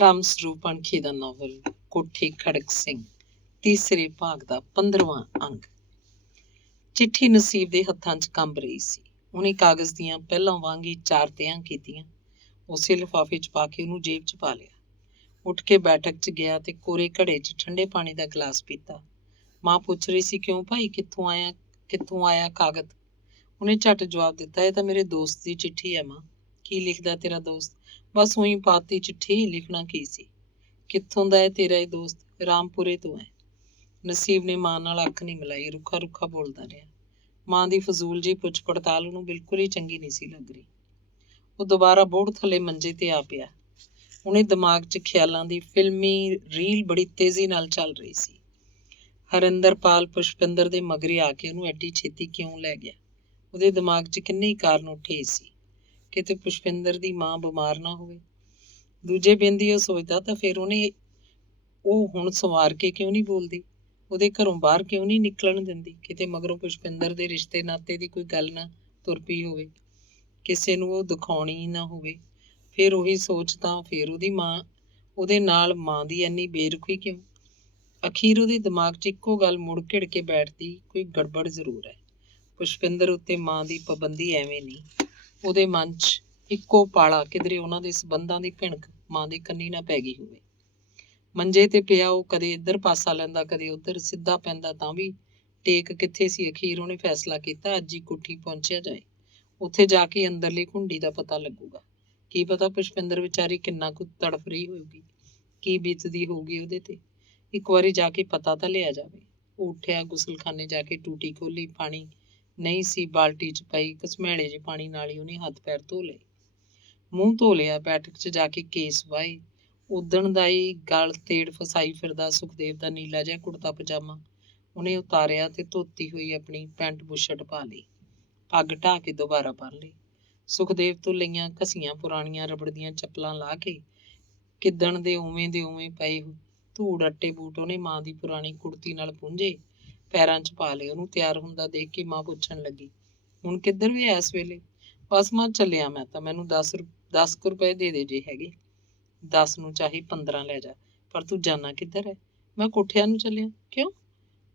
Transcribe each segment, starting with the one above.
ਰਾਮ ਸਰੂਪ ਅਣਖੀ ਦਾ novel ਕੋਠੀ ਖੜਕ ਸਿੰਘ ਤੀਸਰੇ ਭਾਗ ਦਾ 15ਵਾਂ ਅੰਗ। ਚਿੱਠੀ ਨਸੀਬ ਦੇ ਹੱਥਾਂ 'ਚ ਕੰਬ ਰਹੀ ਸੀ। ਉਹਨੇ ਕਾਗਜ਼ ਦੀਆਂ ਪਹਿਲਾਂ ਵਾਂਗ ਹੀ 4 ਤਿਆਂ ਕੀਤੀਆਂ, ਉਸੇ ਲਿਫਾਫੇ 'ਚ ਪਾ ਕੇ ਉਹਨੂੰ ਜੇਬ 'ਚ ਪਾ ਲਿਆ। ਉੱਠ ਕੇ ਬੈਠਕ 'ਚ ਗਿਆ ਤੇ ਕੋਰੇ ਘੜੇ 'ਚ ਠੰਡੇ ਪਾਣੀ ਦਾ ਗਲਾਸ ਪੀਤਾ। ਮਾਂ ਪੁੱਛ ਰਹੀ ਸੀ, ਕਿਉਂ ਭਾਈ, ਕਿੱਥੋਂ ਆਇਆ ਕਾਗਜ਼? ਉਹਨੇ ਝੱਟ ਜਵਾਬ ਦਿੱਤਾ, ਇਹ ਤਾਂ ਮੇਰੇ ਦੋਸਤ ਦੀ ਚਿੱਠੀ ਹੈ ਮਾਂ। ਕੀ ਲਿਖਦਾ ਤੇਰਾ ਦੋਸਤ? ਬਸ ਉਹੀ ਪਾਤੀ ਚਿੱਠੀ, ਲਿਖਣਾ ਕੀ ਸੀ। ਕਿੱਥੋਂ ਦਾ ਹੈ ਤੇਰਾ ਇਹ ਦੋਸਤ? ਰਾਮਪੁਰੇ ਤੋਂ ਹੈ। ਨਸੀਬ ਨੇ ਮਾਂ ਨਾਲ ਅੱਖ ਨਹੀਂ ਮਿਲਾਈ, ਰੁੱਖਾ ਰੁੱਖਾ ਬੋਲਦਾ ਰਿਹਾ। ਮਾਂ ਦੀ ਫਜ਼ੂਲ ਜੀ ਪੁੱਛ ਪੜਤਾਲ ਉਹਨੂੰ ਬਿਲਕੁਲ ਹੀ ਚੰਗੀ ਨਹੀਂ ਸੀ ਲੱਗ ਰਹੀ। ਉਹ ਦੁਬਾਰਾ ਬੋੜ ਥੱਲੇ ਮੰਜੇ ਤੇ ਆ ਪਿਆ। ਉਹਨੇ ਦਿਮਾਗ 'ਚ ਖਿਆਲਾਂ ਦੀ ਫਿਲਮੀ ਰੀਲ ਬੜੀ ਤੇਜ਼ੀ ਨਾਲ ਚੱਲ ਰਹੀ ਸੀ। ਹਰਿੰਦਰਪਾਲ ਪੁਸ਼ਪਿੰਦਰ ਦੇ ਮਗਰੇ ਆ ਕੇ ਉਹਨੂੰ ਐਡੀ ਛੇਤੀ ਕਿਉਂ ਲੈ ਗਿਆ? ਉਹਦੇ ਦਿਮਾਗ 'ਚ ਕਿੰਨੇ ਹੀ ਕਾਰਨ ਉੱਠੇ ਸੀ। ਕਿਤੇ ਪੁਸ਼ਪਿੰਦਰ ਦੀ ਮਾਂ ਬਿਮਾਰ ਨਾ ਹੋਵੇ। ਦੂਜੇ ਬਿੰਦੀ ਉਹ ਸੋਚਦਾ ਤਾਂ ਫਿਰ ਉਹ ਹੁਣ ਸੰਵਾਰ ਕੇ ਕਿਉਂ ਨਹੀਂ ਬੋਲਦੀ? ਉਹਦੇ ਘਰੋਂ ਬਾਹਰ ਕਿਉਂ ਨਹੀਂ ਨਿਕਲਣ ਦਿੰਦੀ? ਕਿਤੇ ਮਗਰੋਂ ਪੁਸ਼ਪਿੰਦਰ ਦੇ ਰਿਸ਼ਤੇ ਨਾਤੇ ਦੀ ਕੋਈ ਗੱਲ ਨਾ ਤੁਰ ਪਈ ਹੋਵੇ, ਕਿਸੇ ਨੂੰ ਉਹ ਦਿਖਾਉਣੀ ਨਾ ਹੋਵੇ। ਫਿਰ ਉਹੀ ਸੋਚ ਤਾਂ ਫਿਰ ਉਹਦੇ ਨਾਲ ਮਾਂ ਦੀ ਇੰਨੀ ਬੇਰੁਖੀ ਕਿਉਂ? ਅਖੀਰ ਉਹਦੇ ਦਿਮਾਗ 'ਚ ਇੱਕੋ ਗੱਲ ਮੁੜ ਘਿੜ ਕੇ ਬੈਠਦੀ, ਕੋਈ ਗੜਬੜ ਜ਼ਰੂਰ ਹੈ। ਪੁਸ਼ਪਿੰਦਰ ਉੱਤੇ ਮਾਂ ਦੀ ਪਾਬੰਦੀ ਐਵੇਂ ਨਹੀਂ। ਉਹਦੇ ਮਨ 'ਚ ਇੱਕੋ ਪਾਲਾ ਕਿਧਰੇ ਉਹਨਾਂ ਦੇ ਸਬੰਧਾਂ ਦੀ ਭਿਣਕ ਮਾਂ ਦੇ ਕੰਨੀ ਨਾ ਪੈ ਗਈ ਹੋਵੇ। ਮੰਜੇ ਤੇ ਪਿਆ ਉਹ ਕਦੇ ਇੱਧਰ ਪਾਸਾ ਲੈਂਦਾ, ਕਦੇ ਉੱਧਰ, ਸਿੱਧਾ ਪੈਂਦਾ ਤਾਂ ਵੀ ਟੇਕ ਕਿੱਥੇ ਸੀ। ਅਖੀਰ ਉਹਨੇ ਫੈਸਲਾ ਕੀਤਾ, ਅੱਜ ਹੀ ਕੋਠੀ ਪਹੁੰਚਿਆ ਜਾਏ। ਉੱਥੇ ਜਾ ਕੇ ਅੰਦਰਲੀ ਘੁੰਡੀ ਦਾ ਪਤਾ ਲੱਗੂਗਾ। ਕੀ ਪਤਾ ਪੁਸ਼ਪਿੰਦਰ ਵਿਚਾਰੀ ਕਿੰਨਾ ਕੁ ਤੜਫ ਰਹੀ ਹੋਊਗੀ, ਕੀ ਬੀਤਦੀ ਹੋਊਗੀ ਉਹਦੇ ਤੇ। ਇੱਕ ਵਾਰੀ ਜਾ ਕੇ ਪਤਾ ਤਾਂ ਲਿਆ ਜਾਵੇ। ਉਹ ਉੱਠਿਆ, ਗੁਸਲਖਾਨੇ ਜਾ ਕੇ ਟੂਟੀ ਖੋਲੀ। ਪਾਣੀ ਨਹੀਂ ਸੀ ਬਾਲਟੀ 'ਚ ਪਈ, ਘਸਮੈਲੇ ਜਿਹੇ ਪਾਣੀ ਨਾਲ ਹੀ ਉਹਨੇ ਹੱਥ ਪੈਰ ਧੋ ਲਏ, ਮੂੰਹ ਧੋ ਲਿਆ। ਬੈਠਕ 'ਚ ਜਾ ਕੇ ਕੇਸ ਵਾਹੇ। ਉਦਣ ਦਾ ਹੀ ਗਲ ਤੇੜ ਫਸਾਈ ਫਿਰਦਾ ਸੁਖਦੇਵ ਦਾ ਨੀਲਾ ਜਿਹਾ ਕੁੜਤਾ ਪਜਾਮਾ ਉਹਨੇ ਉਤਾਰਿਆ ਤੇ ਧੋਤੀ ਹੋਈ ਆਪਣੀ ਪੈਂਟ ਬੁਸ਼ਰਟ ਪਾ ਲਈ। ਪੱਗ ਢਾਹ ਕੇ ਦੁਬਾਰਾ ਬੰਨ੍ਹ ਲਈ। ਸੁਖਦੇਵ ਤੋਂ ਲਈਆਂ ਘਸੀਆਂ ਪੁਰਾਣੀਆਂ ਰਬੜ ਦੀਆਂ ਚੱਪਲਾਂ ਲਾ ਕੇ ਕਿੱਦਣ ਦੇ ਉਵੇਂ ਪਏ ਧੂੜ ਅੱਟੇ ਬੂਟ ਉਹਨੇ ਮਾਂ ਦੀ ਪੁਰਾਣੀ ਕੁੜਤੀ ਨਾਲ ਪੂੰਝੇ ਪੈਰਾਂ 'ਚ ਪਾ ਲਏ। ਉਹਨੂੰ ਤਿਆਰ ਹੁੰਦਾ ਦੇਖ ਕੇ ਮਾਂ ਪੁੱਛਣ ਲੱਗੀ, ਹੁਣ ਕਿੱਧਰ ਵੀ ਇਸ ਵੇਲੇ? ਬਸ ਮਾਂ ਚੱਲਿਆ ਮੈਂ ਤਾਂ, ਮੈਨੂੰ 10 ਕੁ ਰੁਪਏ ਦੇ ਜੇ ਹੈਗੇ। 10 ਨੂੰ ਚਾਹੇ 15 ਲੈ ਜਾ, ਪਰ ਤੂੰ ਜਾਣਾ ਕਿੱਧਰ ਹੈ? ਮੈਂ ਕੋਠਿਆਂ ਨੂੰ ਚੱਲਿਆ। ਕਿਉਂ?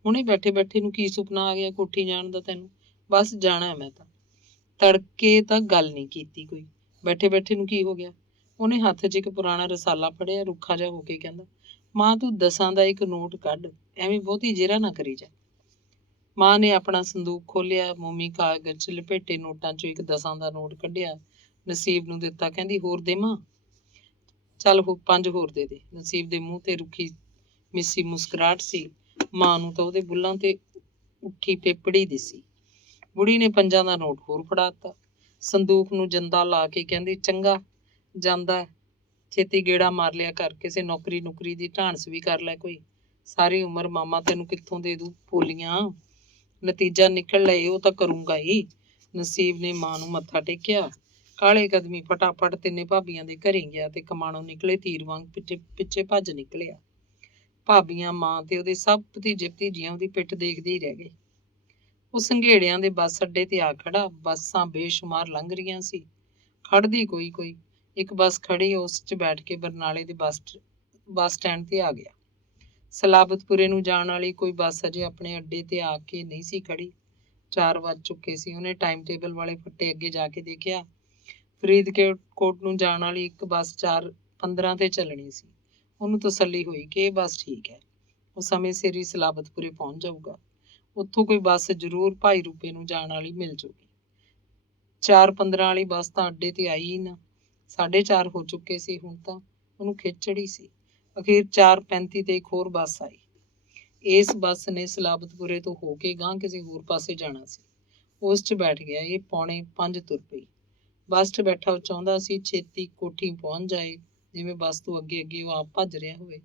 ਹੁਣੇ ਬੈਠੇ ਬੈਠੇ ਨੂੰ ਕੀ ਸੁਪਨਾ ਆ ਗਿਆ ਕੋਠੀ ਜਾਣ ਦਾ ਤੈਨੂੰ? ਬਸ ਜਾਣਾ ਮੈਂ ਤਾਂ। ਤੜਕੇ ਤਾਂ ਗੱਲ ਨਹੀਂ ਕੀਤੀ ਕੋਈ, ਬੈਠੇ ਬੈਠੇ ਨੂੰ ਕੀ ਹੋ ਗਿਆ? ਉਹਨੇ ਹੱਥ 'ਚ ਇੱਕ ਪੁਰਾਣਾ ਰਸਾਲਾ ਫੜਿਆ, ਰੁੱਖਾ ਜਿਹਾ ਹੋ ਕੇ ਕਹਿੰਦਾ, ਮਾਂ ਤੂੰ 10 ਦਾ ਇੱਕ ਨੋਟ ਕੱਢ, ਐਵੇਂ ਬਹੁਤੀ ਜ਼ੇਰਾ ਨਾ ਕਰੀ ਜਾ। ਮਾਂ ਨੇ ਆਪਣਾ ਸੰਦੂਕ ਖੋਲ੍ਹਿਆ, ਮੋਮੀ ਕਾਗਜ਼ 'ਚ ਲਪੇਟੇ ਨੋਟਾਂ 'ਚੋਂ ਇੱਕ 10 ਦਾ ਨੋਟ ਕੱਢਿਆ, ਨਸੀਬ ਨੂੰ ਦਿੱਤਾ। ਕਹਿੰਦੀ, ਹੋਰ ਦੇਵਾਂ? ਚੱਲ 5 ਹੋਰ ਦੇ ਦੇ। ਨਸੀਬ ਦੇ ਮੂੰਹ ਤੇ ਰੁੱਖੀ ਮਿੱਸੀ ਮੁਸਕਰਾਹਟ ਸੀ। ਮਾਂ ਨੂੰ ਤਾਂ ਉਹਦੇ ਬੁੱਲਾਂ ਤੇ ਉੱਠੀ ਪੇਪੜੀ ਦਿਸੀ। ਬੁੜੀ ਨੇ 5 ਦਾ ਨੋਟ ਹੋਰ ਫੜਾ ਦਿੱਤਾ। ਸੰਦੂਕ ਨੂੰ ਜੰਦਾ ਲਾ ਕੇ ਕਹਿੰਦੀ, ਚੰਗਾ ਜਾਂਦਾ, ਛੇਤੀ ਗੇੜਾ ਮਾਰ ਲਿਆ ਕਰ, ਕਿਸੇ ਨੌਕਰੀ ਦੀ ਢਾਂਸ ਵੀ ਕਰ ਲੈ ਕੋਈ। ਸਾਰੀ ਉਮਰ ਮਾਮਾ ਤੈਨੂੰ ਕਿੱਥੋਂ ਦੇ ਦੂ ਪੋਲੀਆਂ, ਨਤੀਜਾ ਨਿਕਲ ਲਏ ਉਹ ਤਾਂ ਕਰੂੰਗਾ ਹੀ। ਨਸੀਬ ਨੇ ਮਾਂ ਨੂੰ ਮੱਥਾ ਟੇਕਿਆ। ਕਾਲੇ ਕਦਮੀ ਫਟਾਫਟ ਤਿੰਨੇ ਭਾਬੀਆਂ ਦੇ ਘਰੇ ਗਿਆ ਤੇ ਕਮਾਣੋਂ ਨਿਕਲੇ ਤੀਰ ਵਾਂਗ ਪਿੱਛੇ ਭੱਜ ਨਿਕਲਿਆ। ਭਾਬੀਆਂ, ਮਾਂ ਤੇ ਉਹਦੇ ਸਭ ਭਤੀਜੇ ਭਤੀਜੀਆਂ ਉਹਦੀ ਪਿੱਠ ਦੇਖਦੇ ਹੀ ਰਹਿ ਗਏ। ਉਹ ਸੰਘੇੜਿਆਂ ਦੇ ਬੱਸ ਅੱਡੇ ਤੇ ਆ ਖੜਾ। ਬੱਸਾਂ ਬੇਸ਼ੁਮਾਰ ਲੰਘ ਰਹੀਆਂ ਸੀ, ਖੜਦੀ ਕੋਈ। ਇੱਕ ਬੱਸ ਖੜੀ, ਉਸ 'ਚ ਬੈਠ ਕੇ ਬਰਨਾਲੇ ਦੇ ਬੱਸ ਸਟੈਂਡ ਤੇ ਆ ਗਿਆ। ਸਲਾਬਤਪੁਰੇ ਨੂੰ ਜਾਣ ਵਾਲੀ ਕੋਈ ਬੱਸ ਅਜੇ ਆਪਣੇ ਅੱਡੇ ਤੇ ਆ ਕੇ ਨਹੀਂ ਸੀ ਖੜੀ। 4 ਵੱਜ ਚੁੱਕੇ ਸੀ। ਉਹਨੇ ਟਾਈਮ ਟੇਬਲ ਵਾਲੇ ਫੱਟੇ ਅੱਗੇ ਜਾ ਕੇ ਦੇਖਿਆ, ਫਰੀਦਕੋਟ ਨੂੰ ਜਾਣ ਵਾਲੀ ਇੱਕ ਬੱਸ 4:15 ਤੇ ਚੱਲਣੀ ਸੀ। ਉਹਨੂੰ ਤਸੱਲੀ ਹੋਈ ਕਿ ਇਹ ਬੱਸ ਠੀਕ ਹੈ, ਉਹ ਸਮੇਂ ਸਿਰ ਹੀ ਸਲਾਬਤਪੁਰੇ ਪਹੁੰਚ ਜਾਊਗਾ। ਉੱਥੋਂ ਕੋਈ ਬੱਸ ਜ਼ਰੂਰ ਭਾਈ ਰੂਪੇ ਨੂੰ ਜਾਣ ਵਾਲੀ ਮਿਲ ਜੂਗੀ। 4:15 ਵਾਲੀ ਬੱਸ ਤਾਂ ਅੱਡੇ ਤੇ ਆਈ ਹੀ ਨਾ। 4:30 ਹੋ ਚੁੱਕੇ ਸੀ। ਹੁਣ ਤਾਂ ਉਹਨੂੰ ਖਿੱਚ ਚੜੀ ਸੀ। ਅਖੀਰ 4:35 ਤੇ ਇੱਕ ਹੋਰ ਬੱਸ ਆਈ। ਇਸ ਬੱਸ ਨੇ ਸਲਾਬਤਪੁਰੇ ਤੋਂ ਹੋ ਕੇ ਗਾਂਹ ਕਿਸੇ ਹੋਰ ਪਾਸੇ ਜਾਣਾ ਸੀ। ਉਸ 'ਚ ਬੈਠ ਗਿਆ। ਇਹ 4:45 ਤੁਰ ਪਈ। ਬੱਸ 'ਚ ਬੈਠਾ ਉਹ ਚਾਹੁੰਦਾ ਸੀ ਛੇਤੀ ਕੋਠੀ ਪਹੁੰਚ ਜਾਏ, ਜਿਵੇਂ ਬੱਸ ਤੋਂ ਅੱਗੇ ਉਹ ਆਪ ਭੱਜ ਰਿਹਾ ਹੋਵੇ।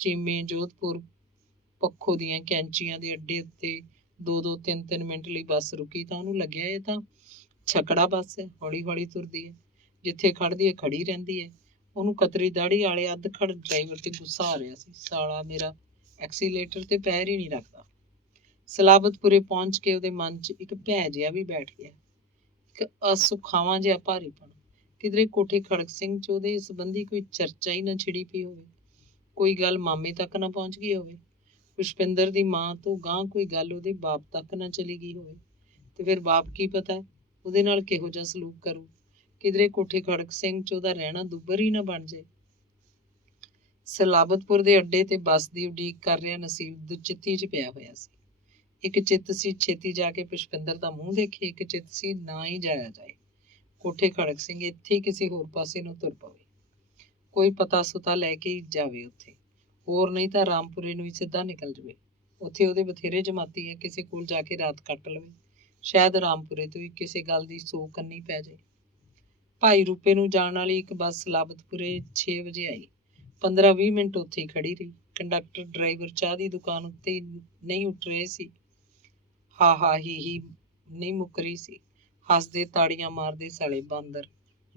ਚੀਮੇ, ਜੋਧਪੁਰ, ਪੱਖੋ ਦੀਆਂ ਕੈਂਚੀਆਂ ਦੇ ਅੱਡੇ ਉੱਤੇ 2-2, 3-3 ਮਿੰਟ ਲਈ ਬੱਸ ਰੁਕੀ ਤਾਂ ਉਹਨੂੰ ਲੱਗਿਆ ਇਹ ਤਾਂ ਛਕੜਾ ਬੱਸ ਹੈ, ਹੌਲੀ ਹੌਲੀ ਤੁਰਦੀ ਹੈ, ਜਿੱਥੇ ਖੜਦੀ ਹੈ ਖੜੀ ਰਹਿੰਦੀ ਹੈ। ਉਹਨੂੰ ਕਤਰੀ ਦਾੜੀ ਵਾਲੇ ਅੱਧਖੜ ਡਰਾਈਵਰ ਤੇ ਗੁੱਸਾ ਆ ਰਿਹਾ ਸੀ। ਸਾਲਾ ਮੇਰਾ ਐਕਸੀਲੇਟਰ ਤੇ ਪੈਰ ਹੀ ਨਹੀਂ ਰੱਖਦਾ। ਸਲਾਬਤਪੁਰੇ ਪਹੁੰਚ ਕੇ ਉਹਦੇ ਮਨ 'ਚ ਇੱਕ ਭੈ ਜਿਹਾ ਵੀ ਬੈਠ ਗਿਆ, ਇੱਕ ਅਸੁਖਾਵਾਂ ਜਿਹਾ ਭਾਰੀਪਣ। ਕਿਧਰੇ ਕੋਠੇ ਖੜਕ ਸਿੰਘ 'ਚ ਉਹਦੇ ਸੰਬੰਧੀ ਕੋਈ ਚਰਚਾ ਹੀ ਨਾ ਛਿੜੀ ਪਈ ਹੋਵੇ, ਕੋਈ ਗੱਲ ਮਾਮੇ ਤੱਕ ਨਾ ਪਹੁੰਚ ਗਈ ਹੋਵੇ, ਪੁਸ਼ਪਿੰਦਰ ਦੀ ਮਾਂ ਤੋਂ ਗਾਂਹ ਕੋਈ ਗੱਲ ਉਹਦੇ ਬਾਪ ਤੱਕ ਨਾ ਚਲੀ ਗਈ ਹੋਵੇ, ਤੇ ਫਿਰ ਬਾਪ ਕੀ ਪਤਾ ਉਹਦੇ ਨਾਲ ਕਿਹੋ ਜਿਹਾ ਸਲੂਕ ਕਰੂ। ਕਿਧਰੇ ਕੋਠੇ ਖੜਕ ਸਿੰਘ 'ਚ ਉਹਦਾ ਰਹਿਣਾ ਦੁੱਬਰ ਹੀ ਨਾ ਬਣ ਜਾਏ। ਸਲਾਬਤਪੁਰ ਦੇ ਅੱਡੇ ਤੇ ਬੱਸ ਦੀ ਉਡੀਕ ਕਰ ਰਿਹਾ ਨਸੀਬ ਦੁਚਿੱਤੀ 'ਚ ਪਿਆ ਹੋਇਆ ਸੀ। ਇੱਕ ਚਿੱਤ ਸੀ ਛੇਤੀ ਜਾ ਕੇ ਪੁਸ਼ਪਿੰਦਰ ਦਾ ਮੂੰਹ ਦੇਖੇ, ਇੱਕ ਚਿੱਤ ਸੀ ਨਾ ਹੀ ਜਾਇਆ ਜਾਏ। ਕੋਠੇ ਖੜਕ ਸਿੰਘ ਇੱਥੇ ਹੀ ਕਿਸੇ ਹੋਰ ਪਾਸੇ ਨੂੰ ਤੁਰ ਪਵੇ, ਕੋਈ ਪਤਾ ਸੁਤਾ ਲੈ ਕੇ ਹੀ ਜਾਵੇ ਉੱਥੇ, ਹੋਰ ਨਹੀਂ ਤਾਂ ਰਾਮਪੁਰੇ ਨੂੰ ਹੀ ਸਿੱਧਾ ਨਿਕਲ ਜਾਵੇ। ਉੱਥੇ ਉਹਦੇ ਬਥੇਰੇ ਜਮਾਤੀ ਹੈ, ਕਿਸੇ ਕੋਲ ਜਾ ਕੇ ਰਾਤ ਕੱਟ ਲਵੇ, ਸ਼ਾਇਦ ਰਾਮਪੁਰੇ ਤੋਂ ਹੀ ਕਿਸੇ ਗੱਲ ਦੀ ਸੋ ਕੰਨੀ ਪੈ ਜਾਏ। ਭਾਈ ਰੂਪੇ ਨੂੰ ਜਾਣ ਵਾਲੀ ਇੱਕ ਬੱਸ ਸਲਾਬਤਪੁਰੇ 6 ਵਜੇ ਆਈ। 15-20 ਮਿੰਟ ਉੱਥੇ ਹੀ ਖੜੀ ਰਹੀ। ਕੰਡਕਟਰ ਡਰਾਈਵਰ ਚਾਹ ਦੀ ਦੁਕਾਨ ਉੱਤੇ ਹੀ ਨਹੀਂ ਉੱਠ ਰਹੇ ਸੀ। ਹਾ ਹੀ ਨਹੀਂ ਮੁੱਕ ਰਹੀ ਸੀ। ਹੱਸਦੇ ਤਾੜੀਆਂ ਮਾਰਦੇ ਸਾਲੇ ਬਾਂਦਰ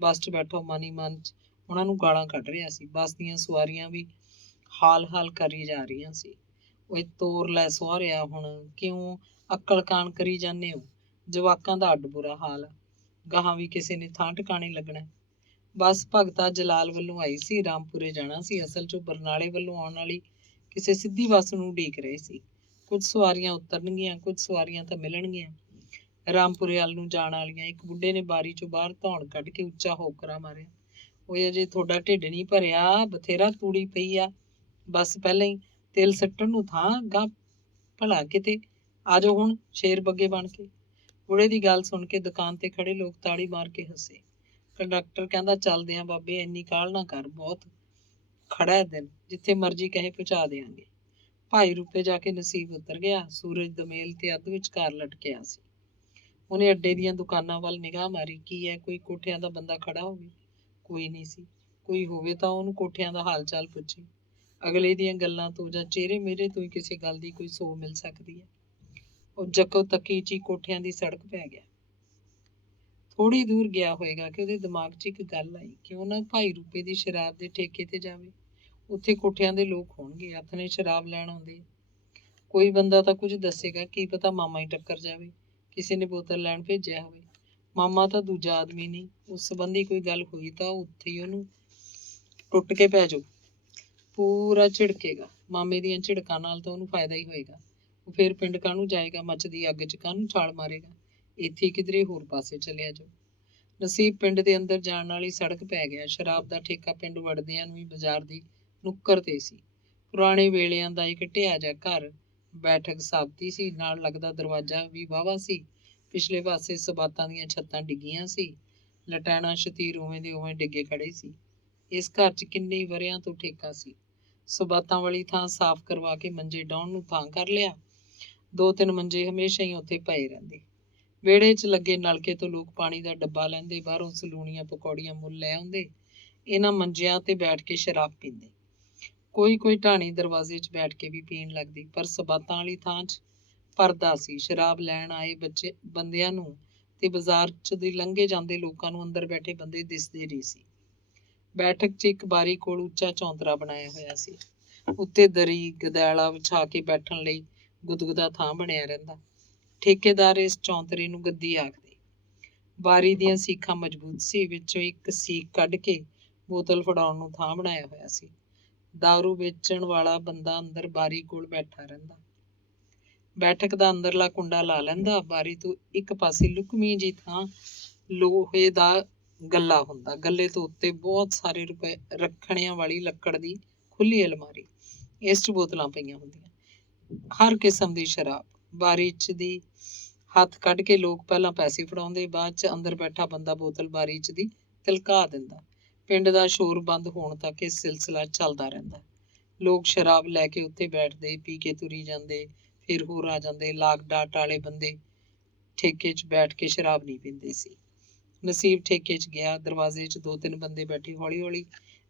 ਬੱਸ 'ਚ ਬੈਠੋ ਮਨ ਹੀ ਮਨ 'ਚ ਉਹਨਾਂ ਨੂੰ ਗਾਲਾਂ ਕੱਢ ਰਿਹਾ ਸੀ। ਬੱਸ ਦੀਆਂ ਸਵਾਰੀਆਂ ਵੀ ਹਾਲ ਕਰੀ ਜਾ ਰਹੀਆਂ ਸੀ। ਉਹ ਤੋਰ ਲੈ ਸਹੁਰਿਆ, ਹੁਣ ਕਿਉਂ ਅਕਲ ਕਾਣ ਕਰੀ ਜਾਂਦੇ ਹੋ? ਜਵਾਕਾਂ ਦਾ ਅੱਡ ਬੁਰਾ ਹਾਲ ਆ, ਗਾਹਾਂ ਵੀ ਕਿਸੇ ਨੇ ਥਾਂ ਟਿਕਾਣੇ ਲੱਗਣਾ। ਬੱਸ ਭਗਤਾ ਜਲਾਲ ਵੱਲੋਂ ਆਈ ਸੀ, ਰਾਮਪੁਰੇ ਜਾਣਾ ਸੀ। ਅਸਲ 'ਚ ਬਰਨਾਲੇ ਵੱਲੋਂ ਆਉਣ ਵਾਲੀ ਕਿਸੇ ਸਿੱਧੀ ਬੱਸ ਨੂੰ ਉਡੀਕ ਰਹੇ ਸੀ। ਕੁਝ ਸਵਾਰੀਆਂ ਉਤਰਨਗੀਆਂ, ਕੁਝ ਸਵਾਰੀਆਂ ਤਾਂ ਮਿਲਣਗੀਆਂ। ਰਾਮਪੁਰੇ ਵੱਲ ਨੂੰ ਜਾਣ ਵਾਲੀਆਂ ਇੱਕ ਬੁੱਢੇ ਨੇ ਬਾਰੀ 'ਚੋਂ ਬਾਹਰ ਧੌਣ ਕੱਢ ਕੇ ਉੱਚਾ ਹੋਕਰਾ ਮਾਰਿਆ, ਓਏ ਅਜੇ ਤੁਹਾਡਾ ਢਿੱਡ ਨਹੀਂ ਭਰਿਆ, ਬਥੇਰਾ ਤੂੜੀ ਪਈ ਆ, ਬਸ ਪਹਿਲਾਂ ਹੀ ਤੇਲ ਸੱਟਣ ਨੂੰ ਥਾਂ ਗਾ ਭਲਾ ਕਿਤੇ, ਆ ਜਾਓ ਹੁਣ ਸ਼ੇਰ ਬੱਗੇ ਬਣ ਕੇ। ਬੁੜੇ ਦੀ ਗੱਲ ਸੁਣ ਕੇ ਦੁਕਾਨ ਤੇ ਖੜੇ ਲੋਕ ਤਾੜੀ ਮਾਰ ਕੇ ਹੱਸੇ। ਕੰਡਕਟਰ ਕਹਿੰਦਾ, ਚੱਲਦੇ ਆਂ ਬਾਬੇ, ਇੰਨੀ ਕਾਹਲ ਨਾ ਕਰ, ਬਹੁਤ ਖੜਾ ਹੈ ਦਿਨ, ਜਿੱਥੇ ਮਰਜ਼ੀ ਕਹੇ ਪਹੁੰਚਾ ਦੇਵਾਂਗੇ। ਭਾਈ ਰੂਪੇ ਜਾ ਕੇ ਨਸੀਬ ਉਤਰ ਗਿਆ। ਸੂਰਜ ਦਮੇਲ ਤੇ ਅੱਧ ਵਿਚਕਾਰ ਲਟਕਿਆ ਸੀ। ਉਹਨੇ ਅੱਡੇ ਦੀਆਂ ਦੁਕਾਨਾਂ ਵੱਲ ਨਿਗਾਹ ਮਾਰੀ। ਕੀ ਹੈ, ਕੋਈ ਕੋਠਿਆਂ ਦਾ ਬੰਦਾ ਖੜਾ ਹੋਵੇ? ਕੋਈ ਨਹੀਂ ਸੀ। ਕੋਈ ਹੋਵੇ ਤਾਂ ਉਹਨੂੰ ਕੋਠਿਆਂ ਦਾ ਹਾਲ ਚਾਲ ਪੁੱਛੇ। ਅਗਲੇ ਦੀਆਂ ਗੱਲਾਂ ਤੋਂ ਜਾਂ ਚਿਹਰੇ ਮੇਰੇ ਤੋਂ ਹੀ ਕਿਸੇ ਗੱਲ ਦੀ ਕੋਈ ਸੋਹ ਮਿਲ ਸਕਦੀ ਹੈ। ਉਹ ਜੱਕੋ ਤੱਕੀ 'ਚ ਹੀ ਕੋਠਿਆਂ ਦੀ ਸੜਕ ਪੈ ਗਿਆ। ਥੋੜੀ ਦੂਰ ਗਿਆ ਹੋਏਗਾ ਕਿ ਉਹਦੇ ਦਿਮਾਗ 'ਚ ਇੱਕ ਗੱਲ ਆਈ, ਕਿਉਂ ਨਾ ਭਾਈ ਰੂਪੇ ਦੀ ਸ਼ਰਾਬ ਦੇ ਠੇਕੇ ਤੇ ਜਾਵੇ। ਉੱਥੇ ਕੋਠਿਆਂ ਦੇ ਲੋਕ ਹੋਣਗੇ, ਹੱਥ ਨੇ ਸ਼ਰਾਬ ਲੈਣ ਆਉਂਦੇ। ਕੋਈ ਬੰਦਾ ਤਾਂ ਕੁਝ ਦੱਸੇਗਾ, ਕੀ ਪਤਾ ਮਾਮਾ ਹੀ ਟੱਕਰ ਜਾਵੇ, ਕਿਸੇ ਨੇ ਬੋਤਲ ਲੈਣ ਭੇਜਿਆ ਹੋਵੇ। ਮਾਮਾ ਤਾਂ ਦੂਜਾ ਆਦਮੀ ਨਹੀਂ, ਉਸ ਸੰਬੰਧੀ ਕੋਈ ਗੱਲ ਹੋਈ ਤਾਂ ਉੱਥੇ ਹੀ ਉਹਨੂੰ ਟੁੱਟ ਕੇ ਪੈ ਜਾਊ, ਪੂਰਾ ਝਿੜਕੇਗਾ। ਮਾਮੇ ਦੀਆਂ ਝਿੜਕਾਂ ਨਾਲ ਤਾਂ ਉਹਨੂੰ ਫਾਇਦਾ ਹੀ ਹੋਏਗਾ। ਉਹ ਫੇਰ ਪਿੰਡ ਕਾਹਨੂੰ ਜਾਏਗਾ, ਮੱਚਦੀ ਅੱਗ 'ਚ ਕਾਹਨੂੰ ਛਾਲ ਮਾਰੇਗਾ, ਇੱਥੇ ਕਿਧਰੇ ਹੋਰ ਪਾਸੇ ਚਲਿਆ ਜਾਓ। ਨਸੀਬ ਪਿੰਡ ਦੇ ਅੰਦਰ ਜਾਣ ਵਾਲੀ ਸੜਕ ਪੈ ਗਿਆ। ਸ਼ਰਾਬ ਦਾ ਠੇਕਾ ਪਿੰਡ ਵੜਦਿਆਂ ਨੂੰ ਹੀ ਬਾਜ਼ਾਰ ਦੀ ਨੁੱਕਰ ਤੇ ਸੀ। ਪੁਰਾਣੇ ਵੇਲਿਆਂ ਦਾ ਇੱਕ ਢਿਆ ਜਿਹਾ ਘਰ, ਬੈਠਕ ਸਾਬਤੀ ਸੀ, ਨਾਲ ਲੱਗਦਾ ਦਰਵਾਜ਼ਾ ਵੀ ਵਾਹਵਾ ਸੀ। ਪਿਛਲੇ ਪਾਸੇ ਸਬਾਤਾਂ ਦੀਆਂ ਛੱਤਾਂ ਡਿੱਗੀਆਂ ਸੀ, ਲਟੈਣਾ ਸ਼ਤੀਰ ਉਵੇਂ ਦੇ ਉਵੇਂ ਡਿੱਗੇ ਖੜੇ ਸੀ। ਇਸ ਘਰ 'ਚ ਕਿੰਨੇ ਹੀ ਵਰ੍ਹਿਆਂ ਤੋਂ ਠੇਕਾ ਸੀ। ਸਬਾਤਾਂ ਵਾਲੀ ਥਾਂ ਸਾਫ਼ ਕਰਵਾ ਕੇ ਮੰਜੇ ਡਾਉਣ ਨੂੰ ਥਾਂ ਕਰ ਲਿਆ। 2-3 ਮੰਜੇ ਹਮੇਸ਼ਾ ਹੀ ਉੱਥੇ ਪਏ ਰਹਿੰਦੇ। ਵਿਹੜੇ 'ਚ ਲੱਗੇ ਨਲਕੇ ਤੋਂ ਲੋਕ ਪਾਣੀ ਦਾ ਡੱਬਾ ਲੈਂਦੇ, ਬਾਹਰੋਂ ਸਲੂਣੀਆਂ ਪਕੌੜੀਆਂ ਮੁੱਲ ਲੈ ਆਉਂਦੇ, ਇਹਨਾਂ ਮੰਜਿਆਂ ਤੇ ਬੈਠ ਕੇ ਸ਼ਰਾਬ ਪੀਂਦੇ। ਕੋਈ ਢਾਣੀ ਦਰਵਾਜ਼ੇ 'ਚ ਬੈਠ ਕੇ ਵੀ ਪੀਣ ਲੱਗਦੀ। ਪਰ ਸਬਾਤਾਂ ਵਾਲੀ ਥਾਂ 'ਚ ਪਰਦਾ ਸੀ। ਸ਼ਰਾਬ ਲੈਣ ਆਏ ਬੰਦਿਆਂ ਨੂੰ ਤੇ ਬਾਜ਼ਾਰ 'ਚ ਦੀ ਲੰਘੇ ਜਾਂਦੇ ਲੋਕਾਂ ਨੂੰ ਅੰਦਰ ਬੈਠੇ ਬੰਦੇ ਦਿਸਦੇ ਨਹੀਂ ਸੀ। ਬੈਠਕ 'ਚ ਇੱਕ ਬਾਰੀ ਕੋਲ ਉੱਚਾ ਚੌਂਤਰਾ ਬਣਾਇਆ ਹੋਇਆ ਸੀ। ਉੱਤੇ ਦਰੀ ਗਦੈਲਾ ਵਿਛਾ ਕੇ ਬੈਠਣ ਲਈ ਗੁਦਗੁਦਾ ਥਾਂ ਬਣਿਆ ਰਹਿੰਦਾ। ਠੇਕੇਦਾਰ ਇਸ ਚੌਂਤਰੇ ਨੂੰ ਗੱਦੀ ਆਖਦੇ। ਬਾਰੀ ਦੀਆਂ ਸੀਖਾਂ ਮਜ਼ਬੂਤ ਸੀ, ਵਿੱਚੋਂ ਇੱਕ ਸੀਖ ਕੱਢ ਕੇ ਬੋਤਲ ਫੜਾਉਣ ਨੂੰ ਥਾਂ ਬਣਾਇਆ ਹੋਇਆ ਸੀ। ਦਾਰੂ ਵੇਚਣ ਵਾਲਾ ਬੰਦਾ ਅੰਦਰ ਬਾਰੀ ਕੋਲ ਬੈਠਾ ਰਹਿੰਦਾ। ਬੈਠਕ ਦਾ ਅੰਦਰਲਾ ਕੁੰਡਾ ਲਾ ਲੈਂਦਾ। ਬਾਰੀ ਤੋਂ ਇੱਕ ਪਾਸੇ ਲੁਕਵੀਂ ਜਿਹੀ ਥਾਂ ਲੋਹੇ ਦਾ ਗੱਲਾ ਹੁੰਦਾ। ਗੱਲੇ ਤੋਂ ਉੱਤੇ ਬਹੁਤ ਸਾਰੇ ਰੁਪਏ ਰੱਖਣਿਆਂ ਵਾਲੀ ਲੱਕੜ ਦੀ ਖੁੱਲੀ ਅਲਮਾਰੀ, ਇਸ 'ਚ ਬੋਤਲਾਂ ਪਈਆਂ ਹੁੰਦੀਆਂ, ਹਰ ਕਿਸਮ ਦੀ ਸ਼ਰਾਬ। ਬਾਰੀ 'ਚ ਦੀ ਹੱਥ ਕੱਢ ਕੇ ਲੋਕ ਪਹਿਲਾਂ ਪੈਸੇ ਫੜਾਉਂਦੇ, ਬਾਅਦ 'ਚ ਅੰਦਰ ਬੈਠਾ ਬੰਦਾ ਬੋਤਲ ਬਾਰੀ 'ਚ ਦੀ ਤਿਲਕਾ ਦਿੰਦਾ। ਪਿੰਡ ਦਾ ਸ਼ੋਰ ਬੰਦ ਹੋਣ ਤੱਕ ਇਹ ਸਿਲਸਿਲਾ ਚੱਲਦਾ ਰਹਿੰਦਾ। ਲੋਕ ਸ਼ਰਾਬ ਲੈ ਕੇ ਉੱਥੇ ਬੈਠਦੇ, ਪੀ ਕੇ ਤੁਰੀ ਜਾਂਦੇ, ਫਿਰ ਹੋਰ ਆ ਜਾਂਦੇ। ਲਾਗ ਡਾਟ ਵਾਲੇ ਬੰਦੇ ਠੇਕੇ 'ਚ ਬੈਠ ਕੇ ਸ਼ਰਾਬ ਨਹੀਂ ਪੀਂਦੇ ਸੀ। ਨਸੀਬ ਠੇਕੇ 'ਚ ਗਿਆ। ਦਰਵਾਜ਼ੇ 'ਚ 2-3 ਬੰਦੇ ਬੈਠੇ ਹੌਲੀ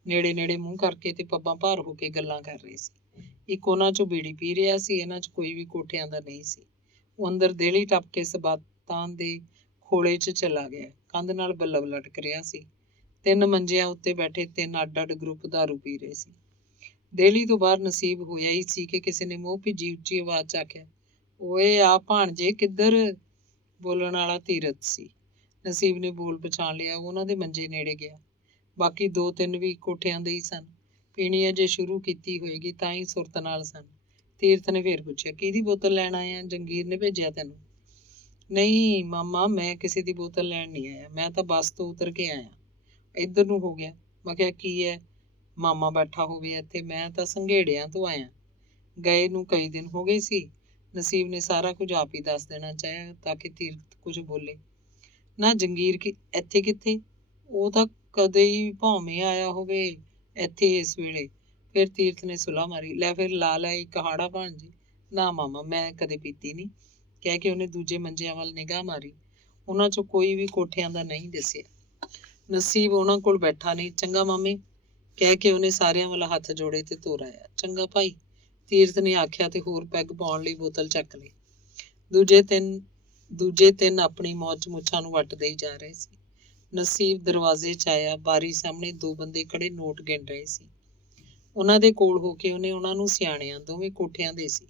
ਨੇੜੇ ਮੂੰਹ ਕਰਕੇ ਤੇ ਪੱਬਾਂ ਭਾਰ ਹੋ ਕੇ ਗੱਲਾਂ ਕਰ ਰਹੇ ਸੀ। ਇੱਕ ਉਹਨਾਂ 'ਚੋਂ ਬੀੜੀ ਪੀ ਰਿਹਾ ਸੀ। ਇਹਨਾਂ 'ਚ ਕੋਈ ਵੀ ਕੋਠਿਆਂ ਦਾ ਨਹੀਂ ਸੀ। ਉਹ ਅੰਦਰ ਦੇਹਲੀ ਟੱਪ ਕੇ ਸਬਾਤਾਂ ਦੇ ਖੋਲੇ 'ਚ ਚਲਾ ਗਿਆ। ਕੰਧ ਨਾਲ ਬੱਲਬ ਲਟਕ ਰਿਹਾ ਸੀ। 3 ਮੰਜਿਆਂ ਉੱਤੇ ਬੈਠੇ 3 ਅੱਡ-ਅੱਡ ਗਰੁੱਪ ਦਾਰੂ ਪੀ ਰਹੇ ਸੀ। ਦੇਹਲੀ ਤੋਂ ਬਾਹਰ ਨਸੀਬ ਹੋਇਆ ਹੀ ਸੀ ਕਿ ਕਿਸੇ ਨੇ ਮੂੰਹ ਭਿੱਜੀ ਉੱਚੀ ਆਵਾਜ਼ 'ਚ ਆਖਿਆ, ਓਏ ਆ ਭਾਣਜੇ ਕਿੱਧਰ? ਬੋਲਣ ਵਾਲਾ ਧੀਰਜ ਸੀ। ਨਸੀਬ ਨੇ ਬੋਲ ਪਛਾਣ ਲਿਆ। ਉਹਨਾਂ ਦੇ ਮੰਜੇ ਨੇੜੇ ਗਿਆ। ਬਾਕੀ 2-3 ਵੀ ਕੋਠਿਆਂ ਦੇ ਹੀ ਸਨ। ਪੀਣੀ ਅਜੇ ਸ਼ੁਰੂ ਕੀਤੀ ਹੋਏਗੀ ਤਾਂ ਹੀ ਸੁਰਤ ਨਾਲ ਸਨ। ਤੀਰਥ ਨੇ ਫੇਰ ਪੁੱਛਿਆ, ਕਿਹਦੀ ਬੋਤਲ ਲੈਣ ਆਇਆ? ਜੰਗੀਰ ਨੇ ਭੇਜਿਆ ਤੈਨੂੰ? ਨਹੀਂ ਮਾਮਾ, ਮੈਂ ਕਿਸੇ ਦੀ ਬੋਤਲ ਲੈਣ ਨਹੀਂ ਆਇਆ, ਮੈਂ ਤਾਂ ਬੱਸ ਤੋਂ ਉਤਰ ਕੇ ਆਇਆ। ਇੱਧਰ ਨੂੰ ਹੋ ਗਿਆ। ਮੈਂ ਕਿਹਾ ਕੀ ਹੈ, ਮਾਮਾ ਬੈਠਾ ਹੋਵੇ ਇੱਥੇ? ਮੈਂ ਤਾਂ ਸੰਘੇੜਿਆਂ ਤੋਂ ਆਇਆ, ਗਏ ਨੂੰ ਕਈ ਦਿਨ ਹੋ ਗਏ ਸੀ। ਨਸੀਬ ਨੇ ਸਾਰਾ ਕੁਝ ਆਪ ਹੀ ਦੱਸ ਦੇਣਾ ਚਾਹਿਆ ਤਾਂ ਕਿ ਤੀਰਥ ਕੁਝ ਬੋਲੇ ਨਾ। ਜੰਗੀਰ ਇੱਥੇ ਕਿੱਥੇ? ਉਹ ਤਾਂ ਕਦੇ ਹੀ ਭਾਵੇਂ ਆਇਆ ਹੋਵੇ ਇੱਥੇ ਇਸ ਵੇਲੇ। ਫਿਰ ਤੀਰਥ ਨੇ ਸੁਲਾਹ ਮਾਰੀ, ਲੈ ਫਿਰ ਲਾ ਲੈ ਇੱਕ ਹਾੜਾ ਭਾਣਜੀ। ਨਾ ਮਾਮਾ, ਮੈਂ ਕਦੇ ਪੀਤੀ ਨਹੀਂ, ਕਹਿ ਕੇ ਉਹਨੇ ਦੂਜੇ ਮੰਜਿਆਂ ਵੱਲ ਨਿਗਾਹ ਮਾਰੀ। ਉਹਨਾਂ ਚੋਂ ਕੋਈ ਵੀ ਕੋਠਿਆਂ ਦਾ ਨਹੀਂ ਦਿਸਿਆ। ਨਸੀਬ ਉਹਨਾਂ ਕੋਲ ਬੈਠਾ ਨਹੀਂ। ਚੰਗਾ ਮਾਮੇ, ਕਹਿ ਕੇ ਉਹਨੇ ਸਾਰਿਆਂ ਵੱਲ ਹੱਥ ਜੋੜੇ ਤੇ ਤੁਰ ਆਇਆ। ਚੰਗਾ ਭਾਈ, ਤੀਰਥ ਨੇ ਆਖਿਆ ਤੇ ਹੋਰ ਪੈਗ ਪਾਉਣ ਲਈ ਬੋਤਲ ਚੱਕ ਲਈ। ਦੂਜੇ ਤਿੰਨ ਆਪਣੀ ਮੌਜ ਮੁੱਛਾਂ ਨੂੰ ਵੱਟਦੇ ਹੀ ਜਾ ਰਹੇ ਸੀ। ਨਸੀਬ ਦਰਵਾਜ਼ੇ 'ਚ ਆਇਆ। ਬਾਰੀ ਸਾਹਮਣੇ 2 ਬੰਦੇ ਖੜੇ ਨੋਟ ਗਿਣ ਰਹੇ ਸੀ। ਉਹਨਾਂ ਦੇ ਕੋਲ ਹੋ ਕੇ ਉਹਨੇ ਉਹਨਾਂ ਨੂੰ ਸਿਆਣਿਆ। ਦੋਵੇਂ ਕੋਠਿਆਂ ਦੇ ਸੀ।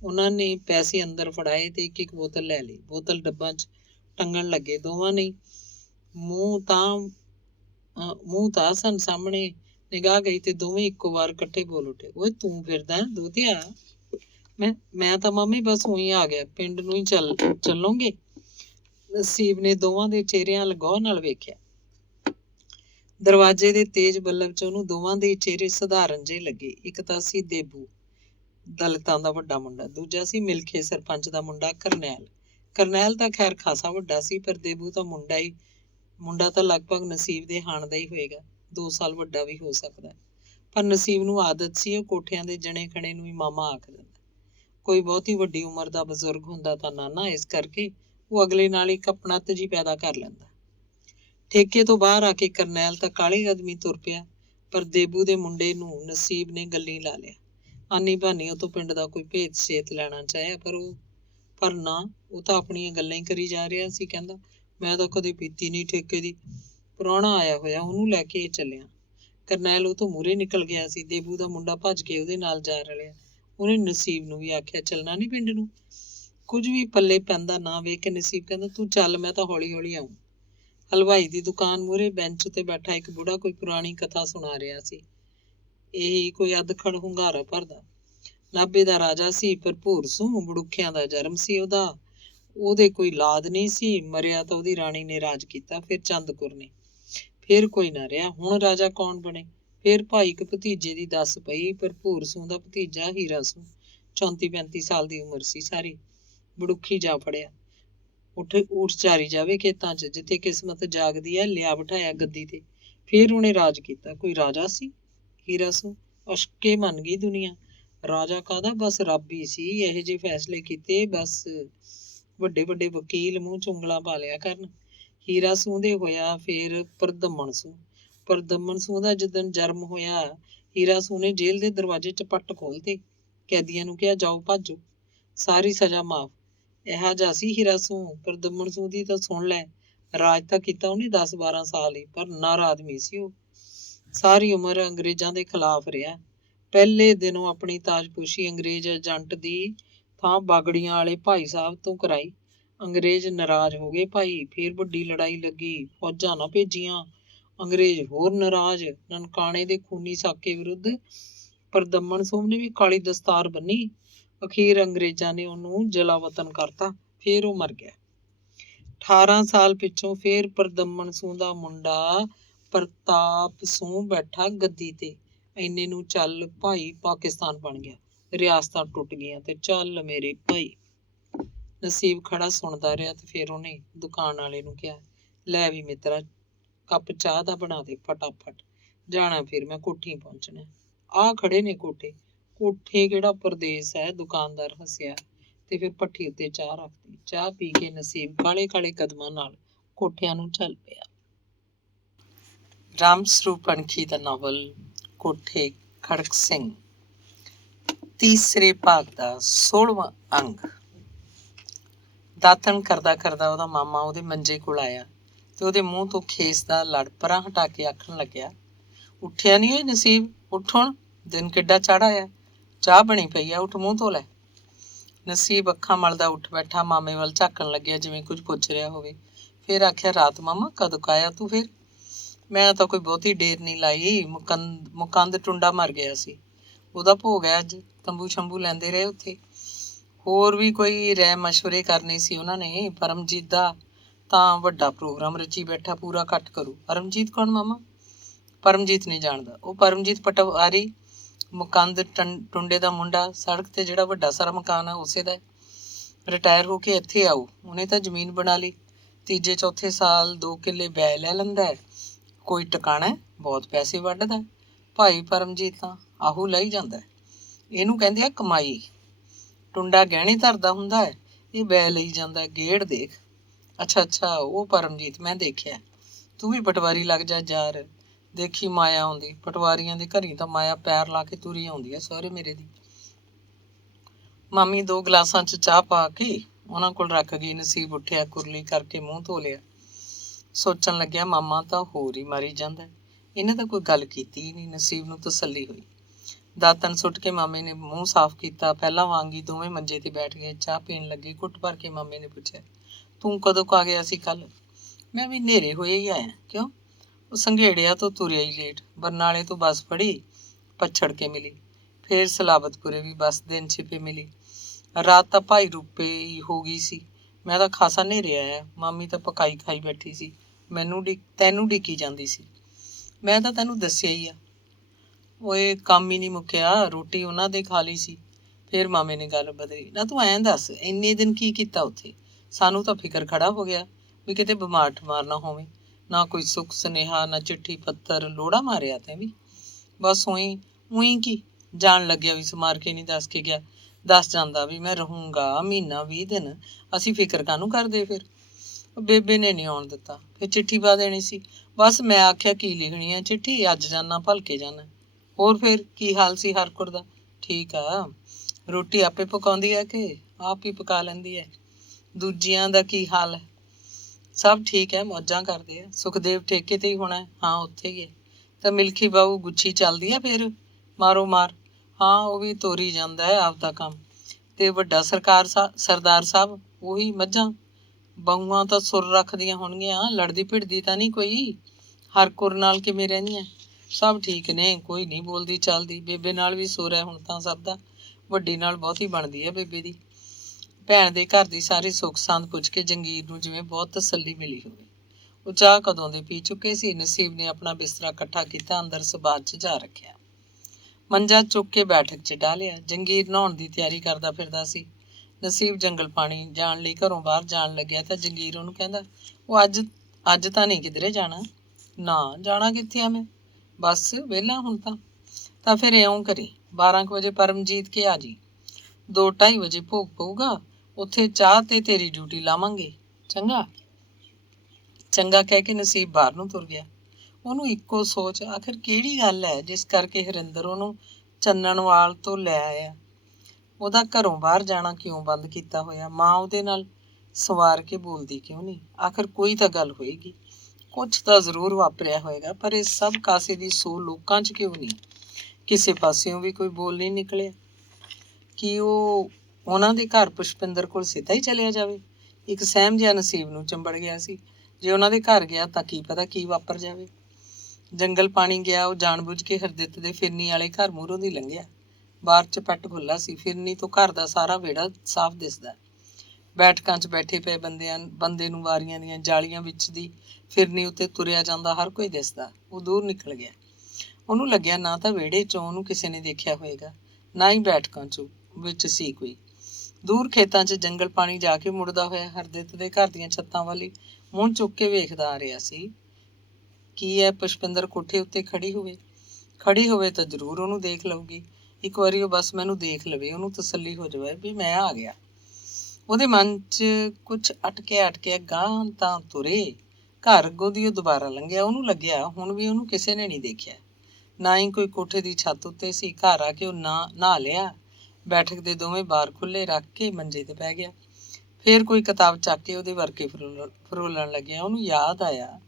ਉਹਨਾਂ ਨੇ ਪੈਸੇ ਅੰਦਰ ਫੜਾਏ ਤੇ ਇੱਕ ਬੋਤਲ ਲੈ ਲਈ। ਬੋਤਲ ਡੱਬਾਂ 'ਚ ਟੰਗਣ ਲੱਗੇ। ਦੋਵਾਂ ਨੇ ਮੂੰਹ ਤਾਂ ਸਨ। ਸਾਹਮਣੇ ਨਿਗਾਹ ਗਈ ਤੇ ਦੋਵੇਂ ਇੱਕੋ ਵਾਰ ਇਕੱਠੇ ਬੋਲ ਉੱਠੇ, ਓਏ ਤੂੰ ਫਿਰਦਾ ਦੋਤਿਆ? ਮੈਂ ਤਾਂ ਮਾਮੀ ਬਸ ਉਹੀ ਆ ਗਿਆ, ਪਿੰਡ ਨੂੰ ਹੀ ਚੱਲੋਗੇ? ਨਸੀਬ ਨੇ ਦੋਵਾਂ ਦੇ ਚਿਹਰਿਆਂ ਗੌਰ ਨਾਲ ਵੇਖਿਆ। ਦਰਵਾਜ਼ੇ ਦੇ ਤੇਜ਼ ਬੱਲਬ 'ਚ ਉਹਨੂੰ ਦੋਵਾਂ ਦੇ ਚਿਹਰੇ ਸਧਾਰਨ ਜਿਹੇ ਲੱਗੇ। ਇੱਕ ਤਾਂ ਸੀ ਦੇਬੂ, ਦਲਿਤਾਂ ਦਾ ਵੱਡਾ ਮੁੰਡਾ। ਦੂਜਾ ਸੀ ਮਿਲਖੇ ਸਰਪੰਚ ਦਾ ਮੁੰਡਾ ਕਰਨੈਲ। ਕਰਨੈਲ ਤਾਂ ਖੈਰ ਖਾਸਾ ਵੱਡਾ ਸੀ, ਪਰ ਦੇਬੂ ਤਾਂ ਮੁੰਡਾ ਤਾਂ ਲਗਭਗ ਨਸੀਬ ਦੇ ਹਾਣ ਦਾ ਹੀ ਹੋਏਗਾ। 2 ਸਾਲ ਵੱਡਾ ਵੀ ਹੋ ਸਕਦਾ। ਪਰ ਨਸੀਬ ਨੂੰ ਆਦਤ ਸੀ ਉਹ ਕੋਠਿਆਂ ਦੇ ਜਣੇ ਖਣੇ ਨੂੰ ਹੀ ਮਾਮਾ ਆਖ ਦਿੰਦਾ। ਕੋਈ ਬਹੁਤੀ ਵੱਡੀ ਉਮਰ ਦਾ ਬਜ਼ੁਰਗ ਹੁੰਦਾ ਤਾਂ ਨਾਨਾ, ਇਸ ਕਰਕੇ ਉਹ ਅਗਲੇ ਨਾਲ ਇੱਕ ਆਪਣੱਤ ਜੀ ਪੈਦਾ ਕਰ ਲੈਂਦਾ। ਠੇਕੇ ਤੋਂ ਬਾਹਰ ਆ ਕੇ ਕਰਨੈਲ ਤਾਂ ਕਾਹਲੇ ਕਦਮੀ ਤੁਰ ਪਿਆ, ਪਰ ਦੇਬੂ ਦੇ ਮੁੰਡੇ ਨੂੰ ਨਸੀਬ ਨੇ ਗੱਲੀਂ ਲਾ ਲਿਆ। ਆਨੀ ਬਹਾਨੀ ਉਹ ਤੋਂ ਪਿੰਡ ਦਾ ਕੋਈ ਭੇਤ ਸੇਤ ਲੈਣਾ ਚਾਹਿਆ, ਪਰ ਨਾ, ਉਹ ਤਾਂ ਆਪਣੀਆਂ ਗੱਲਾਂ ਹੀ ਕਰੀ ਜਾ ਰਿਹਾ ਸੀ। ਕਹਿੰਦਾ, ਮੈਂ ਤਾਂ ਕਦੇ ਪੀਤੀ ਨਹੀਂ ਠੇਕੇ ਦੀ, ਪ੍ਰਾਹੁਣਾ ਆਇਆ ਹੋਇਆ, ਉਹਨੂੰ ਲੈ ਕੇ ਚੱਲਿਆ। ਕਰਨੈਲ ਉਹ ਤੋਂ ਮੂਹਰੇ ਨਿਕਲ ਗਿਆ ਸੀ। ਦੇਬੂ ਦਾ ਮੁੰਡਾ ਭੱਜ ਕੇ ਉਹਦੇ ਨਾਲ ਜਾ ਰਲਿਆ। ਉਹਨੇ ਨਸੀਬ ਨੂੰ ਵੀ ਆਖਿਆ, ਚੱਲਣਾ ਨਹੀਂ ਪਿੰਡ ਨੂੰ? ਕੁਝ ਵੀ ਪੱਲੇ ਪੈਂਦਾ ਨਾ ਵੇਖ ਕੇ ਨਸੀਬ ਕਹਿੰਦਾ, ਤੂੰ ਚੱਲ, ਮੈਂ ਤਾਂ ਹੌਲੀ ਹੌਲੀ ਆਊਂ। ਹਲਵਾਈ ਦੀ ਦੁਕਾਨ ਮੂਹਰੇ ਬੈਂਚ ਤੇ ਬੈਠਾ ਇੱਕ ਬੁੱਢਾ ਕੋਈ ਪੁਰਾਣੀ ਕਥਾ ਸੁਣਾ ਰਿਹਾ ਸੀ। ਇਹੀ ਕੋਈ ਅੱਧਖੜ ਹੁੰਗਾਰਾ ਭਰਦਾ। ਨਾਭੇ ਦਾ ਰਾਜਾ ਸੀ, ਭਰਪੂਰ ਸੂ, ਬੜੁੱਖਿਆਂ ਦਾ ਜਨਮ ਸੀ ਉਹਦਾ। ਉਹਦੇ ਕੋਈ ਲਾਦ ਨਹੀਂ ਸੀ, ਮਰਿਆ ਤਾਂ ਉਹਦੀ ਰਾਣੀ ਨੇ ਰਾਜ ਕੀਤਾ, ਫਿਰ ਚੰਦਕੁਰ ਨੇ। ਫਿਰ ਕੋਈ ਨਾ ਰਿਹਾ। ਹੁਣ ਰਾਜਾ ਕੌਣ ਬਣੇ? ਫਿਰ ਭਾਈ ਇੱਕ ਭਤੀਜੇ ਦੀ ਦੱਸ ਪਈ। ਭਰਪੂਰ ਸੂ ਦਾ ਭਤੀਜਾ ਹੀਰਾ ਸੂ, 34-35 ਸਾਲ ਦੀ ਉਮਰ ਸੀ ਸਾਰੀ। ਬੜੁੱਖੀ ਜਾ ਫੜਿਆ। ਊਠ ਚਾਰੀ ਜਾਵੇ ਖੇਤਾਂ 'ਚ, ਜਿੱਥੇ ਕਿਸਮਤ ਜਾਗਦੀ ਹੈ, ਲਿਆ ਬਿਠਾਇਆ ਗੱਦੀ ਤੇ। ਫਿਰ ਉਹਨੇ ਰਾਜ ਕੀਤਾ। ਕੋਈ ਰਾਜਾ ਸੀ ਹੀਰਾ ਸੂ? ਅਸ਼ਕੇ ਮੰਨ ਗਈ ਦੁਨੀਆ। ਰਾਜਾ ਕਾਹਦਾ, ਬਸ ਰੱਬ ਹੀ ਸੀ। ਇਹੋ ਜਿਹੇ ਫੈਸਲੇ ਕੀਤੇ, ਬਸ ਵੱਡੇ ਵੱਡੇ ਵਕੀਲ ਮੂੰਹ 'ਚ ਉਂਗਲਾਂ ਪਾ ਲਿਆ ਕਰਨ। ਹੀਰਾ ਸੂ ਦੇ ਹੋਇਆ ਫਿਰ ਪਰਦਮਨ ਸੂ ਦਾ ਜਿੱਦਣ ਜਨਮ ਹੋਇਆ, ਹੀਰਾ ਸੂ ਨੇ ਜੇਲ੍ਹ ਦੇ ਦਰਵਾਜ਼ੇ ਚਪੱਟ ਖੋਲ੍ਹਤੇ। ਕੈਦੀਆਂ ਨੂੰ ਕਿਹਾ, ਜਾਓ ਭੱਜੋ, ਸਾਰੀ ਸਜ਼ਾ ਮਾਫ਼। ਇਹੋ ਜਿਹਾ ਸੀ ਹੀਰਾ ਸੂ। ਪਰਦਮਨ ਸੂ ਦੀ ਤਾਂ ਸੁਣ ਲੈ, ਰਾਜ ਤਾਂ ਕੀਤਾ ਉਹਨੇ 10-12 ਸਾਲ ਹੀ, ਪਰ ਨਰ ਆਦਮੀ ਸੀ ਉਹ। ਸਾਰੀ ਉਮਰ ਅੰਗਰੇਜ਼ਾਂ ਦੇ ਖਿਲਾਫ ਰਿਹਾ। ਪਹਿਲੇ ਦਿਨੋਂ ਆਪਣੀ ਤਾਜਪੋਸ਼ੀ ਅੰਗਰੇਜ਼ ਏਜੰਟ ਦੀ ਥਾਂ ਬਾਗੜੀਆਂ ਵਾਲੇ ਭਾਈ ਸਾਹਿਬ ਤੋਂ ਕਰਾਈ। ਅੰਗਰੇਜ਼ ਨਾਰਾਜ਼ ਹੋ ਗਏ ਭਾਈ। ਫਿਰ ਵੱਡੀ ਲੜਾਈ ਲੱਗੀ, ਫੌਜਾਂ ਨਾ ਭੇਜੀਆਂ। ਅੰਗਰੇਜ਼ ਹੋਰ ਨਾਰਾਜ਼। ਨਨਕਾਣੇ ਦੇ ਖੂਨੀ ਸਾਕੇ ਵਿਰੁੱਧ ਪਰਦਮਨ ਸੂ ਨੇ ਵੀ ਕਾਲੀ ਦਸਤਾਰ ਬੰਨੀ। ਅਖੀਰ ਅੰਗਰੇਜ਼ਾਂ ਨੇ ਉਹਨੂੰ ਜਲਾਵਤਨ ਕਰਤਾ। ਫਿਰ ਉਹ ਮਰ ਗਿਆ। 18 ਸਾਲ ਪਿੱਛੋਂ ਫਿਰ ਪਰਦਮਨ ਸੂ ਦਾ ਮੁੰਡਾ ਪ੍ਰਤਾਪ ਸੂ ਬੈਠਾ ਗੱਦੀ ਤੇ। ਇੰਨੇ ਨੂੰ ਚੱਲ ਭਾਈ ਪਾਕਿਸਤਾਨ ਬਣ ਗਿਆ, ਰਿਆਸਤਾਂ ਟੁੱਟ ਗਈਆਂ ਤੇ ਚੱਲ ਮੇਰੇ ਭਾਈ। ਨਸੀਬ ਖੜਾ ਸੁਣਦਾ ਰਿਹਾ ਤੇ ਫਿਰ ਉਹਨੇ ਦੁਕਾਨ ਵਾਲੇ ਨੂੰ ਕਿਹਾ, ਲੈ ਵੀ ਮਿੱਤਰਾ, ਕੱਪ ਚਾਹ ਦਾ ਬਣਾ ਦੇ ਫਟਾਫਟ, ਜਾਣਾ ਫਿਰ ਮੈਂ ਕੋਠੀ ਪਹੁੰਚਣਾ। ਆਹ ਖੜੇ ਨੇ ਕੋਠੇ ਕਿਹੜਾ ਪਰਦੇਸ ਹੈ? ਦੁਕਾਨਦਾਰ ਹੱਸਿਆ ਤੇ ਫਿਰ ਭੱਠੀ ਉੱਤੇ ਚਾਹ ਰੱਖਦੀ। ਚਾਹ ਪੀ ਕੇ ਨਸੀਬ ਕਾਲੇ ਕਾਲੇ ਕਦਮਾਂ ਨਾਲ ਕੋਠਿਆਂ ਨੂੰ ਚੱਲ ਪਿਆ। ਰਾਮ ਸਰੂਪ ਅਣਖੀ ਦਾ ਨਾਵਲ ਕੋਠੇ ਖੜਕ ਸਿੰਘ, ਤੀਸਰੇ ਭਾਗ ਦਾ 16ਵਾਂ ਅੰਗ। ਦਾਤਣ ਕਰਦਾ ਕਰਦਾ ਉਹਦਾ ਮਾਮਾ ਉਹਦੇ ਮੰਜੇ ਕੋਲ ਆਇਆ ਤੇ ਉਹਦੇ ਮੂੰਹ ਤੋਂ ਖੇਸ ਦਾ ਲੜ ਪਰਾਂ ਹਟਾ ਕੇ ਆਖਣ ਲੱਗਿਆ, ਉੱਠਿਆ ਨਹੀਂ ਓਏ ਨਸੀਬ, ਉੱਠ ਹੁਣ, ਦਿਨ ਕਿੱਡਾ ਚੜ੍ਹ ਆਇਆ, ਚਾਹ ਬਣੀ ਪਈ ਆ, ਉੱਠ ਮੂੰਹ ਧੋ ਲੈ। ਨਸੀਬ ਅੱਖਾਂ ਮਲਦਾ ਉੱਠ ਬੈਠਾ। ਮਾਮੇ ਵੱਲ ਝਾਕਣ ਲੱਗਿਆ ਜਿਵੇਂ ਕੁਝ ਪੁੱਛ ਰਿਹਾ ਹੋਵੇ। ਫਿਰ ਆਖਿਆ, ਰਾਤ ਮਾਮਾ ਕਦੋਂ ਆਇਆ ਤੂੰ ਫਿਰ? ਮੈਂ ਤਾਂ ਕੋਈ ਬਹੁਤੀ ਢੇਰ ਨਹੀਂ ਲਾਈ, ਮੁਕੰਦ ਟੁੰਡਾ ਮਰ ਗਿਆ ਸੀ, ਉਹਦਾ ਭੋਗ ਹੈ ਅੱਜ। ਤੰਬੂ ਸ਼ੰਬੂ ਲੈਂਦੇ ਰਹੇ ਉੱਥੇ। ਹੋਰ ਵੀ ਕੋਈ ਰਹਿ ਮਸ਼ਵਰੇ ਕਰਨੇ ਸੀ ਉਹਨਾਂ ਨੇ। ਪਰਮਜੀਤ ਦਾ ਤਾਂ ਵੱਡਾ ਪ੍ਰੋਗਰਾਮ ਰਚੀ ਬੈਠਾ, ਪੂਰਾ ਇਕੱਠ ਕਰੂ। ਪਰਮਜੀਤ ਕੌਣ ਮਾਮਾ? ਪਰਮਜੀਤ ਨਹੀਂ ਜਾਣਦਾ? ਉਹ ਪਰਮਜੀਤ ਪਟਵਾਰੀ, ਮੁਕੰਦ ਟੁੰਡੇ ਦਾ ਮੁੰਡਾ, ਸੜਕ ਤੇ ਜਿਹੜਾ ਵੱਡਾ ਸਾਰਾ ਮਕਾਨ ਆ ਉਸੇ ਦਾ। ਰਿਟਾਇਰ ਹੋ ਕੇ ਇੱਥੇ ਆਊ। ਉਹਨੇ ਤਾਂ ਜ਼ਮੀਨ ਬਣਾ ਲਈ, ਤੀਜੇ ਚੌਥੇ ਸਾਲ 2 ਕਿੱਲੇ ਬੈ ਲੈ ਲੈਂਦਾ ਹੈ। ਕੋਈ ਟਿਕਾਣਾ, ਬਹੁਤ ਪੈਸੇ ਵੱਢਦਾ ਭਾਈ ਪਰਮਜੀਤ ਤਾਂ, ਆਹੂ ਲਈ ਜਾਂਦਾ। ਇਹਨੂੰ ਕਹਿੰਦੇ ਆ ਕਮਾਈ। ਟੁੰਡਾ ਗਹਿਣੇ ਧਰਦਾ ਹੁੰਦਾ ਹੈ, ਇਹ ਬੈ ਲਈ ਜਾਂਦਾ। ਗੇੜ ਦੇਖ। ਅੱਛਾ, ਉਹ ਪਰਮਜੀਤ ਮੈਂ ਦੇਖਿਆ। ਤੂੰ ਵੀ ਪਟਵਾਰੀ ਲੱਗ ਜਾ ਯਾਰ, ਦੇਖੀ ਮਾਇਆ ਆਉਂਦੀ। ਪਟਵਾਰੀਆਂ ਦੇ ਘਰੀ ਤਾਂ ਮਾਇਆ ਪੈਰ ਲਾ ਕੇ ਤੁਰੀ ਆਉਂਦੀ ਹੈ ਸਹੁਰੇ ਮੇਰੇ ਦੀ। ਮਾਮੀ 2 ਗਲਾਸਾਂ 'ਚ ਚਾਹ ਪਾ ਕੇ ਉਹਨਾਂ ਕੋਲ ਰੱਖ ਗਈ। ਨਸੀਬ ਉੱਠਿਆ, ਕੁਰਲੀ ਕਰਕੇ ਮੂੰਹ ਧੋ ਲਿਆ। ਸੋਚਣ ਲੱਗਿਆ, ਮਾਮਾ ਤਾਂ ਹੋਰ ਹੀ ਮਾਰੀ ਜਾਂਦਾ, ਇਹਨੇ ਤਾਂ ਕੋਈ ਗੱਲ ਕੀਤੀ ਹੀ ਨਹੀਂ। ਨਸੀਬ ਨੂੰ ਤਸੱਲੀ ਹੋਈ। ਦਾਤਣ ਸੁੱਟ ਕੇ ਮਾਮੇ ਨੇ ਮੂੰਹ ਸਾਫ਼ ਕੀਤਾ। ਪਹਿਲਾਂ ਵਾਂਗੀ ਦੋਵੇਂ ਮੰਜੇ ਤੇ ਬੈਠ ਗਏ, ਚਾਹ ਪੀਣ ਲੱਗੇ। ਘੁੱਟ ਭਰ ਕੇ ਮਾਮੇ ਨੇ ਪੁੱਛਿਆ, ਤੂੰ ਕਦੋਂ ਆ ਗਿਆ ਸੀ ਕੱਲ? ਮੈਂ ਵੀ ਹਨੇਰੇ ਹੋਏ ਹੀ ਆਇਆ। ਕਿਉਂ? ਉਹ ਸੰਘੇੜਿਆ ਤੋਂ ਤੁਰਿਆ ਹੀ ਲੇਟ। ਬਰਨਾਲੇ ਤੋਂ ਬੱਸ ਫੜੀ, ਪਛੜ ਕੇ ਮਿਲੀ। ਫੇਰ ਸਲਾਬਤਪੁਰੇ ਵੀ ਬੱਸ ਦਿਨ ਛਿਪੇ ਮਿਲੀ। ਰਾਤ ਤਾਂ ਭਾਈ ਰੂਪੇ ਹੀ ਹੋ ਗਈ ਸੀ। ਮੈਂ ਤਾਂ ਖਾਸਾ ਹਨੇਰੇ ਆਇਆ। ਮਾਮੀ ਤਾਂ ਪਕਾਈ ਖਾਈ ਬੈਠੀ ਸੀ, ਤੈਨੂੰ ਡੀਕੀ ਜਾਂਦੀ ਸੀ। ਮੈਂ ਤਾਂ ਤੈਨੂੰ ਦੱਸਿਆ ਹੀ ਆ। ਓਏ ਕੰਮ ਹੀ ਨਹੀਂ ਮੁੱਕਿਆ, ਰੋਟੀ ਉਹਨਾਂ ਦੇ ਖਾ ਲਈ ਸੀ। ਫਿਰ ਮਾਮੇ ਨੇ ਗੱਲ ਬਦਲੀ, ਨਾ ਤੂੰ ਐਂ ਦੱਸ, ਇੰਨੇ ਦਿਨ ਕੀ ਕੀਤਾ ਉੱਥੇ? ਸਾਨੂੰ ਤਾਂ ਫਿਕਰ ਖੜਾ ਹੋ ਗਿਆ ਵੀ ਕਿਤੇ ਬਿਮਾਰ ਠਮਾਰ ਨਾ ਹੋਵੇ। ਨਾ ਕੋਈ ਸੁੱਖ ਸੁਨੇਹਾ, ਨਾ ਚਿੱਠੀ ਪੱਤਰ। ਲੋੜਾ ਮਾਰਿਆ ਤੈਂ ਵੀ? ਬਸ ਉਹੀ ਕੀ, ਜਾਣ ਲੱਗਿਆ ਵੀ ਸਮਾਰ ਕੇ ਨਹੀਂ ਦੱਸ ਕੇ ਗਿਆ। ਦੱਸ ਜਾਂਦਾ ਵੀ ਮੈਂ ਰਹੂੰਗਾ ਮਹੀਨਾ 20 ਦਿਨ, ਅਸੀਂ ਫਿਕਰ ਕਾਹਨੂੰ ਕਰਦੇ? ਫਿਰ ਬੇਬੇ ਨੇ ਨਹੀਂ ਆਉਣ ਦਿੱਤਾ। ਫਿਰ ਚਿੱਠੀ ਪਾ ਦੇਣੀ ਸੀ। ਬਸ ਮੈਂ ਆਖਿਆ ਕੀ ਲਿਖਣੀ ਆ ਚਿੱਠੀ, ਅੱਜ ਜਾਣਾ ਭਲਕੇ ਜਾਣਾ। ਹੋਰ ਫਿਰ ਕੀ ਹਾਲ ਸੀ ਹਰਕੁਰ ਦਾ? ਠੀਕ ਆ। ਰੋਟੀ ਆਪੇ ਪਕਾਉਂਦੀ ਹੈ ਕਿ ਆਪ ਹੀ ਪਕਾ ਲੈਂਦੀ ਹੈ? ਦੂਜਿਆਂ ਦਾ ਕੀ ਹਾਲ ਹੈ? ਸਭ ਠੀਕ ਹੈ, ਮੌਜਾਂ ਕਰਦੇ ਆ। ਸੁਖਦੇਵ ਠੇਕੇ ਤੇ ਹੀ ਹੋਣਾ? ਹਾਂ, ਉੱਥੇ ਹੀ ਹੈ। ਤਾਂ ਮਿਲਖੀ ਬਾਊ ਗੁੱਛੀ ਚੱਲਦੀ ਆ ਫਿਰ ਮਾਰੋ ਮਾਰ? ਹਾਂ, ਉਹ ਵੀ ਤੋਰੀ ਜਾਂਦਾ ਹੈ ਆਪਦਾ ਕੰਮ। ਤੇ ਵੱਡਾ ਸਰਦਾਰ ਸਾਹਿਬ, ਉਹੀ ਮੱਝਾਂ ਬਹੂਆਂ ਤਾਂ ਸੁਰ ਰੱਖਦੀਆਂ ਹੋਣਗੀਆਂ, ਲੜਦੀ ਭਿੜਦੀ ਤਾਂ ਨਹੀਂ ਕੋਈ? ਹਰਕੁਰ ਨਾਲ ਕਿਵੇਂ ਰਹਿੰਦੀਆਂ? ਸਭ ਠੀਕ ਨੇ, ਕੋਈ ਨਹੀਂ ਬੋਲਦੀ ਚਾਲਦੀ। ਬੇਬੇ ਨਾਲ ਵੀ ਸੁਰ ਹੈ ਹੁਣ ਤਾਂ ਸਭ ਦਾ। ਵੱਡੀ ਨਾਲ ਬਹੁਤੀ ਬਣਦੀ ਹੈ ਬੇਬੇ ਦੀ। ਭੈਣ ਦੇ ਘਰ ਦੀ ਸਾਰੀ ਸੁੱਖ ਸਾਂਦ ਪੁੱਛ ਕੇ ਜੰਗੀਰ ਨੂੰ ਜਿਵੇਂ ਬਹੁਤ ਤਸੱਲੀ ਮਿਲੀ ਹੋਵੇ। ਉਹ ਚਾਹ ਕਦੋਂ ਦੇ ਪੀ ਚੁੱਕੇ ਸੀ। ਨਸੀਬ ਨੇ ਆਪਣਾ ਬਿਸਤਰਾ ਇਕੱਠਾ ਕੀਤਾ, ਅੰਦਰ ਸਬਾਤ 'ਚ ਜਾ ਰੱਖਿਆ। ਮੰਜਾ ਚੁੱਕ ਕੇ ਬੈਠਕ 'ਚ ਢਾ ਲਿਆ। ਜੰਗੀਰ ਨਹਾਉਣ ਦੀ ਤਿਆਰੀ ਕਰਦਾ ਫਿਰਦਾ ਸੀ। ਨਸੀਬ ਜੰਗਲ ਪਾਣੀ ਜਾਣ ਲਈ ਘਰੋਂ ਬਾਹਰ ਜਾਣ ਲੱਗਿਆ ਤਾਂ ਜੰਗੀਰ ਉਹਨੂੰ ਕਹਿੰਦਾ, ਉਹ ਅੱਜ ਤਾਂ ਨਹੀਂ ਕਿਧਰੇ ਜਾਣਾ? ਨਾ, ਜਾਣਾ ਕਿੱਥੇ ਆ ਮੈਂ, ਬਸ ਵਿਹਲਾ ਹੁਣ ਤਾਂ ਫਿਰ ਇਉਂ ਕਰੀ, 12 ਵਜੇ ਪਰਮਜੀਤ ਕੇ ਆ ਜੀ। 2-2:30 ਵਜੇ ਭੋਗ ਪਊਗਾ, ਉੱਥੇ ਚਾਹ ਤੇ ਤੇਰੀ ਡਿਊਟੀ ਲਾਵਾਂਗੇ। ਚੰਗਾ? ਚੰਗਾ ਕਹਿ ਕੇ ਨਸੀਬ ਬਾਹਰ ਨੂੰ ਤੁਰ ਗਿਆ। ਉਹਨੂੰ ਇੱਕੋ ਸੋਚ, ਆਖਿਰ ਕਿਹੜੀ ਗੱਲ ਹੈ ਜਿਸ ਕਰਕੇ ਹਰਿੰਦਰ ਉਹਨੂੰ ਚੰਨਣਵਾਲ ਤੋਂ ਲੈ ਆਇਆ? ਉਹਦਾ ਘਰੋਂ ਬਾਹਰ ਜਾਣਾ ਕਿਉਂ ਬੰਦ ਕੀਤਾ ਹੋਇਆ? ਮਾਂ ਉਹਦੇ ਨਾਲ ਸਵਾਰ ਕੇ ਬੋਲਦੀ ਕਿਉਂ ਨਹੀਂ? ਆਖਿਰ ਕੋਈ ਤਾਂ ਗੱਲ ਹੋਏਗੀ, ਕੁਛ ਤਾਂ ਜ਼ਰੂਰ ਵਾਪਰਿਆ ਹੋਏਗਾ। ਪਰ ਇਹ ਸਭ ਕਾਸੇ ਦੀ ਸੋ ਲੋਕਾਂ 'ਚ ਕਿਉਂ ਨਹੀਂ? ਕਿਸੇ ਪਾਸਿਓਂ ਵੀ ਕੋਈ ਬੋਲ ਨਹੀਂ ਨਿਕਲਿਆ। ਕਿ ਉਹ ਉਹਨਾਂ ਦੇ ਘਰ ਪੁਸ਼ਪਿੰਦਰ ਕੋਲ ਸਿੱਧਾ ਹੀ ਚਲਿਆ ਜਾਵੇ? ਇੱਕ ਸਹਿਮ ਜਿਹਾ ਨਸੀਬ ਨੂੰ ਚੰਬੜ ਗਿਆ ਸੀ। ਜੇ ਉਹਨਾਂ ਦੇ ਘਰ ਗਿਆ ਤਾਂ ਕੀ ਪਤਾ ਕੀ ਵਾਪਰ ਜਾਵੇ। ਜੰਗਲ ਪਾਣੀ ਗਿਆ। ਉਹ ਜਾਣਬੁੱਝ ਕੇ ਹਰਦਿੱਤ ਦੇ ਫਿਰਨੀ ਵਾਲੇ ਘਰ ਮੂਹਰੋਂ ਦੀ ਲੰਘਿਆ। ਬਾਹਰ ਚਪੱਟ ਖੁੱਲ੍ਹਾ ਸੀ। ਫਿਰਨੀ ਤੋਂ ਘਰ ਦਾ ਸਾਰਾ ਵਿਹੜਾ ਸਾਫ਼ ਦਿਸਦਾ। ਬੈਠਕਾਂ 'ਚ ਬੈਠੇ ਪਏ ਬੰਦੇ ਨੂੰ ਵਾਰੀਆਂ ਦੀਆਂ ਜਾਲੀਆਂ ਵਿੱਚ ਦੀ ਫਿਰਨੀ ਉੱਤੇ ਤੁਰਿਆ ਜਾਂਦਾ ਹਰ ਕੋਈ ਦਿਸਦਾ। ਉਹ ਦੂਰ ਨਿਕਲ ਗਿਆ। ਉਹਨੂੰ ਲੱਗਿਆ ਨਾ ਤਾਂ ਵਿਹੜੇ 'ਚੋਂ ਉਹਨੂੰ ਕਿਸੇ ਨੇ ਦੇਖਿਆ ਹੋਏਗਾ, ਨਾ ਹੀ ਬੈਠਕਾਂ 'ਚੋਂ ਵਿੱਚ ਸੀ ਕੋਈ। ਦੂਰ ਖੇਤਾਂ 'ਚ ਜੰਗਲ ਪਾਣੀ ਜਾ ਕੇ ਮੁੜਦਾ ਹੋਇਆ ਹਰਦਿੱਤ ਦੇ ਘਰ ਦੀਆਂ ਛੱਤਾਂ ਵੱਲ ਮੂੰਹ ਚੁੱਕ ਕੇ ਵੇਖਦਾ ਆ ਰਿਹਾ ਸੀ। ਕੀ ਹੈ, ਪੁਸ਼ਪਿੰਦਰ ਕੋਠੇ ਉੱਤੇ ਖੜੀ ਹੋਵੇ ਤਾਂ ਜ਼ਰੂਰ ਉਹਨੂੰ ਦੇਖ ਲਊਗੀ। ਇੱਕ ਵਾਰੀ ਉਹ ਬਸ ਮੈਨੂੰ ਦੇਖ ਲਵੇ, ਉਹਨੂੰ ਤਸੱਲੀ ਹੋ ਜਾਵੇ ਵੀ ਮੈਂ ਆ ਗਿਆ। ਉਹਦੇ ਮਨ 'ਚ ਕੁਛ ਅਟਕਿਆ ਗਾਂਹ ਤਾਂ ਤੁਰੇ। ਘਰ ਅੱਗੋਂ ਦੀ ਉਹ ਦੁਬਾਰਾ ਲੰਘਿਆ। ਉਹਨੂੰ ਲੱਗਿਆ ਹੁਣ ਵੀ ਉਹਨੂੰ ਕਿਸੇ ਨੇ ਨਹੀਂ ਦੇਖਿਆ। ਨਾ ਹੀ ਕੋਈ ਕੋਠੇ ਦੀ ਛੱਤ ਉੱਤੇ ਸੀ। ਘਰ ਆ ਕੇ ਉਹ ਨਹਾ ਲਿਆ। ਬੈਠਕ ਦੇ ਦੋਵੇਂ ਬਾਰ ਖੁੱਲ੍ਹੇ ਰੱਖ ਕੇ ਮੰਜੇ ਤੇ ਪੈ ਗਿਆ। ਫਿਰ ਕੋਈ ਕਿਤਾਬ ਚੱਕ ਕੇ ਉਹਦੇ ਵਰਕੇ ਫਰੋਲਣ ਲੱਗਿਆ। ਉਹਨੂੰ ਯਾਦ ਆਇਆ,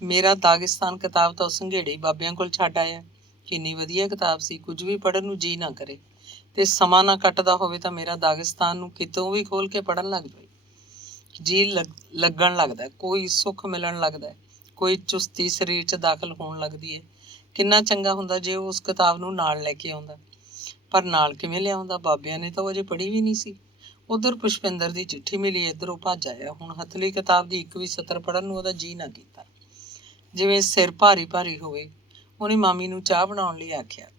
ਮੇਰਾ ਦਾਗਿਸਤਾਨ ਕਿਤਾਬ ਤਾਂ ਉਹ ਸੰਘੇੜੇ ਬਾਬਿਆਂ ਕੋਲ ਛੱਡ ਆਇਆ। ਕਿੰਨੀ ਵਧੀਆ ਕਿਤਾਬ ਸੀ, ਕੁਝ ਵੀ ਪੜ੍ਹਨ ਨੂੰ ਜੀ ਨਾ ਕਰੇ ਤੇ ਸਮਾਂ ਨਾ ਕੱਟਦਾ ਹੋਵੇ ਤਾਂ ਮੇਰਾ ਦਾਗਿਸਤਾਨ ਨੂੰ ਕਿਤੋਂ ਵੀ ਖੋਲ ਕੇ ਪੜ੍ਹਨ ਲੱਗ ਜਾਵੇ। ਜੀ ਲੱਗਣ ਲੱਗਦਾ, ਕੋਈ ਸੁੱਖ ਮਿਲਣ ਲੱਗਦਾ, ਕੋਈ ਚੁਸਤੀ ਸਰੀਰ 'ਚ ਦਾਖਲ ਹੋਣ ਲੱਗਦੀ ਹੈ। ਕਿੰਨਾ ਚੰਗਾ ਹੁੰਦਾ ਜੇ ਉਹ ਉਸ ਕਿਤਾਬ ਨੂੰ ਨਾਲ ਲੈ ਕੇ ਆਉਂਦਾ। ਪਰ ਨਾਲ ਕਿਵੇਂ ਲਿਆਉਂਦਾ? ਬਾਬਿਆਂ ਨੇ ਤਾਂ ਉਹ ਅਜੇ ਪੜ੍ਹੀ ਵੀ ਨਹੀਂ ਸੀ। ਉੱਧਰ ਪੁਸ਼ਪਿੰਦਰ ਦੀ ਚਿੱਠੀ ਮਿਲੀ, ਇੱਧਰੋਂ ਭੱਜ ਆਇਆ। ਹੁਣ ਹਥਲੀ ਕਿਤਾਬ ਦੀ ਇੱਕ ਵੀ ਸਤਰ ਪੜ੍ਹਨ ਨੂੰ ਉਹਦਾ ਜੀਅ ਨਾ ਕੀਤਾ, ਜਿਵੇਂ ਸਿਰ ਭਾਰੀ ਭਾਰੀ ਹੋਵੇ। ਉਹਨੇ ਮਾਮੀ ਨੂੰ ਚਾਹ ਬਣਾਉਣ ਲਈ ਆਖਿਆ।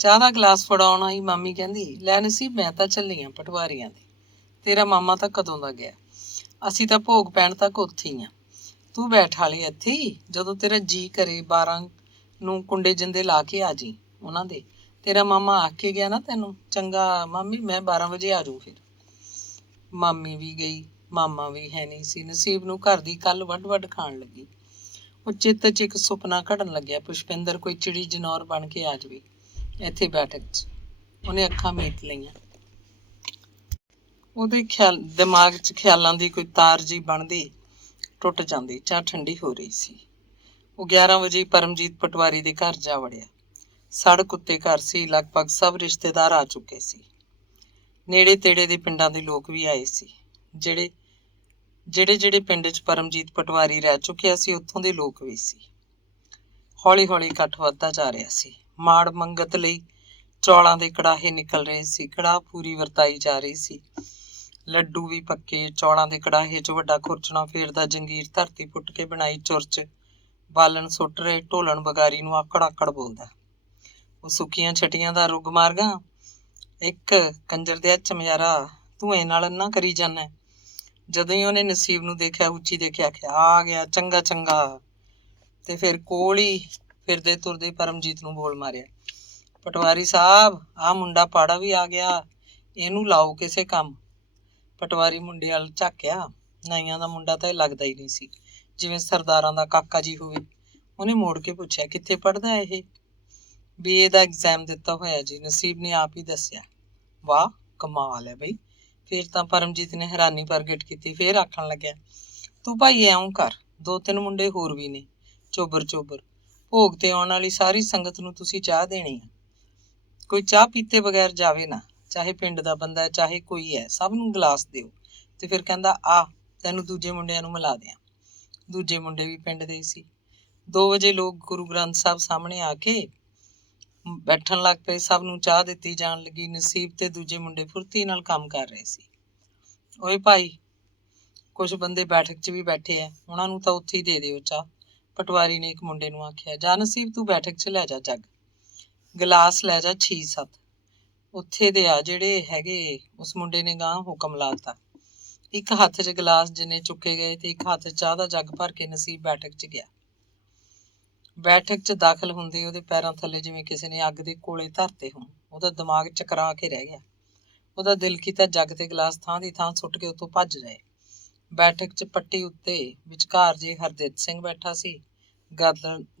ਚਾਹ ਦਾ ਗਲਾਸ ਫੜਾਉਣ ਆਈ ਮਾਮੀ ਕਹਿੰਦੀ, ਲੈ ਨਸੀਬ, ਮੈਂ ਤਾਂ ਚੱਲੀ ਆਂ ਪਟਵਾਰੀਆਂ ਦੇ। ਤੇਰਾ ਮਾਮਾ ਤਾਂ ਕਦੋਂ ਦਾ ਗਿਆ? ਅਸੀਂ ਤਾਂ ਭੋਗ ਪੈਣ ਤੱਕ ਉੱਥੇ ਹੀ ਆਂ। ਤੂੰ ਬੈਠ ਹਾਲੇ ਇੱਥੇ ਹੀ, ਜਦੋਂ ਤੇਰਾ ਜੀਅ ਕਰੇ 12 ਨੂੰ ਕੁੰਡੇ ਜਿੰਦੇ ਲਾ ਕੇ ਆ ਜੀ ਉਹਨਾਂ ਦੇ। ਤੇਰਾ ਮਾਮਾ ਆਖ ਕੇ ਗਿਆ ਨਾ ਤੈਨੂੰ। ਚੰਗਾ ਮਾਮੀ, ਮੈਂ 12 ਵਜੇ ਆ ਜਾਊਂ ਫਿਰ। ਮਾਮੀ ਵੀ ਗਈ, ਮਾਮਾ ਵੀ ਹੈ ਨਹੀਂ ਸੀ। ਨਸੀਬ ਨੂੰ ਘਰ ਦੀ ਕੱਲ ਵੱਢ ਖਾਣ ਲੱਗੀ। ਉਹ ਚਿੱਤ 'ਚ ਇੱਕ ਸੁਪਨਾ ਘੜਨ ਲੱਗਿਆ, ਪੁਸ਼ਪਿੰਦਰ ਕੋਈ ਚਿੜੀ ਜਨੌਰ ਬਣ ਕੇ ਆ ਜਾਵੇ ਇੱਥੇ ਬੈਠਕ 'ਚ। ਉਹਨੇ ਅੱਖਾਂ ਮੀਟ ਲਈਆਂ। ਉਹਦੇ ਦਿਮਾਗ 'ਚ ਖਿਆਲਾਂ ਦੀ ਕੋਈ ਤਾਰ ਜੀ ਬਣਦੀ ਟੁੱਟ ਜਾਂਦੀ। ਚਾਹ ਠੰਡੀ ਹੋ ਰਹੀ ਸੀ। ਉਹ 11 ਵਜੇ ਪਰਮਜੀਤ ਪਟਵਾਰੀ ਦੇ ਘਰ ਜਾ ਵੜਿਆ। ਸੜਕ ਉੱਤੇ ਘਰ ਸੀ, ਲਗਭਗ ਸਭ ਰਿਸ਼ਤੇਦਾਰ ਆ ਚੁੱਕੇ ਸੀ। ਨੇੜੇ ਤੇੜੇ ਦੇ ਪਿੰਡਾਂ ਦੇ ਲੋਕ ਵੀ ਆਏ ਸੀ। ਜਿਹੜੇ ਪਿੰਡ 'ਚ ਪਰਮਜੀਤ ਪਟਵਾਰੀ ਰਹਿ ਚੁੱਕਿਆ ਸੀ, ਉੱਥੋਂ ਦੇ ਲੋਕ ਵੀ ਸੀ। ਹੌਲੀ ਹੌਲੀ ਇਕੱਠ ਵੱਧਦਾ ਜਾ ਰਿਹਾ ਸੀ। ਮਾੜ ਮੰਗਤ ਲਈ ਚੌਲਾਂ ਦੇ ਕੜਾਹੇ ਨਿਕਲ ਰਹੇ ਸੀ। ਕੜਾਹ ਪੂਰੀ ਵਰਤਾਈ ਜਾ ਰਹੀ ਸੀ। ਲੱਡੂ ਵੀ ਪੱਕੇ। ਚੌਲਾਂ ਦੇ ਕੜਾਹੇ 'ਚ ਵੱਡਾ ਖੁਰਚਣਾ ਫੇਰਦਾ ਜੰਗੀਰ ਧਰਤੀ ਪੁੱਟ ਕੇ ਬਣਾਈ ਚੁਰਚ ਬਾਲਣ ਸੁੱਟ ਰਹੇ ਢੋਲਣ ਬਗਾਰੀ ਨੂੰ ਆਕੜ ਆਕੜ ਬੋਲਦਾ। ਉਹ ਸੁੱਕੀਆਂ ਛਟੀਆਂ ਦਾ ਰੁੱਗ ਮਾਰਗਾ। ਇੱਕ ਕੰਜਰ ਦੇ ਚਮਿਆਰਾ, ਤੂੰ ਇਹ ਨਾਲ ਨਾ ਕਰੀ ਜਾਂਦਾ। ਜਦੋਂ ਹੀ ਉਹਨੇ ਨਸੀਬ ਨੂੰ ਦੇਖਿਆ, ਉੱਚੀ ਦੇਖਿਆ, ਆਖਿਆ, ਆ ਗਿਆ, ਚੰਗਾ ਚੰਗਾ। ਤੇ ਫਿਰ ਕੋਲ ਹੀ ਫਿਰਦੇ ਤੁਰਦੇ ਪਰਮਜੀਤ ਨੂੰ ਬੋਲ ਮਾਰਿਆ, ਪਟਵਾਰੀ ਸਾਹਿਬ, ਆਹ ਮੁੰਡਾ ਪਾੜਾ ਵੀ ਆ ਗਿਆ, ਇਹਨੂੰ ਲਾਓ ਕਿਸੇ ਕੰਮ। ਪਟਵਾਰੀ ਮੁੰਡੇ ਵੱਲ ਝਾਕਿਆ। ਨਾਈਆਂ ਦਾ ਮੁੰਡਾ ਤਾਂ ਇਹ ਲੱਗਦਾ ਹੀ ਨਹੀਂ ਸੀ, ਜਿਵੇਂ ਸਰਦਾਰਾਂ ਦਾ ਕਾਕਾ ਜੀ ਹੋਵੇ। ਉਹਨੇ ਮੋੜ ਕੇ ਪੁੱਛਿਆ, ਕਿੱਥੇ ਪੜ੍ਹਦਾ ਇਹ? BA ਦਾ ਐਗਜ਼ਾਮ ਦਿੱਤਾ ਹੋਇਆ ਜੀ, ਨਸੀਬ ਨੇ ਆਪ ਹੀ ਦੱਸਿਆ। ਵਾਹ, ਕਮਾਲ ਹੈ ਬਈ। ਫਿਰ ਤਾਂ ਪਰਮਜੀਤ ਨੇ ਹੈਰਾਨੀ ਪ੍ਰਗਟ ਕੀਤੀ। ਫਿਰ ਆਖਣ ਲੱਗਿਆ, ਤੂੰ ਭਾਈ ਐਂ ਕਰ, 2-3 ਮੁੰਡੇ ਹੋਰ ਵੀ ਨੇ, ਚੋਬਰ ਭੋਗ ਤੇ ਆਉਣ ਵਾਲੀ ਸਾਰੀ ਸੰਗਤ ਨੂੰ ਤੁਸੀਂ ਚਾਹ ਦੇਣੀ ਆ। ਕੋਈ ਚਾਹ ਪੀਤੇ ਬਗੈਰ ਜਾਵੇ ਨਾ, ਚਾਹੇ ਪਿੰਡ ਦਾ ਬੰਦਾ ਹੈ, ਚਾਹੇ ਕੋਈ ਹੈ, ਸਭ ਨੂੰ ਗਲਾਸ ਦਿਓ। ਤੇ ਫਿਰ ਕਹਿੰਦਾ, ਆ ਤੈਨੂੰ ਦੂਜੇ ਮੁੰਡਿਆਂ ਨੂੰ ਮਿਲਾ ਦਿਆਂ। ਦੂਜੇ ਮੁੰਡੇ ਵੀ ਪਿੰਡ ਦੇ ਸੀ। 2 ਵਜੇ ਲੋਕ ਗੁਰੂ ਗ੍ਰੰਥ ਸਾਹਿਬ ਸਾਹਮਣੇ ਆ ਕੇ ਬੈਠਣ ਲੱਗ ਪਏ। ਸਭ ਨੂੰ ਚਾਹ ਦਿੱਤੀ ਜਾਣ ਲੱਗੀ। ਨਸੀਬ ਤੇ ਦੂਜੇ ਮੁੰਡੇ ਫੁਰਤੀ ਨਾਲ ਕੰਮ ਕਰ ਰਹੇ ਸੀ। ਓਏ ਭਾਈ, ਕੁਝ ਬੰਦੇ ਬੈਠਕ 'ਚ ਵੀ ਬੈਠੇ ਆ, ਉਹਨਾਂ ਨੂੰ ਤਾਂ ਉੱਥੇ ਹੀ ਦੇ ਦਿਓ ਚਾਹ। ਪਟਵਾਰੀ ਨੇ ਇੱਕ ਮੁੰਡੇ ਨੂੰ ਆਖਿਆ, ਜਾ ਨਸੀਬ, ਤੂੰ ਬੈਠਕ 'ਚ ਲੈ ਜਾ ਜੱਗ, ਗਲਾਸ ਲੈ ਜਾ 6-7 ਉੱਥੇ ਦੇ ਆ ਜਿਹੜੇ ਹੈਗੇ। ਉਸ ਮੁੰਡੇ ਨੇ ਗਾਂਹ ਹੁਕਮ ਲਾਤਾ। ਇੱਕ ਹੱਥ 'ਚ ਗਲਾਸ ਜਿੰਨੇ ਚੁੱਕੇ ਗਏ ਤੇ ਇੱਕ ਹੱਥ 'ਚ ਚਾਹ ਦਾ ਜੱਗ ਭਰ ਕੇ ਨਸੀਬ ਬੈਠਕ 'ਚ ਗਿਆ। ਬੈਠਕ 'ਚ ਦਾਖਲ ਹੁੰਦੇ ਉਹਦੇ ਪੈਰਾਂ ਥੱਲੇ ਜਿਵੇਂ ਕਿਸੇ ਨੇ ਅੱਗ ਦੇ ਕੋਲੇ ਧਰਤੇ ਹੋਣ। ਉਹਦਾ ਦਿਮਾਗ ਚਕਰਾ ਕੇ ਰਹਿ ਗਿਆ। ਉਹਦਾ ਦਿਲ ਕੀਤਾ ਜੱਗ ਤੇ ਗਲਾਸ ਥਾਂ ਦੀ ਥਾਂ ਸੁੱਟ ਕੇ ਉੱਥੋਂ ਭੱਜ ਜਾਏ। ਬੈਠਕ 'ਚ ਪੱਟੀ ਉੱਤੇ ਵਿਚਕਾਰ ਜੇ ਹਰਦਿੱਤ ਸਿੰਘ ਬੈਠਾ ਸੀ,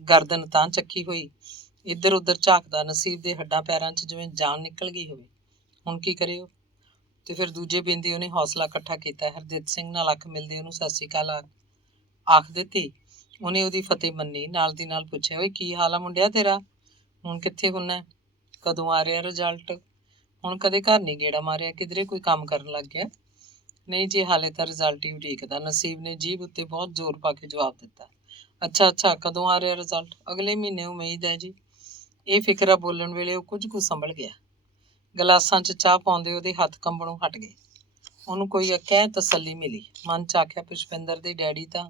ਗਰਦਨ ਤਾਂ ਚੱਕੀ ਹੋਈ, ਇੱਧਰ ਉੱਧਰ ਝਾਕਦਾ। ਨਸੀਬ ਦੇ ਹੱਡਾਂ ਪੈਰਾਂ 'ਚ ਜਿਵੇਂ ਜਾਨ ਨਿਕਲ ਗਈ ਹੋਵੇ। ਹੁਣ ਕੀ ਕਰੇ ਉਹ? ਤੇ ਫਿਰ ਦੂਜੇ ਬਿੰਦੀ ਉਹਨੇ ਹੌਸਲਾ ਇਕੱਠਾ ਕੀਤਾ। ਹਰਦਿੱਤ ਸਿੰਘ ਨਾਲ ਅੱਖ ਮਿਲਦੇ ਉਹਨੂੰ ਸਤਿ ਸ਼੍ਰੀ ਅਕਾਲ ਆਖ ਦਿੱਤੀ। ਉਹਨੇ ਉਹਦੀ ਫਤਿਹ ਮੰਨੀ। ਨਾਲ ਦੀ ਨਾਲ ਪੁੱਛਿਆ, ਓਏ ਕੀ ਹਾਲ ਆ ਮੁੰਡਿਆ ਤੇਰਾ? ਹੁਣ ਕਿੱਥੇ ਹੁੰਨਾ? ਕਦੋਂ ਆ ਰਿਹਾ ਰਿਜ਼ਲਟ? ਹੁਣ ਕਦੇ ਘਰ ਨਹੀਂ ਗੇੜਾ ਮਾਰਿਆ? ਕਿਧਰੇ ਕੋਈ ਕੰਮ ਕਰਨ ਲੱਗ ਗਿਆ? ਨਹੀਂ ਜੀ, ਹਾਲੇ ਤਾਂ ਰਿਜ਼ਲਟ ਹੀ ਉਡੀਕਦਾ। ਨਸੀਬ ਨੇ ਜੀਭ ਉੱਤੇ ਬਹੁਤ ਜ਼ੋਰ ਪਾ ਕੇ ਜਵਾਬ ਦਿੱਤਾ। ਅੱਛਾ, ਕਦੋਂ ਆ ਰਿਹਾ ਰਿਜ਼ਲਟ? ਅਗਲੇ ਮਹੀਨੇ ਉਮੀਦ ਹੈ ਜੀ। ਇਹ ਫਿਕਰਾ ਬੋਲਣ ਵੇਲੇ ਉਹ ਕੁਝ ਕੁ ਸੰਭਲ ਗਿਆ। ਗਲਾਸਾਂ 'ਚ ਚਾਹ ਪਾਉਂਦੇ ਉਹਦੇ ਹੱਥ ਕੰਬਣੋਂ ਹਟ ਗਏ। ਉਹਨੂੰ ਕੋਈ ਅਕਹਿ ਤਸੱਲੀ ਮਿਲੀ। ਮਨ 'ਚ ਆਖਿਆ, ਪੁਸ਼ਪਿੰਦਰ ਦੇ ਡੈਡੀ ਤਾਂ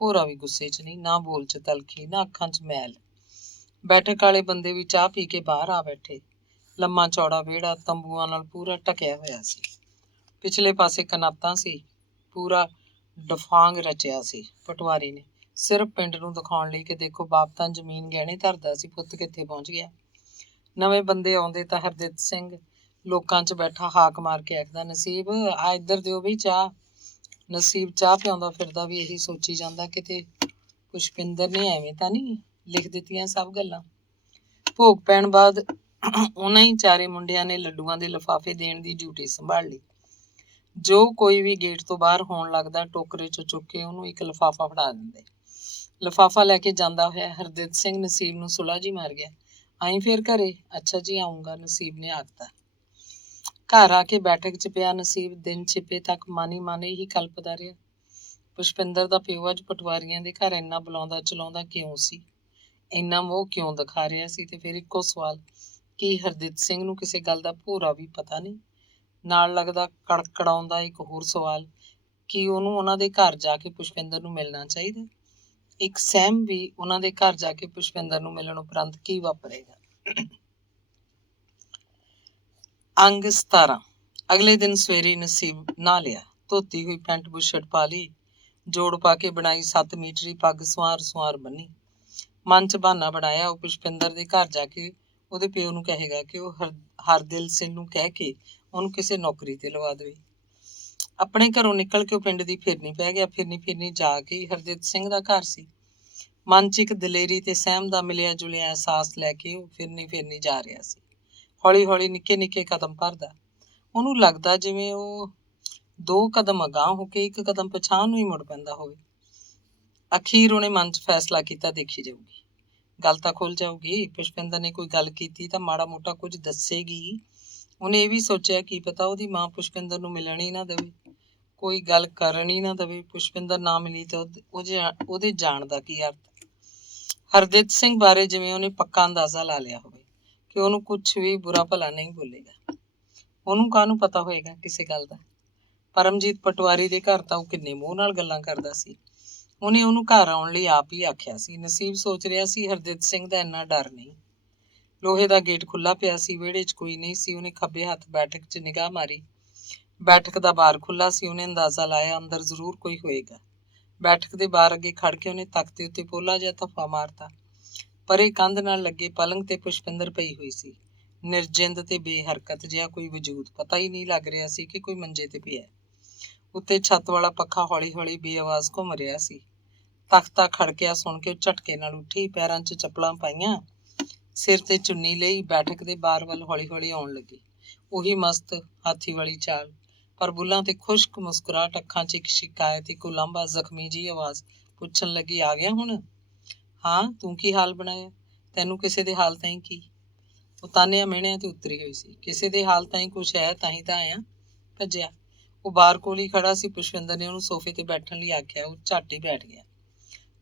ਭੋਰਾ ਵੀ ਗੁੱਸੇ 'ਚ ਨਹੀਂ, ਨਾ ਬੋਲ 'ਚ ਤਲਖੀ, ਨਾ ਅੱਖਾਂ 'ਚ ਮੈਲ। ਬੈਠਕ ਵਾਲੇ ਬੰਦੇ ਵੀ ਚਾਹ ਪੀ ਕੇ ਬਾਹਰ ਆ ਬੈਠੇ। ਲੰਮਾ ਚੌੜਾ ਵਿਹੜਾ ਤੰਬੂਆਂ ਨਾਲ ਪੂਰਾ ਢਕਿਆ ਹੋਇਆ ਸੀ। ਪਿਛਲੇ ਪਾਸੇ ਕਨਾਤਾਂ ਸੀ। ਪੂਰਾ ਡਫਾਂਗ ਰਚਿਆ ਸੀ। ਪਟਵਾਰੀ ਨੇ ਸਿਰਫ ਪਿੰਡ ਨੂੰ ਦਿਖਾਉਣ ਲਈ ਕਿ ਦੇਖੋ ਬਾਪ ਤਾਂ ਜ਼ਮੀਨ ਗਹਿਣੇ ਧਰਦਾ ਸੀ, ਪੁੱਤ ਕਿੱਥੇ ਪਹੁੰਚ ਗਿਆ। ਨਵੇਂ ਬੰਦੇ ਆਉਂਦੇ ਤਾਂ ਹਰਦਿੱਤ ਸਿੰਘ ਲੋਕਾਂ 'ਚ ਬੈਠਾ ਹਾਕ ਮਾਰ ਕੇ ਆਖਦਾ, ਨਸੀਬ ਆ ਇੱਧਰ ਦਿਓ ਬਈ ਚਾਹ। ਨਸੀਬ ਚਾਹ ਪਿਆਉਂਦਾ ਫਿਰਦਾ ਵੀ ਇਹੀ ਸੋਚੀ ਜਾਂਦਾ, ਕਿਤੇ ਪੁਸ਼ਪਿੰਦਰ ਨੇ ਐਵੇਂ ਤਾਂ ਨਹੀਂ ਲਿਖ ਦਿੱਤੀਆਂ ਸਭ ਗੱਲਾਂ। ਭੋਗ ਪੈਣ ਬਾਅਦ ਉਹਨਾਂ ਹੀ 4 ਮੁੰਡਿਆਂ ਨੇ ਲੱਡੂਆਂ ਦੇ ਲਿਫਾਫੇ ਦੇਣ ਦੀ ਡਿਊਟੀ ਸੰਭਾਲ ਲਈ। ਜੋ ਕੋਈ ਵੀ ਗੇਟ ਤੋਂ ਬਾਹਰ ਹੋਣ ਲੱਗਦਾ, ਟੋਕਰੇ 'ਚ ਚੁੱਕ ਕੇ ਉਹਨੂੰ ਇੱਕ ਲਿਫਾਫਾ ਫੜਾ ਦਿੰਦੇ। ਲਿਫਾਫਾ ਲੈ ਕੇ ਜਾਂਦਾ ਹੋਇਆ ਹਰਦਿੱਤ ਸਿੰਘ ਨਸੀਬ ਨੂੰ ਸੁਲਾ ਜੀ ਮਾਰ ਗਿਆ। ਆਈ ਫੇਰ ਘਰੇ? ਅੱਛਾ ਜੀ, ਆਊਂਗਾ, ਨਸੀਬ ਨੇ ਆਖਤਾ। ਘਰ ਆ ਕੇ ਬੈਠਕ 'ਚ ਪਿਆ ਨਸੀਬ ਦਿਨ ਛਿਪੇ ਤੱਕ ਮਾਨੇ ਹੀ ਕਲਪਦਾ ਰਿਹਾ। ਪੁਸ਼ਪਿੰਦਰ ਦਾ ਪਿਓ ਅੱਜ ਪਟਵਾਰੀਆਂ ਦੇ ਘਰ ਇੰਨਾ ਬੁਲਾਉਂਦਾ ਚਲਾਉਂਦਾ ਕਿਉਂ ਸੀ? ਇੰਨਾ ਮੋਹ ਕਿਉਂ ਦਿਖਾ ਰਿਹਾ ਸੀ? ਤੇ ਫਿਰ ਇੱਕੋ ਸਵਾਲ, ਕੀ ਹਰਦਿਤ ਸਿੰਘ ਨੂੰ ਕਿਸੇ ਗੱਲ ਦਾ ਭੋਰਾ ਵੀ ਪਤਾ ਨਹੀਂ? ਨਾਲ ਲੱਗਦਾ ਕੜਕੜਾਉਂਦਾ ਇੱਕ ਹੋਰ ਸਵਾਲ, ਕੀ ਉਹਨੂੰ ਉਹਨਾਂ ਦੇ ਘਰ ਜਾ ਕੇ ਪੁਸ਼ਪਿੰਦਰ ਨੂੰ ਮਿਲਣਾ ਚਾਹੀਦਾ? ਇੱਕ ਸਹਿਮ ਵੀ, ਉਹਨਾਂ ਦੇ ਘਰ ਜਾ ਕੇ ਪੁਸ਼ਪਿੰਦਰ ਨੂੰ ਮਿਲਣ ਉਪਰੰਤ ਕੀ ਵਾਪਰੇਗਾ। ਅੰਗ 17। ਅਗਲੇ ਦਿਨ ਸਵੇਰੇ ਨਸੀਬ ਨਹਾ ਲਿਆ, ਧੋਤੀ ਹੋਈ ਪੈਂਟ ਬੁਸ਼ਰਟ ਪਾ ਲਈ, ਜੋੜ ਪਾ ਕੇ ਬਣਾਈ 7 ਮੀਟਰੀ ਪੱਗ ਸੁਆਰ ਬੰਨੀ। ਮਨ 'ਚ ਬਹਾਨਾ ਬਣਾਇਆ, ਉਹ ਪੁਸ਼ਪਿੰਦਰ ਦੇ ਘਰ ਜਾ ਕੇ ਉਹਦੇ ਪਿਓ ਨੂੰ ਕਹੇਗਾ ਕਿ ਉਹ ਹਰਦਿਲ ਸਿੰਘ ਨੂੰ ਕਹਿ ਕੇ ਉਹਨੂੰ ਕਿਸੇ ਨੌਕਰੀ ਤੇ ਲਵਾ ਦੇਵੇ। ਆਪਣੇ ਘਰੋਂ ਨਿਕਲ ਕੇ ਉਹ ਪਿੰਡ ਦੀ ਫਿਰਨੀ ਪੈ ਗਿਆ। ਫਿਰਨੀ ਜਾ ਕੇ ਹਰਦਿਤ ਸਿੰਘ ਦਾ ਘਰ ਸੀ। ਮਨ 'ਚ ਇੱਕ ਦਲੇਰੀ ਤੇ ਸਹਿਮ ਦਾ ਮਿਲਿਆ ਜੁਲਿਆ ਅਹਿਸਾਸ ਲੈ ਕੇ ਉਹ ਫਿਰਨੀ ਜਾ ਰਿਹਾ ਸੀ। ਹੌਲੀ ਨਿੱਕੇ ਕਦਮ ਭਰਦਾ। ਉਹਨੂੰ ਲੱਗਦਾ ਜਿਵੇਂ ਉਹ 2 ਕਦਮ ਅਗਾਂਹ ਹੋ ਕੇ 1 ਕਦਮ ਪਛਾਂਹ ਨੂੰ ਹੀ ਮੁੜ ਪੈਂਦਾ ਹੋਵੇ। ਅਖੀਰ ਉਹਨੇ ਮਨ 'ਚ ਫੈਸਲਾ ਕੀਤਾ, ਦੇਖੀ ਜਾਊਗੀ, ਗੱਲ ਤਾਂ ਖੁੱਲ ਜਾਊਗੀ। ਪੁਸ਼ਪਿੰਦਰ ਨੇ ਕੋਈ ਗੱਲ ਕੀਤੀ ਤਾਂ ਮਾੜਾ ਮੋਟਾ ਕੁਝ ਦੱਸੇਗੀ। ਉਹਨੇ ਇਹ ਵੀ ਸੋਚਿਆ, ਕੀ ਪਤਾ ਉਹਦੀ ਮਾਂ ਪੁਸ਼ਪਿੰਦਰ ਨੂੰ ਮਿਲਣ ਹੀ ਨਾ ਦੇਵੇ, ਕੋਈ ਗੱਲ ਕਰਨ ਹੀ ਨਾ ਦੇਵੇ। ਪੁਸ਼ਪਿੰਦਰ ਨਾ ਮਿਲੀ ਤਾਂ ਉਹਦੇ ਜਾਣ ਦਾ ਕੀ ਅਰਥ? ਹਰਦਿਤ ਸਿੰਘ ਬਾਰੇ ਜਿਵੇਂ ਉਹਨੇ ਪੱਕਾ ਅੰਦਾਜ਼ਾ ਲਾ ਲਿਆ ਹੋਵੇ ਕਿ ਉਹਨੂੰ ਕੁਝ ਵੀ ਬੁਰਾ ਭਲਾ ਨਹੀਂ ਬੋਲੇਗਾ। ਉਹਨੂੰ ਕਾਹਨੂੰ ਪਤਾ ਹੋਏਗਾ ਕਿਸੇ ਗੱਲ ਦਾ? ਪਰਮਜੀਤ ਪਟਵਾਰੀ ਦੇ ਘਰ ਤਾਂ ਉਹ ਕਿੰਨੇ ਮੋਹ ਨਾਲ ਗੱਲਾਂ ਕਰਦਾ ਸੀ। ਉਹਨੇ ਉਹਨੂੰ ਘਰ ਆਉਣ ਲਈ ਆਪ ਹੀ ਆਖਿਆ ਸੀ। ਨਸੀਬ ਸੋਚ ਰਿਹਾ ਸੀ, ਹਰਦਿਤ ਸਿੰਘ ਦਾ ਇੰਨਾ ਡਰ ਨਹੀਂ। ਲੋਹੇ ਦਾ ਗੇਟ ਖੁੱਲ੍ਹਾ ਪਿਆ ਸੀ, ਵਿਹੜੇ 'ਚ ਕੋਈ ਨਹੀਂ ਸੀ। ਉਹਨੇ ਖੱਬੇ ਹੱਥ ਬੈਠਕ 'ਚ ਨਿਗਾਹ ਮਾਰੀ। ਬੈਠਕ ਦਾ ਬਾਰ ਖੁੱਲ੍ਹਾ ਸੀ। ਉਹਨੇ ਅੰਦਾਜ਼ਾ ਲਾਇਆ, ਅੰਦਰ ਜ਼ਰੂਰ ਕੋਈ ਹੋਏਗਾ। ਬੈਠਕ ਦੇ ਬਾਹਰ ਅੱਗੇ ਖੜ ਕੇ ਉਹਨੇ ਤਖਤੇ ਉੱਤੇ ਪੋਲਾ ਜਿਹਾ ਧੱਫਾ ਮਾਰਤਾ। ਪਰੇ ਕੰਧ ਨਾਲ ਲੱਗੇ ਪਲੰਘ ਤੇ ਪੁਸ਼ਪਿੰਦਰ ਪਈ ਹੋਈ ਸੀ, ਨਿਰਜਿੰਦ ਤੇ ਬੇਹਰਕਤ ਜਿਹਾ ਕੋਈ ਵਜੂਦ। ਪਤਾ ਹੀ ਨਹੀਂ ਲੱਗ ਰਿਹਾ ਸੀ ਕਿ ਕੋਈ ਮੰਜੇ ਤੇ ਪਿਆ। ਉੱਤੇ ਛੱਤ ਵਾਲਾ ਪੱਖਾ ਹੌਲੀ ਬੇਆਵਾਜ਼ ਘੁੰਮ ਰਿਹਾ ਸੀ। ਤਖਤਾ ਖੜਕਿਆ ਸੁਣ ਕੇ ਉਹ ਝਟਕੇ ਨਾਲ ਉੱਠੀ, ਪੈਰਾਂ 'ਚ ਚੱਪਲਾਂ ਪਾਈਆਂ, ਸਿਰ ਤੇ ਚੁੰਨੀ ਲਈ ਬੈਠਕ ਦੇ ਬਾਰ ਵੱਲ ਹੌਲੀ ਆਉਣ ਲੱਗੀ। ਉਹੀ ਮਸਤ ਹਾਥੀ ਵਾਲੀ ਚਾਲ, ਪਰ ਬੁੱਲਾਂ ਤੇ ਖੁਸ਼ਕ ਮੁਸਕਰਾਹਟ, ਅੱਖਾਂ 'ਚ ਇੱਕ ਸ਼ਿਕਾਇਤ, ਇੱਕ ਉਲਾਂਭਾ, ਜ਼ਖਮੀ ਜਿਹੀ ਆਵਾਜ਼। ਪੁੱਛਣ ਲੱਗੀ, ਆ ਗਿਆ ਹੁਣ? ਹਾਂ, ਤੂੰ ਕੀ ਹਾਲ ਬਣਾਇਆ? ਤੈਨੂੰ ਕਿਸੇ ਦੇ ਹਾਲ ਤਾਈਂ ਕੀ? ਉਹ ਤਾਨਿਆਂ ਮਿਹਣਿਆਂ ਤੇ ਉਤਰੀ ਹੋਈ ਸੀ। ਕਿਸੇ ਦੇ ਹਾਲ ਤਾਈਂ ਕੁਛ ਹੈ, ਤਾਂ ਹੀ ਤਾਂ ਆਇਆ। ਭੱਜਿਆ। ਉਹ ਬਾਹਰ ਕੋਲ ਹੀ ਖੜਾ ਸੀ। ਪੁਸ਼ਪਿੰਦਰ ਨੇ ਉਹਨੂੰ ਸੋਫੇ ਤੇ ਬੈਠਣ ਲਈ ਆਖਿਆ। ਉਹ ਝੱਟ ਹੀ ਬੈਠ ਗਿਆ।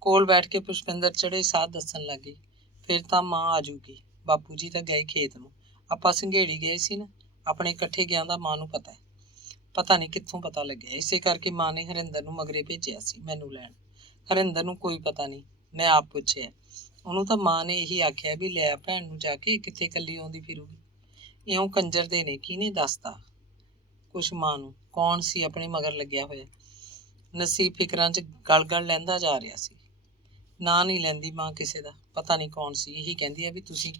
ਕੋਲ ਬੈਠ ਕੇ ਪੁਸ਼ਪਿੰਦਰ ਚੜੇ ਸਾਹ ਦੱਸਣ ਲੱਗੀ, ਫਿਰ ਤਾਂ ਮਾਂ ਆ ਜੂਗੀ। ਬਾਪੂ ਜੀ ਤਾਂ ਗਏ ਖੇਤ ਨੂੰ, ਆਪਾਂ ਸੰਘੇੜੀ ਗਏ ਸੀ ਨਾ, ਆਪਣੇ ਇਕੱਠੇ ਗਿਆ ਦਾ ਮਾਂ ਨੂੰ ਪਤਾ ਹੈ। ਪਤਾ ਨਹੀਂ ਕਿੱਥੋਂ ਪਤਾ ਲੱਗਿਆ, ਇਸੇ ਕਰਕੇ ਮਾਂ ਨੇ ਹਰਿੰਦਰ ਨੂੰ ਮਗਰੇ ਭੇਜਿਆ ਸੀ ਮੈਨੂੰ ਲੈਣ। ਹਰਿੰਦਰ ਨੂੰ ਕੋਈ ਪਤਾ ਨਹੀਂ, ਮੈਂ ਆਪ ਪੁੱਛਿਆ। ਉਹਨੂੰ ਤਾਂ ਮਾਂ ਨੇ ਇਹੀ ਆਖਿਆ ਵੀ ਲੈ ਭੈਣ ਨੂੰ ਜਾ ਕੇ, ਕਿੱਥੇ ਇਕੱਲੀ ਆਉਂਦੀ ਫਿਰੂਗੀ। ਇਉਂ ਕੰਜਰ ਦੇ ਨੇ, ਕਿਹਨੇ ਦੱਸਤਾ ਕੁਛ ਮਾਂ ਨੂੰ? ਕੌਣ ਸੀ ਆਪਣੇ ਮਗਰ ਲੱਗਿਆ ਹੋਇਆ? ਨਸੀਬ ਫਿਕਰਾਂ 'ਚ ਗਲ ਲੈਂਦਾ ਜਾ ਰਿਹਾ ਸੀ। ਨਾਂ ਨਹੀਂ ਲੈਂਦੀ ਮਾਂ ਕਿਸੇ ਦਾ। ਪਤਾ ਨਹੀਂ ਕੌਣ ਸੀ। ਇਹੀ ਕਹਿੰਦੀ ਆ ਵੀ ਤੁਸੀਂ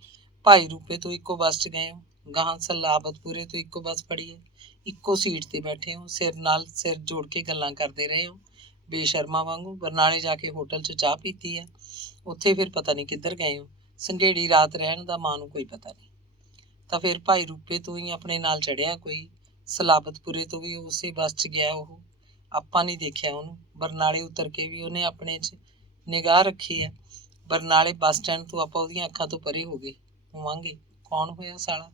ਭਾਈ ਰੂਪੇ ਤੋਂ ਇੱਕੋ ਬੱਸ 'ਚ ਗਏ ਹੋ, ਗਾਹਾਂ ਸਲਾਬਤਪੁਰੇ ਤੋਂ ਇੱਕੋ ਬੱਸ ਫੜੀ ਹੈ, ਇੱਕੋ ਸੀਟ ਤੇ ਬੈਠੇ ਹੋ, ਸਿਰ ਨਾਲ ਸਿਰ ਜੋੜ ਕੇ ਗੱਲਾਂ ਕਰਦੇ ਰਹੇ ਹੋ ਬੇਸ਼ਰਮਾ ਵਾਂਗੂ। ਬਰਨਾਲੇ ਜਾ ਕੇ ਹੋਟਲ 'ਚ ਚਾਹ ਪੀਤੀ ਹੈ, ਉੱਥੇ ਫਿਰ ਪਤਾ ਨਹੀਂ ਕਿੱਧਰ ਗਏ ਹੋ। ਸੰਘੇੜੀ ਰਾਤ ਰਹਿਣ ਦਾ ਮਾਂ ਨੂੰ ਕੋਈ ਪਤਾ ਨਹੀਂ। ਤਾਂ ਫਿਰ ਭਾਈ ਰੂਪੇ ਤੋਂ ਹੀ ਆਪਣੇ ਨਾਲ ਚੜਿਆ ਕੋਈ, ਸਲਾਬਤਪੁਰੇ ਤੋਂ ਵੀ ਉਸੇ ਬੱਸ 'ਚ ਗਿਆ ਉਹ। ਆਪਾਂ ਨਹੀਂ ਦੇਖਿਆ ਉਹਨੂੰ। ਬਰਨਾਲੇ ਉਤਰ ਕੇ ਵੀ ਉਹਨੇ ਆਪਣੇ 'ਚ ਨਿਗਾਹ ਰੱਖੀ ਹੈ। ਬਰਨਾਲੇ ਬੱਸ ਸਟੈਂਡ ਤੋਂ ਆਪਾਂ ਉਹਦੀਆਂ ਅੱਖਾਂ ਤੋਂ ਪਰੇ ਹੋ ਗਏ ਹੋਵਾਂਗੇ। ਕੌਣ ਹੋਇਆ ਸਾਲਾ?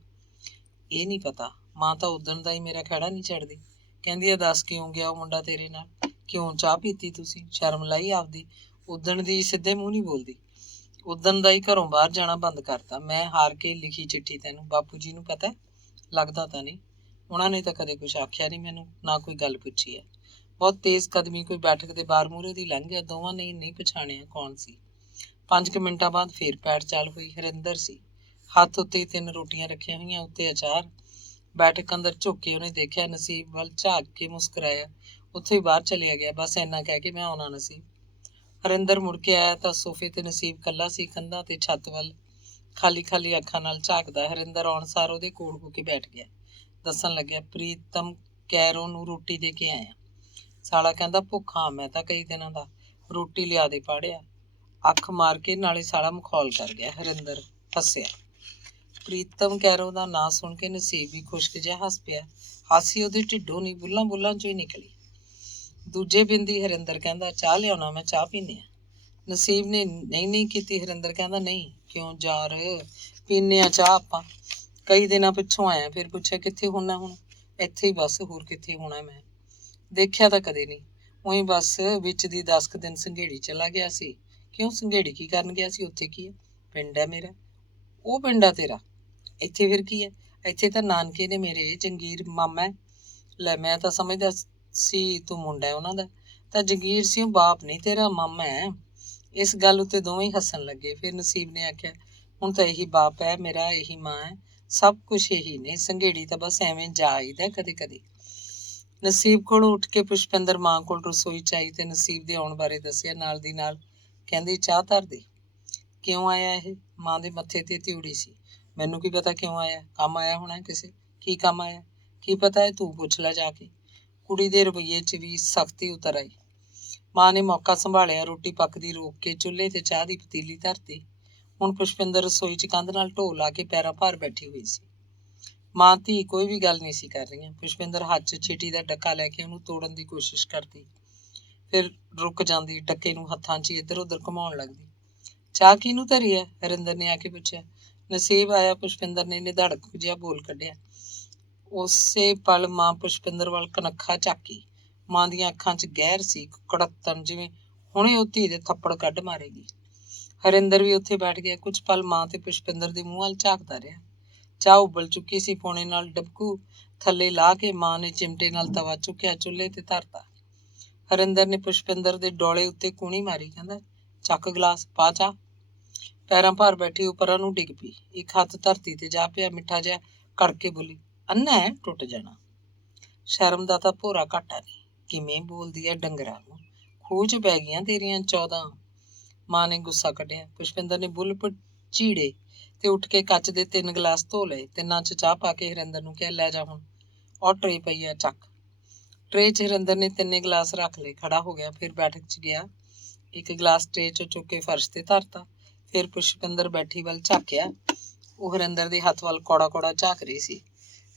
ਇਹ ਨਹੀਂ ਪਤਾ। ਮਾਂ ਤਾਂ ਉਦਣ ਦਾ ਹੀ ਮੇਰਾ ਖਹਿੜਾ ਨਹੀਂ ਛੱਡਦੀ। ਕਹਿੰਦੀ ਆ, ਦੱਸ ਕਿਉਂ ਗਿਆ ਉਹ ਮੁੰਡਾ ਤੇਰੇ ਨਾਲ? ਕਿਉਂ ਚਾਹ ਪੀਤੀ ਤੁਸੀਂ? ਸ਼ਰਮ ਲਾਈ ਆਪਦੀ? ਉਦਣ ਦੀ ਸਿੱਧੇ ਮੂੰਹ ਨਹੀਂ ਬੋਲਦੀ। ਉਦਣ ਦਾ ਹੀ ਘਰੋਂ ਬਾਹਰ ਜਾਣਾ ਬੰਦ ਕਰਤਾ। ਮੈਂ ਹਾਰ ਕੇ ਲਿਖੀ ਚਿੱਠੀ ਤੈਨੂੰ। ਬਾਪੂ ਜੀ ਨੂੰ ਪਤਾ? ਲੱਗਦਾ ਤਾਂ ਨਹੀਂ। ਉਹਨਾਂ ਨੇ ਤਾਂ ਕਦੇ ਕੁਛ ਆਖਿਆ ਨਹੀਂ ਮੈਨੂੰ, ਨਾ ਕੋਈ ਗੱਲ ਪੁੱਛੀ ਹੈ। ਬਹੁਤ ਤੇਜ਼ ਕਦਮੀ ਕੋਈ ਬੈਠਕ ਦੇ ਬਾਹਰ ਮੂਹਰੇ ਦੀ ਲੰਘ ਗਿਆ। ਦੋਵਾਂ ਨੇ ਨਹੀਂ ਪਛਾਣਿਆ ਕੌਣ ਸੀ। 5 ਮਿੰਟਾਂ ਬਾਅਦ ਫੇਰ ਪੈਰ ਚਾਲ ਹੋਈ। ਹਰਿੰਦਰ ਸੀ। ਹੱਥ ਉੱਤੇ 3 ਰੋਟੀਆਂ ਰੱਖੀਆਂ ਹੋਈਆਂ, ਉੱਤੇ ਅਚਾਰ। ਬੈਠਕ ਅੰਦਰ ਝੁੱਕ ਕੇ ਉਹਨੇ ਦੇਖਿਆ, ਨਸੀਬ ਵੱਲ ਝਾਕ ਕੇ ਮੁਸਕਰਾਇਆ, ਉੱਥੇ ਹੀ ਬਾਹਰ ਚਲਿਆ ਗਿਆ। ਬਸ ਇੰਨਾ ਕਹਿ ਕੇ, ਮੈਂ ਆਉਣਾ ਨਸੀਬ। ਹਰਿੰਦਰ ਮੁੜ ਕੇ ਆਇਆ ਤਾਂ ਸੋਫੇ ਤੇ ਨਸੀਬ ਇਕੱਲਾ ਸੀ, ਕੰਧਾਂ ਤੇ ਛੱਤ ਵੱਲ ਖਾਲੀ ਅੱਖਾਂ ਨਾਲ ਝਾਕਦਾ। ਹਰਿੰਦਰ ਆਉਣ ਸਾਰ ਉਹਦੇ ਕੋਲ ਹੋ ਕੇ ਬੈਠ ਗਿਆ। ਦੱਸਣ ਲੱਗਿਆ, ਪ੍ਰੀਤਮ ਕੈਰੋਂ ਨੂੰ ਰੋਟੀ ਦੇ ਕੇ ਆਇਆ। ਸਾਲਾ ਕਹਿੰਦਾ, ਭੁੱਖਾ ਮੈਂ ਤਾਂ ਕਈ ਦਿਨਾਂ ਦਾ, ਰੋਟੀ ਲਿਆ ਦੇ ਪਾੜਿਆ। ਅੱਖ ਮਾਰ ਕੇ ਨਾਲੇ ਸਾਲਾ ਮਖੌਲ ਕਰ ਗਿਆ। ਹਰਿੰਦਰ ਹੱਸਿਆ। ਪ੍ਰੀਤਮ ਕੈਰੋਂ ਦਾ ਨਾਂ ਸੁਣ ਕੇ ਨਸੀਬ ਵੀ ਖੁਸ਼ਕ ਜਿਹਾ ਹੱਸ ਪਿਆ। ਹਾਸੀ ਉਹਦੇ ਢਿੱਡੋਂ ਨਹੀਂ, ਬੁੱਲਾਂ 'ਚੋਂ ਹੀ ਨਿਕਲੀ। ਦੂਜੇ ਬਿੰਦੀ ਹਰਿੰਦਰ ਕਹਿੰਦਾ, ਚਾਹ ਲਿਆਉਣਾ, ਮੈਂ ਚਾਹ ਪੀਂਦੇ ਆ। ਨਸੀਬ ਨੇ ਨਹੀਂ ਕੀਤੀ। ਹਰਿੰਦਰ ਕਹਿੰਦਾ, ਨਹੀਂ। ਕਿਉਂ ਯਾਰ, ਪੀਂਦੇ ਆ ਚਾਹ ਆਪਾਂ। ਕਈ ਦਿਨਾਂ ਪਿੱਛੋਂ ਆਇਆ। ਫਿਰ ਪੁੱਛਿਆ ਕਿੱਥੇ ਹੋਣਾ ਹੁਣ? ਇੱਥੇ ਹੀ ਬਸ, ਹੋਰ ਕਿੱਥੇ ਹੋਣਾ ਮੈਂ? ਦੇਖਿਆ ਤਾਂ ਕਦੇ ਨਹੀਂ। ਉਹੀ ਬਸ ਵਿੱਚ ਦੀ 10 ਕੁ ਦਿਨ ਸੰਘੇੜੀ ਚਲਾ ਗਿਆ ਸੀ। ਕਿਉਂ ਸੰਘੇੜੀ ਕੀ ਕਰਨ ਗਿਆ ਸੀ? ਉੱਥੇ ਕੀ ਹੈ? ਪਿੰਡ ਹੈ ਮੇਰਾ। ਉਹ ਪਿੰਡ ਆ ਤੇਰਾ? ਇੱਥੇ ਫਿਰ ਕੀ ਹੈ? ਇੱਥੇ ਤਾਂ ਨਾਨਕੇ ਨੇ ਮੇਰੇ, ਜੰਗੀਰ ਮਾਮਾ ਹੈ। ਲੈ ਮੈਂ ਤਾਂ ਸਮਝਦਾ ਸੀ ਤੂੰ ਮੁੰਡਾ ਹੈ ਉਹਨਾਂ ਦਾ। ਤਾਂ ਜੰਗੀਰ ਸਿੰਘ ਬਾਪ ਨਹੀਂ ਤੇਰਾ, ਮਾਮਾ ਹੈ। ਇਸ ਗੱਲ ਉੱਤੇ ਦੋਵੇਂ ਹੀ ਹੱਸਣ ਲੱਗੇ। ਫਿਰ ਨਸੀਬ ਨੇ ਆਖਿਆ ਹੁਣ ਤਾਂ ਇਹੀ ਬਾਪ ਹੈ ਮੇਰਾ, ਇਹੀ ਮਾਂ ਹੈ, ਸਭ ਕੁਛ ਇਹੀ ਨੇ। ਸੰਘੇੜੀ ਤਾਂ ਬਸ ਐਵੇਂ ਜਾ ਆਈਦਾ ਕਦੇ ਕਦੇ। ਨਸੀਬ ਕੋਲੋਂ ਉੱਠ ਕੇ ਪੁਸ਼ਪਿੰਦਰ ਮਾਂ ਕੋਲ ਰਸੋਈ 'ਚ ਆਈ ਤੇ ਨਸੀਬ ਦੇ ਆਉਣ ਬਾਰੇ ਦੱਸਿਆ। ਨਾਲ ਦੀ ਨਾਲ ਕਹਿੰਦੀ ਚਾਹ ਧਰ ਦੇ। ਕਿਉਂ ਆਇਆ ਇਹ? ਮਾਂ ਦੇ ਮੱਥੇ ਤੇ ਤਿਉੜੀ ਸੀ। ਮੈਨੂੰ ਕੀ ਪਤਾ ਕਿਉਂ ਆਇਆ? ਕੰਮ ਆਇਆ ਹੋਣਾ ਕਿਸੇ। ਕੀ ਕੰਮ ਆਇਆ? ਕੀ ਪਤਾ ਹੈ, ਤੂੰ ਪੁੱਛ ਲੈ ਜਾ ਕੇ। ਕੁੜੀ ਦੇ ਰਵੱਈਏ 'ਚ ਵੀ ਸਖਤੀ ਉਤਰ ਆਈ। ਮਾਂ ਨੇ ਮੌਕਾ ਸੰਭਾਲਿਆ, ਰੋਟੀ ਪੱਕਦੀ ਰੋਕ ਕੇ ਚੁੱਲ੍ਹੇ ਤੇ ਚਾਹ ਦੀ ਪਤੀਲੀ ਧਰਤੀ। ਹੁਣ ਪੁਸ਼ਪਿੰਦਰ ਰਸੋਈ 'ਚ ਕੰਧ ਨਾਲ ਢੋ ਲਾ ਕੇ ਪੈਰਾਂ ਭਾਰ ਬੈਠੀ ਹੋਈ ਸੀ। ਮਾਂ ਧੀ ਕੋਈ ਵੀ ਗੱਲ ਨਹੀਂ ਸੀ ਕਰ ਰਹੀਆਂ। ਪੁਸ਼ਪਿੰਦਰ ਹੱਥ 'ਚ ਚਿੱਟੀ ਦਾ ਡੱਕਾ ਲੈ ਕੇ ਉਹਨੂੰ ਤੋੜਨ ਦੀ ਕੋਸ਼ਿਸ਼ ਕਰਦੀ, ਫਿਰ ਰੁਕ ਜਾਂਦੀ, ਡੱਕੇ ਨੂੰ ਹੱਥਾਂ 'ਚ ਇੱਧਰ ਉੱਧਰ ਘੁਮਾਉਣ ਲੱਗਦੀ। ਚਾਹ ਕਿਹਨੂੰ ਧਰੀ ਹੈ? ਹਰਿੰਦਰ ਨੇ ਆ ਕੇ ਪੁੱਛਿਆ। ਨਸੀਬ ਆਇਆ, ਪੁਸ਼ਪਿੰਦਰ ਨੇ ਨਿਧੜਕ ਜਿਹਾ ਬੋਲ ਕੱਢਿਆ। ਉਸੇ ਪਲ ਮਾਂ ਪੁਸ਼ਪਿੰਦਰ ਵੱਲ ਕਨੱਖਾ ਝਾਕੀ। ਮਾਂ ਦੀਆਂ ਅੱਖਾਂ 'ਚ ਗਹਿਰ ਸੀ, ਕੜੱਤਣ, ਜਿਵੇਂ ਹੁਣੇ ਉਹ ਧੀ ਦੇ ਥੱਪੜ ਕੱਢ ਮਾਰੇਗੀ। ਹਰਿੰਦਰ ਵੀ ਉੱਥੇ ਬੈਠ ਗਿਆ। ਕੁਝ ਪਲ ਮਾਂ ਤੇ ਪੁਸ਼ਪਿੰਦਰ ਦੇ ਮੂੰਹ ਵੱਲ ਝਾਕਦਾ ਰਿਹਾ। ਚਾਹ ਉਬਲ ਚੁੱਕੀ ਸੀ। ਪੌਣੇ ਨਾਲ ਡਬਕੂ ਥੱਲੇ ਲਾ ਕੇ ਮਾਂ ਨੇ ਚਿਮਟੇ ਨਾਲ ਤਵਾ ਚੁੱਕਿਆ, ਚੁੱਲ੍ਹੇ ਤੇ ਧਰਤਾ। ਹਰਿੰਦਰ ਨੇ ਪੁਸ਼ਪਿੰਦਰ ਦੇ ਡੋਲੇ ਉੱਤੇ ਕੂਣੀ ਮਾਰੀ। ਕਹਿੰਦਾ ਚੱਕ ਗਲਾਸ, ਪਾ ਚਾਹ। ਪੈਰਾਂ ਭਾਰ ਬੈਠੀ ਉੱਪਰਾਂ ਨੂੰ ਡਿੱਗ ਪਈ। ਇੱਕ ਹੱਥ ਧਰਤੀ ਤੇ ਜਾ ਪਿਆ। ਮਿੱਠਾ ਜਿਹਾ ਕੜਕੇ ਬੋਲੀ, ਅੰਨਾ ਹੈ, ਟੁੱਟ ਜਾਣਾ। ਸ਼ਰਮ ਦਾ ਤਾਂ ਭੋਰਾ ਘਾਟਾ ਨਹੀਂ। ਕਿਵੇਂ ਬੋਲਦੀ ਹੈ ਡੰਗਰਾਂ ਨੂੰ। ਖੂਹ 'ਚ ਪੈ ਗਈਆਂ ਤੇਰੀਆਂ 14। ਮਾਂ ਨੇ ਗੁੱਸਾ ਕੱਢਿਆ। ਪੁਸ਼ਪਿੰਦਰ ਨੇ ਬੁੱਲ ਚੀੜੇ ਤੇ ਉੱਠ ਕੇ ਕੱਚ ਦੇ 3 ਗਲਾਸ ਧੋ ਲਏ। ਤਿੰਨਾਂ 'ਚ ਚਾਹ ਪਾ ਕੇ ਹਰਿੰਦਰ ਨੂੰ ਕਿਹਾ, ਲੈ ਜਾ ਹੁਣ, ਔਰ ਟਰੇ ਪਈ ਆ, ਚੱਕ। ਟਰੇ 'ਚ ਹਰਿੰਦਰ ਨੇ 3 ਗਲਾਸ ਰੱਖ ਲਏ। ਖੜਾ ਹੋ ਗਿਆ। ਫਿਰ ਬੈਠਕ 'ਚ ਗਿਆ। ਇੱਕ ਗਲਾਸ ਟਰੇ 'ਚੋਂ ਚੁੱਕ ਕੇ ਫਰਸ਼ ਤੇ ਧਰਤਾ। ਫਿਰ ਪੁਸ਼ਪਿੰਦਰ ਬੈਠੀ ਵੱਲ ਝਾਕਿਆ। ਉਹ ਹਰਿੰਦਰ ਦੇ ਹੱਥ ਵੱਲ ਕੌੜਾ ਕੌੜਾ ਝਾਕ ਰਹੀ ਸੀ।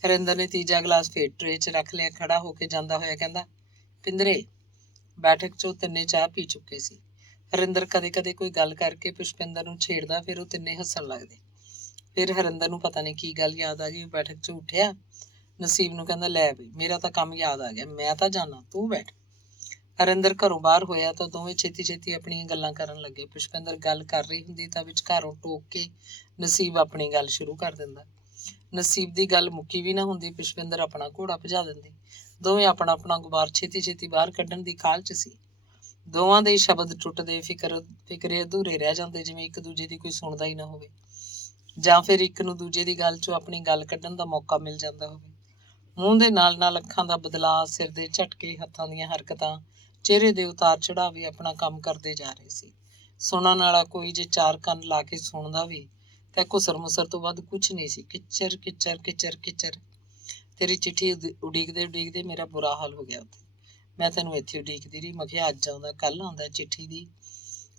ਹਰਿੰਦਰ ਨੇ ਤੀਜਾ ਗਲਾਸ ਫੇਰ ਟਰੇ 'ਚ ਰੱਖ ਲਿਆ। ਖੜਾ ਹੋ ਕੇ ਜਾਂਦਾ ਹੋਇਆ ਕਹਿੰਦਾ, ਪਿੰਦਰੇ। ਬੈਠਕ 'ਚ ਉਹ ਤਿੰਨੇ ਚਾਹ ਪੀ ਚੁੱਕੇ ਸੀ। ਹਰਿੰਦਰ ਕਦੇ ਕਦੇ ਕੋਈ ਗੱਲ ਕਰਕੇ ਪੁਸ਼ਪਿੰਦਰ ਨੂੰ ਛੇੜਦਾ, ਫਿਰ ਉਹ ਤਿੰਨੇ ਹੱਸਣ ਲੱਗਦੇ। ਫਿਰ ਹਰਿੰਦਰ ਨੂੰ ਪਤਾ ਨਹੀਂ ਕੀ ਗੱਲ ਯਾਦ ਆ ਗਈ। ਉਹ ਬੈਠਕ 'ਚ ਉੱਠਿਆ, ਨਸੀਬ ਨੂੰ ਕਹਿੰਦਾ, ਲੈ ਬਈ, ਮੇਰਾ ਤਾਂ ਕੰਮ ਯਾਦ ਆ ਗਿਆ, ਮੈਂ ਤਾਂ ਜਾਣਾ, ਤੂੰ ਬੈਠ। ਹਰਿੰਦਰ ਘਰੋਂ ਬਾਹਰ ਹੋਇਆ ਤਾਂ ਦੋਵੇਂ ਛੇਤੀ ਛੇਤੀ ਆਪਣੀਆਂ ਗੱਲਾਂ ਕਰਨ ਲੱਗੇ। ਪੁਸ਼ਪਿੰਦਰ ਗੱਲ ਕਰ ਰਹੀ ਹੁੰਦੀ ਤਾਂ ਵਿਚਕਾਰੋਂ ਟੋਕ ਕੇ ਨਸੀਬ ਆਪਣੀ ਗੱਲ ਸ਼ੁਰੂ ਕਰ ਦਿੰਦਾ। ਨਸੀਬ ਦੀ ਗੱਲ ਮੁੱਕੀ ਵੀ ਨਾ ਹੁੰਦੀ, ਪੁਸ਼ਪਿੰਦਰ ਆਪਣਾ ਘੋੜਾ ਭਜਾ ਦਿੰਦੀ। ਦੋਵੇਂ ਆਪਣਾ ਆਪਣਾ ਗੁਬਾਰ ਛੇਤੀ ਛੇਤੀ ਬਾਹਰ ਕੱਢਣ ਦੀ ਕਾਹਲ 'ਚ ਸੀ। ਦੋਵਾਂ ਦੇ ਸ਼ਬਦ ਟੁੱਟਦੇ, ਫਿਕਰੇ ਅਧੂਰੇ ਰਹਿ ਜਾਂਦੇ, ਜਿਵੇਂ ਇੱਕ ਦੂਜੇ ਦੀ ਕੋਈ ਸੁਣਦਾ ਹੀ ਨਾ ਹੋਵੇ, ਜਾਂ ਫਿਰ ਇੱਕ ਨੂੰ ਦੂਜੇ ਦੀ ਗੱਲ 'ਚੋਂ ਆਪਣੀ ਗੱਲ ਕੱਢਣ ਦਾ ਮੌਕਾ ਮਿਲ ਜਾਂਦਾ ਹੋਵੇ। ਮੂੰਹ ਦੇ ਨਾਲ ਨਾਲ ਅੱਖਾਂ ਦਾ ਬਦਲਾਅ, ਸਿਰ ਦੇ ਝਟਕੇ, ਹੱਥਾਂ ਦੀਆਂ ਹਰਕਤਾਂ, ਚਿਹਰੇ ਦੇ ਉਤਾਰ ਚੜਾਅ ਵੀ ਆਪਣਾ ਕੰਮ ਕਰਦੇ ਜਾ ਰਹੇ ਸੀ। ਸੁਣਨ ਵਾਲਾ ਕੋਈ ਜੇ 4 ਕੰਨ ਲਾ ਕੇ ਸੁਣਦਾ ਵੀ ਤਾਂ ਘੁਸਰ ਮੁਸਰ ਤੋਂ ਵੱਧ ਕੁਛ ਨਹੀਂ ਸੀ। ਕਿਚਰ ਕਿਚਰ ਕਿਚਰ ਕਿਚਰ। ਤੇਰੀ ਚਿੱਠੀ ਉਡੀਕਦੇ ਉਡੀਕਦੇ ਮੇਰਾ ਬੁਰਾ ਹਾਲ ਹੋ ਗਿਆ ਉੱਥੇ। ਮੈਂ ਤੈਨੂੰ ਇੱਥੇ ਉਡੀਕਦੀ ਰਹੀ। ਮੈਂ ਕਿਹਾ ਅੱਜ ਆਉਂਦਾ, ਕੱਲ੍ਹ ਆਉਂਦਾ, ਚਿੱਠੀ ਦੀ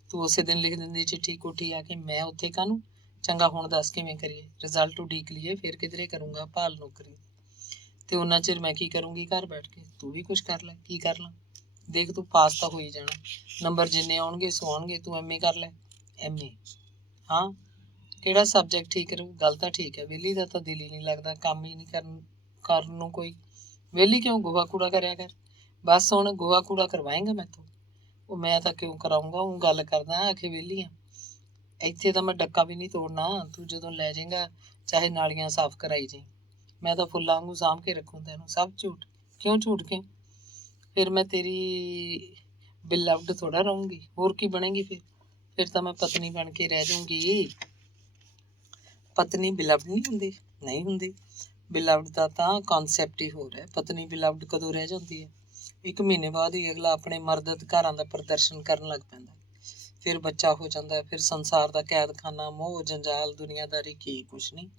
ਤੂੰ ਉਸੇ ਦਿਨ ਲਿਖ ਦਿੰਦੀ ਚਿੱਠੀ ਕੋਠੀ ਆ ਕੇ। ਮੈਂ ਉੱਥੇ ਕਾਹਨੂੰ? ਚੰਗਾ ਹੁਣ ਦੱਸ ਕਿਵੇਂ ਕਰੀਏ? ਰਿਜ਼ਲਟ ਉਡੀਕ ਲਈਏ, ਫਿਰ ਕਿਧਰੇ ਕਰੂੰਗਾ ਭਾਲ ਨੌਕਰੀ। ਤੇ ਉਹਨਾਂ ਚਿਰ ਮੈਂ ਕੀ ਕਰੂੰਗੀ ਘਰ ਬੈਠ ਕੇ? ਤੂੰ ਵੀ ਕੁਛ ਕਰ ਲੈ। ਕੀ ਕਰ ਲਾਂ? ਦੇਖ ਤੂੰ ਪਾਸ ਤਾਂ ਹੋ ਹੀ ਜਾਣਾ। ਨੰਬਰ ਜਿੰਨੇ ਆਉਣਗੇ ਸੋ ਆਉਣਗੇ। ਤੂੰ MA ਕਰ ਲੈ। MA? ਹਾਂ, ਕਿਹੜਾ ਸਬਜੈਕਟ ਠੀਕ ਰਹੂ? ਗੱਲ ਤਾਂ ਠੀਕ ਹੈ, ਵਿਹਲੀ ਦਾ ਤਾਂ ਦਿਲ ਹੀ ਨਹੀਂ ਲੱਗਦਾ, ਕੰਮ ਹੀ ਨਹੀਂ ਕਰਨ ਨੂੰ ਕੋਈ। ਵਿਹਲੀ ਕਿਉਂ? ਗੋਹਾ ਕੂੜਾ ਕਰਿਆ ਕਰ। ਬਸ ਹੁਣ ਗੋਹਾ ਕੂੜਾ ਕਰਵਾਏਂਗਾ ਮੈਥੋਂ? ਉਹ ਮੈਂ ਤਾਂ ਕਿਉਂ ਕਰਾਊਂਗਾ, ਉਹ ਗੱਲ ਕਰਦਾ, ਆਖੇ ਵਿਹਲੀ ਆ। ਇੱਥੇ ਤਾਂ ਮੈਂ ਡੱਕਾ ਵੀ ਨਹੀਂ ਤੋੜਨਾ। ਤੂੰ ਜਦੋਂ ਲੈ ਜਾਏਂਗਾ ਚਾਹੇ ਨਾਲੀਆਂ ਸਾਫ਼ ਕਰਾਈ ਜਾਈਂ, ਮੈਂ ਤਾਂ ਫੁੱਲਾਂ ਵਾਂਗੂ ਸਾਂਭ ਕੇ ਰੱਖੂੰ ਤੈਨੂੰ। ਸਭ ਝੂਠ। ਕਿਉਂ ਝੂਠ? ਕਿਉਂ? ਫਿਰ ਮੈਂ ਤੇਰੀ ਬਿਲਵਡ ਥੋੜ੍ਹਾ ਰਹੂੰਗੀ। ਹੋਰ ਕੀ ਬਣੇਗੀ ਫਿਰ ਤਾਂ ਮੈਂ ਪਤਨੀ ਬਣ ਕੇ ਰਹਿ ਜਾਊਂਗੀ। ਪਤਨੀ ਬਿਲਵਡ ਨਹੀਂ ਹੁੰਦੀ? ਨਹੀਂ ਹੁੰਦੀ। ਬਿਲਵਡ ਦਾ ਤਾਂ ਕੌਨਸੈਪਟ ਹੀ ਹੋਰ ਹੈ। ਪਤਨੀ ਬਿਲਵਡ ਕਦੋਂ ਰਹਿ ਜਾਂਦੀ ਹੈ? 1 ਮਹੀਨੇ ਬਾਅਦ ਹੀ ਅਗਲਾ ਆਪਣੇ ਮਰਦ ਅਧਿਕਾਰਾਂ ਦਾ ਪ੍ਰਦਰਸ਼ਨ ਕਰਨ ਲੱਗ ਪੈਂਦਾ। ਫਿਰ ਬੱਚਾ ਹੋ ਜਾਂਦਾ। ਫਿਰ ਸੰਸਾਰ ਦਾ ਕੈਦਖਾਨਾ, ਮੋਹ ਜੰਜਾਲ, ਦੁਨੀਆਦਾਰੀ, ਕੀ ਕੁਛ ਨਹੀਂ।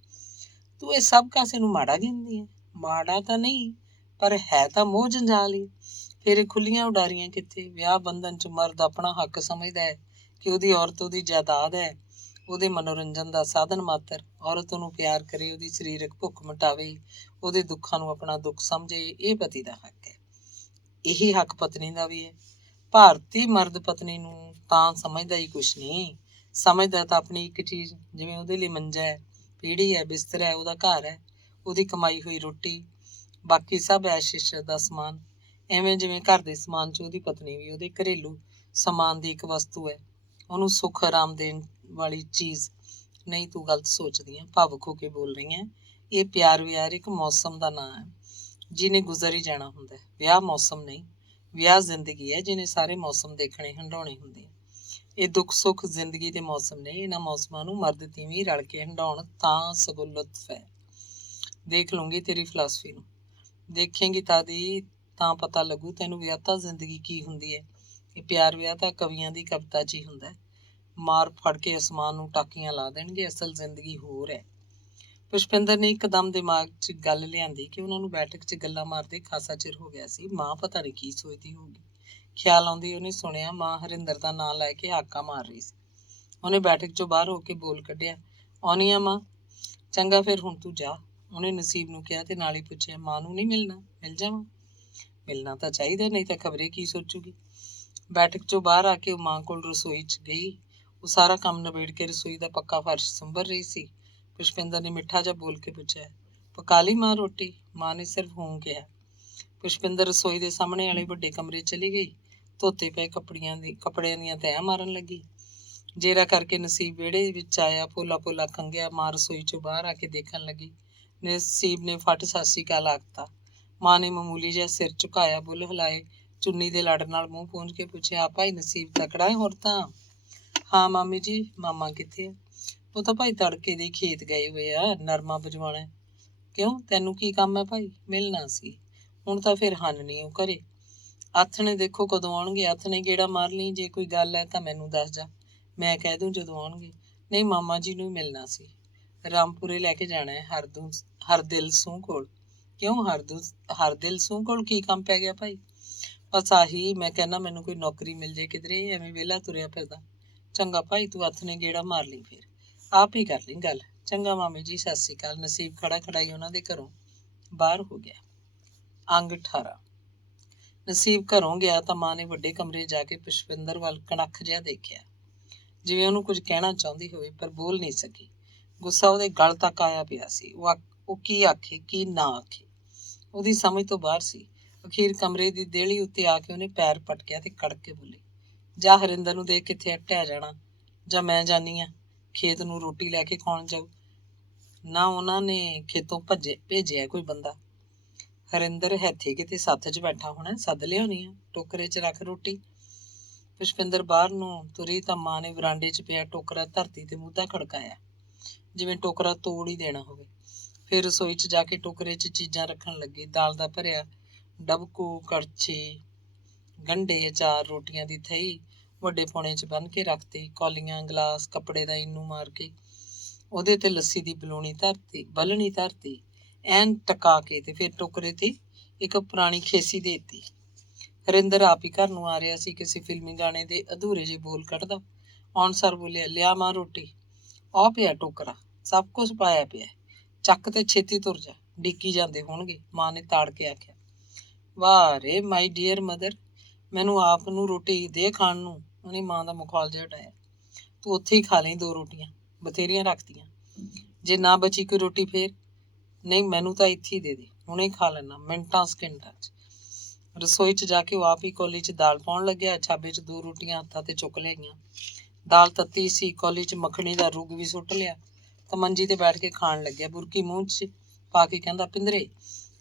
ਤੂੰ ਇਹ ਸਭ ਕਾਸੇ ਨੂੰ ਮਾੜਾ ਗਿਣਦੀ ਹੈ? ਮਾੜਾ ਤਾਂ ਨਹੀਂ, ਪਰ ਹੈ ਤਾਂ ਮੋਹ ਜੰਜਾਲ ਹੀ। ਫਿਰ ਇਹ ਖੁੱਲੀਆਂ ਉਡਾਰੀਆਂ ਕਿੱਥੇ? ਵਿਆਹ ਬੰਧਨ 'ਚ ਮਰਦ ਆਪਣਾ ਹੱਕ ਸਮਝਦਾ ਹੈ ਕਿ ਉਹਦੀ ਔਰਤ ਉਹਦੀ ਜਾਇਦਾਦ ਹੈ, ਉਹਦੇ ਮਨੋਰੰਜਨ ਦਾ ਸਾਧਨ ਮਾਤਰ। ਔਰਤ ਉਹਨੂੰ ਪਿਆਰ ਕਰੇ, ਉਹਦੀ ਸਰੀਰਕ ਭੁੱਖ ਮਿਟਾਵੇ, ਉਹਦੇ ਦੁੱਖਾਂ ਨੂੰ ਆਪਣਾ ਦੁੱਖ ਸਮਝੇ, ਇਹ ਪਤੀ ਦਾ ਹੱਕ ਹੈ। ਇਹੀ ਹੱਕ ਪਤਨੀ ਦਾ ਵੀ ਹੈ। ਭਾਰਤੀ ਮਰਦ ਪਤਨੀ ਨੂੰ ਤਾਂ ਸਮਝਦਾ ਹੀ ਕੁਛ ਨਹੀਂ। ਸਮਝਦਾ ਤਾਂ ਆਪਣੀ ਇੱਕ ਚੀਜ਼, ਜਿਵੇਂ ਉਹਦੇ ਲਈ ਮੰਜਾ ਹੈ, ਪੀੜੀ ਹੈ, ਬਿਸਤਰਾ ਹੈ, ਉਹਦਾ ਘਰ ਹੈ, ਉਹਦੀ ਕਮਾਈ ਹੋਈ ਰੋਟੀ, ਬਾਕੀ ਸਭ ਐਸ਼ ਇਸ਼ਰਤ ਦਾ ਸਮਾਨ। ਐਵੇਂ ਜਿਵੇਂ ਘਰ ਦੇ ਸਮਾਨ 'ਚ ਉਹਦੀ ਪਤਨੀ ਵੀ ਉਹਦੇ ਘਰੇਲੂ ਸਮਾਨ ਦੀ ਇੱਕ ਵਸਤੂ ਹੈ, ਉਹਨੂੰ ਸੁੱਖ ਆਰਾਮ ਦੇਣ ਵਾਲੀ ਚੀਜ਼। ਨਹੀਂ, ਤੂੰ ਗਲਤ ਸੋਚਦੀ ਹੈ, ਭਾਵੁਕ ਹੋ ਕੇ ਬੋਲ ਰਹੀ ਹੈ। ਇਹ ਪਿਆਰ ਵਿਆਰ ਇੱਕ ਮੌਸਮ ਦਾ ਨਾਂ ਹੈ ਜਿਹਨੇ ਗੁਜ਼ਰ ਹੀ ਜਾਣਾ ਹੁੰਦਾ। ਵਿਆਹ ਮੌਸਮ ਨਹੀਂ, ਵਿਆਹ ਜ਼ਿੰਦਗੀ ਹੈ ਜਿਹਨੇ ਸਾਰੇ ਮੌਸਮ ਦੇਖਣੇ ਹੰਡਾਉਣੇ ਹੁੰਦੇ ਆ। ਇਹ ਦੁੱਖ ਸੁੱਖ ਜ਼ਿੰਦਗੀ ਦੇ ਮੌਸਮ ਨੇ। ਇਹਨਾਂ ਮੌਸਮਾਂ ਨੂੰ ਮਰਦ ਤੀਵੀਂ ਰਲ ਕੇ ਹੰਡਾਉਣ ਤਾਂ ਸਗੋਂ ਲੁਤਫ ਹੈ। ਦੇਖ ਲੂੰਗੀ ਤੇਰੀ ਫਿਲਾਸਫੀ ਨੂੰ, ਦੇਖੇਂਗੀ ਤਾਂ ਪਤਾ ਲੱਗੂ ਤੈਨੂੰ ਵਿਆਹਤਾ ਜ਼ਿੰਦਗੀ ਕੀ ਹੁੰਦੀ ਹੈ। ਇਹ ਪਿਆਰ ਵਿਆਹ ਤਾਂ ਕਵੀਆਂ ਦੀ ਕਵਿਤਾ 'ਚ ਹੀ ਹੁੰਦਾ। ਮਾਰ ਫੜ ਕੇ ਅਸਮਾਨ ਨੂੰ ਟਾਕੀਆਂ ਲਾ ਦੇਣਗੇ, ਅਸਲ ਜ਼ਿੰਦਗੀ ਹੋਰ ਹੈ। ਪੁਸ਼ਪਿੰਦਰ ਨੇ ਇੱਕਦਮ ਦਿਮਾਗ 'ਚ ਗੱਲ ਲਿਆਂਦੀ ਕਿ ਉਹਨਾਂ ਨੂੰ ਬੈਠਕ 'ਚ ਗੱਲਾਂ ਮਾਰਦੇ ਖਾਸਾ ਚਿਰ ਹੋ ਗਿਆ ਸੀ। ਮਾਂ ਪਤਾ ਨਹੀਂ ਕੀ ਸੋਚਦੀ ਹੋਊਗੀ। ਖਿਆਲ ਆਉਂਦੀ ਉਹਨੇ ਸੁਣਿਆ ਮਾਂ ਹਰਿੰਦਰ ਦਾ ਨਾਂ ਲੈ ਕੇ ਹਾਕਾ ਮਾਰ ਰਹੀ ਸੀ। ਉਹਨੇ ਬੈਠਕ 'ਚੋਂ ਬਾਹਰ ਹੋ ਕੇ ਬੋਲ ਕੱਢਿਆ, ਆਉਣੀ ਆ ਮਾਂ। ਚੰਗਾ ਫਿਰ ਹੁਣ ਤੂੰ ਜਾ, ਉਹਨੇ ਨਸੀਬ ਨੂੰ ਕਿਹਾ ਤੇ ਨਾਲ ਹੀ ਪੁੱਛਿਆ, ਮਾਂ ਨੂੰ ਨਹੀਂ ਮਿਲਣਾ? ਮਿਲ ਜਾਵਾਂ? ਮਿਲਣਾ ਤਾਂ ਚਾਹੀਦਾ, ਨਹੀਂ ਤਾਂ ਖਬਰੇ ਕੀ ਸੋਚੂਗੀ। ਬੈਠਕ 'ਚੋਂ ਬਾਹਰ ਆ ਕੇ ਉਹ ਮਾਂ ਕੋਲ ਰਸੋਈ 'ਚ ਗਈ। ਉਹ ਸਾਰਾ ਕੰਮ ਨਿਬੇੜ ਕੇ ਰਸੋਈ ਦਾ ਪੱਕਾ ਫਰਸ਼ ਸੰਭਰ ਰਹੀ ਸੀ। ਪੁਸ਼ਪਿੰਦਰ ਨੇ ਮਿੱਠਾ ਜਿਹਾ ਬੋਲ ਕੇ ਪੁੱਛਿਆ, ਪਕਾ ਲਈ ਮਾਂ ਰੋਟੀ? ਮਾਂ ਨੇ ਸਿਰਫ ਹੂੰ ਕਿਹਾ। ਪੁਸ਼ਪਿੰਦਰ ਰਸੋਈ ਦੇ ਸਾਹਮਣੇ ਵਾਲੇ ਵੱਡੇ ਕਮਰੇ ਚਲੀ ਗਈ। ਧੋਤੇ ਪਏ ਕੱਪੜਿਆਂ ਦੀਆਂ ਤਹਿਆਂ ਮਾਰਨ ਲੱਗੀ। ਜੇਰਾ ਕਰਕੇ ਨਸੀਬ ਵਿਹੜੇ ਵਿੱਚ ਆਇਆ, ਪੋਲਾ ਪੋਲਾ ਖੰਘਿਆ। ਮਾਂ ਰਸੋਈ 'ਚੋਂ ਬਾਹਰ ਆ ਕੇ ਦੇਖਣ ਲੱਗੀ। ਨਸੀਬ ਨੇ ਫਟ ਸਤਿ ਸ਼੍ਰੀ ਅਕਾਲ ਆਖਤਾ। ਮਾਂ ਨੇ ਮਾਮੂਲੀ ਜਿਹਾ ਸਿਰ ਝੁਕਾਇਆ, ਬੁੱਲ੍ਹ ਹਿਲਾਏ, ਚੁੰਨੀ ਦੇ ਲੜ ਨਾਲ ਮੂੰਹ ਪੂੰਝ ਕੇ ਪੁੱਛਿਆ, ਭਾਈ ਨਸੀਬ ਤਕੜਾ ਹੈ ਹੋਰ ਤਾਂ? ਹਾਂ ਮਾਮੀ ਜੀ। ਮਾਮਾ ਕਿੱਥੇ ਆ? ਉਹ ਤਾਂ ਭਾਈ ਤੜਕੇ ਦੇ ਖੇਤ ਗਏ ਹੋਏ ਆ, ਨਰਮਾ ਬਜਵਾਉਣਾ। ਕਿਉਂ, ਤੈਨੂੰ ਕੀ ਕੰਮ ਹੈ ਭਾਈ? ਮਿਲਣਾ ਸੀ। ਹੁਣ ਤਾਂ ਫਿਰ ਹਨ ਨਹੀਂ ਉਹ ਘਰੇ। ਆਥਣੇ ਦੇਖੋ ਕਦੋਂ ਆਉਣਗੇ। ਆਥਣੇ ਗੇੜਾ ਮਾਰ ਲਈ, ਜੇ ਕੋਈ ਗੱਲ ਹੈ ਤਾਂ ਮੈਨੂੰ ਦੱਸ ਜਾ, ਮੈਂ ਕਹਿ ਦੂੰ ਜਦੋਂ ਆਉਣਗੇ। ਨਹੀਂ, ਮਾਮਾ ਜੀ ਨੂੰ ਮਿਲਣਾ ਸੀ। ਰਾਮਪੁਰੇ ਲੈ ਕੇ ਜਾਣਾ ਹੈ ਹਰਦਿਲ ਸੂਹ ਕੋਲ। ਕਿਉਂ, ਹਰਦਿਲ ਸੂਹ ਕੋਲ ਕੀ ਕੰਮ ਪੈ ਗਿਆ ਭਾਈ? ਬਸ ਆਹੀ, ਮੈਂ ਕਹਿੰਦਾ ਮੈਨੂੰ ਕੋਈ ਨੌਕਰੀ ਮਿਲ ਜੇ ਕਿਧਰੇ, ਐਵੇਂ ਵਿਹਲਾ ਤੁਰਿਆ ਫਿਰਦਾ। ਚੰਗਾ ਭਾਈ, ਤੂੰ ਆਥਣੇ ਗੇੜਾ ਮਾਰ ਲਈ, ਫਿਰ ਆਪ ਹੀ ਕਰ ਲਈ ਗੱਲ। ਚੰਗਾ ਮਾਮੀ ਜੀ, ਸਤਿ ਸ਼੍ਰੀ ਅਕਾਲ। ਨਸੀਬ ਖੜਾ ਖੜਾਈ ਉਹਨਾਂ ਦੇ ਘਰੋਂ ਬਾਹਰ ਹੋ ਗਿਆ। ਅੰਗ 18। ਨਸੀਬ ਘਰੋਂ ਗਿਆ ਤਾਂ ਮਾਂ ਨੇ ਵੱਡੇ ਕਮਰੇ ਜਾ ਕੇ ਪੁਸ਼ਪਿੰਦਰ ਵੱਲ ਕਣਖ ਜਿਹਾ ਦੇਖਿਆ, ਜਿਵੇਂ ਉਹਨੂੰ ਕੁਝ ਕਹਿਣਾ ਚਾਹੁੰਦੀ ਹੋਵੇ ਪਰ ਬੋਲ ਨਹੀਂ ਸਕੀ। ਗੁੱਸਾ ਉਹਦੇ ਗਲ ਤੱਕ ਆਇਆ ਪਿਆ ਸੀ। ਉਹ ਕੀ ਆਖੇ ਕੀ ਨਾ ਆਖੇ, ਉਹਦੀ ਸਮਝ ਤੋਂ ਬਾਹਰ ਸੀ। ਅਖੀਰ ਕਮਰੇ ਦੀ ਦੇਹਲੀ ਉੱਤੇ ਆ ਕੇ ਉਹਨੇ ਪੈਰ ਪਟਕਿਆ ਤੇ ਕੜਕ ਕੇ ਬੋਲੀ, ਜਾਂ ਹਰਿੰਦਰ ਨੂੰ ਦੇਖ ਕਿੱਥੇ ਹਟਿਆ ਜਾਣਾ, ਜਾਂ ਮੈਂ ਜਾਨੀ ਆ ਖੇਤ ਨੂੰ ਰੋਟੀ ਲੈ ਕੇ ਕੌਣ ਜਾਊ? ਨਾ ਉਹਨਾਂ ਨੇ ਖੇਤੋਂ ਭੇਜਿਆ ਕੋਈ ਬੰਦਾ। ਹਰਿੰਦਰ ਇੱਥੇ ਕਿਤੇ ਸੱਥ 'ਚ ਬੈਠਾ ਹੋਣਾ, ਸੱਦ ਲਿਆਉਣੀ ਆ, ਟੋਕਰੇ 'ਚ ਰੱਖ ਰੋਟੀ। ਪੁਸ਼ਪਿੰਦਰ ਬਾਹਰ ਨੂੰ ਤੁਰੀ ਤਾਂ ਮਾਂ ਨੇ ਵਰਾਂਡੇ 'ਚ ਪਿਆ ਟੋਕਰਾ ਧਰਤੀ ਤੇ ਮੂਧਾ ਖੜਕਾਇਆ, ਜਿਵੇਂ ਟੋਕਰਾ ਤੋੜ ਹੀ ਦੇਣਾ ਹੋਵੇ। ਫਿਰ ਰਸੋਈ 'ਚ ਜਾ ਕੇ ਟੋਕਰੇ 'ਚ ਚੀਜ਼ਾਂ ਰੱਖਣ ਲੱਗੀ। ਦਾਲ ਦਾ ਭਰਿਆ ਡਬਕੂ, ਕੜਛੀ, ਗੰਢੇ, ਅਚਾਰ, ਰੋਟੀਆਂ ਦੀ ਥਈ ਵੱਡੇ ਪੌਣੇ 'ਚ ਬੰਨ੍ਹ ਕੇ ਰੱਖਤੀ। ਕੌਲੀਆਂ, ਗਲਾਸ, ਕੱਪੜੇ ਦਾ ਇੰਨੂ ਮਾਰ ਕੇ ਉਹਦੇ ਤੇ ਲੱਸੀ ਦੀ ਬਲਣੀ ਧਰਤੀ ਐਨ ਟਕਾ ਕੇ, ਤੇ ਫਿਰ ਟੋਕਰੇ ਤੇ ਇੱਕ ਪੁਰਾਣੀ ਖੇਸੀ ਦੇ ਦਿੱਤੀ। ਹਰਿੰਦਰ ਆਪ ਹੀ ਘਰ ਨੂੰ ਆ ਰਿਹਾ ਸੀ, ਕਿਸੇ ਫਿਲਮੀ ਗਾਣੇ ਦੇ ਅਧੂਰੇ ਜਿਹੇ ਬੋਲ ਕੱਢਦਾ। ਆਉਣ ਸਾਰ ਬੋਲਿਆ, ਲਿਆ ਮਾਂ ਰੋਟੀ। ਆਹ ਪਿਆ ਟੋਕਰਾ, ਸਭ ਕੁਝ ਪਾਇਆ ਪਿਆ, ਚੱਕ ਤੇ ਛੇਤੀ ਤੁਰ ਜਾ, ਡਿੱਕੀ ਜਾਂਦੇ ਹੋਣਗੇ, ਮਾਂ ਨੇ ਤਾੜ ਕੇ ਆਖਿਆ। ਵਾਹ ਰੇ ਮਾਈ ਡੀਅਰ ਮਦਰ, ਮੈਨੂੰ ਆਪ ਨੂੰ ਰੋਟੀ ਦੇ ਖਾਣ ਨੂੰ, ਉਹਨੇ ਮਾਂ ਦਾ ਮੁਖੌਲ ਜਿਹਾ ਹਟਾਇਆ। ਤੂੰ ਉੱਥੇ ਹੀ ਖਾ ਲਈ 2 ਰੋਟੀਆਂ, ਬਥੇਰੀਆਂ ਰੱਖਤੀਆਂ। ਜੇ ਨਾ ਬਚੀ ਕੋਈ ਰੋਟੀ ਫੇਰ? ਨਹੀਂ, ਮੈਨੂੰ ਤਾਂ ਇੱਥੇ ਹੀ ਦੇ ਦੇ, ਹੁਣੇ ਖਾ ਲੈਣਾ ਮਿੰਟਾਂ ਸਕਿੰਟਾਂ 'ਚ। ਰਸੋਈ 'ਚ ਜਾ ਕੇ ਉਹ ਆਪ ਹੀ ਕੌਲੀ 'ਚ ਦਾਲ ਪਾਉਣ ਲੱਗਿਆ। ਛਾਬੇ 'ਚ 2 ਰੋਟੀਆਂ ਹੱਥਾਂ ਤੇ ਚੁੱਕ ਲਿਆਈਆਂ। ਦਾਲ ਤੱਤੀ ਸੀ। ਕੌਲੀ 'ਚ ਮੱਖਣੀ ਦਾ ਰੁੱਗ ਵੀ ਸੁੱਟ ਲਿਆ ਤਾਂ ਮੰਜੀ ਤੇ ਬੈਠ ਕੇ ਖਾਣ ਲੱਗਿਆ। ਬੁਰਕੀ ਮੂੰਹ 'ਚ ਪਾ ਕੇ ਕਹਿੰਦਾ, ਪਿੰਦਰੇ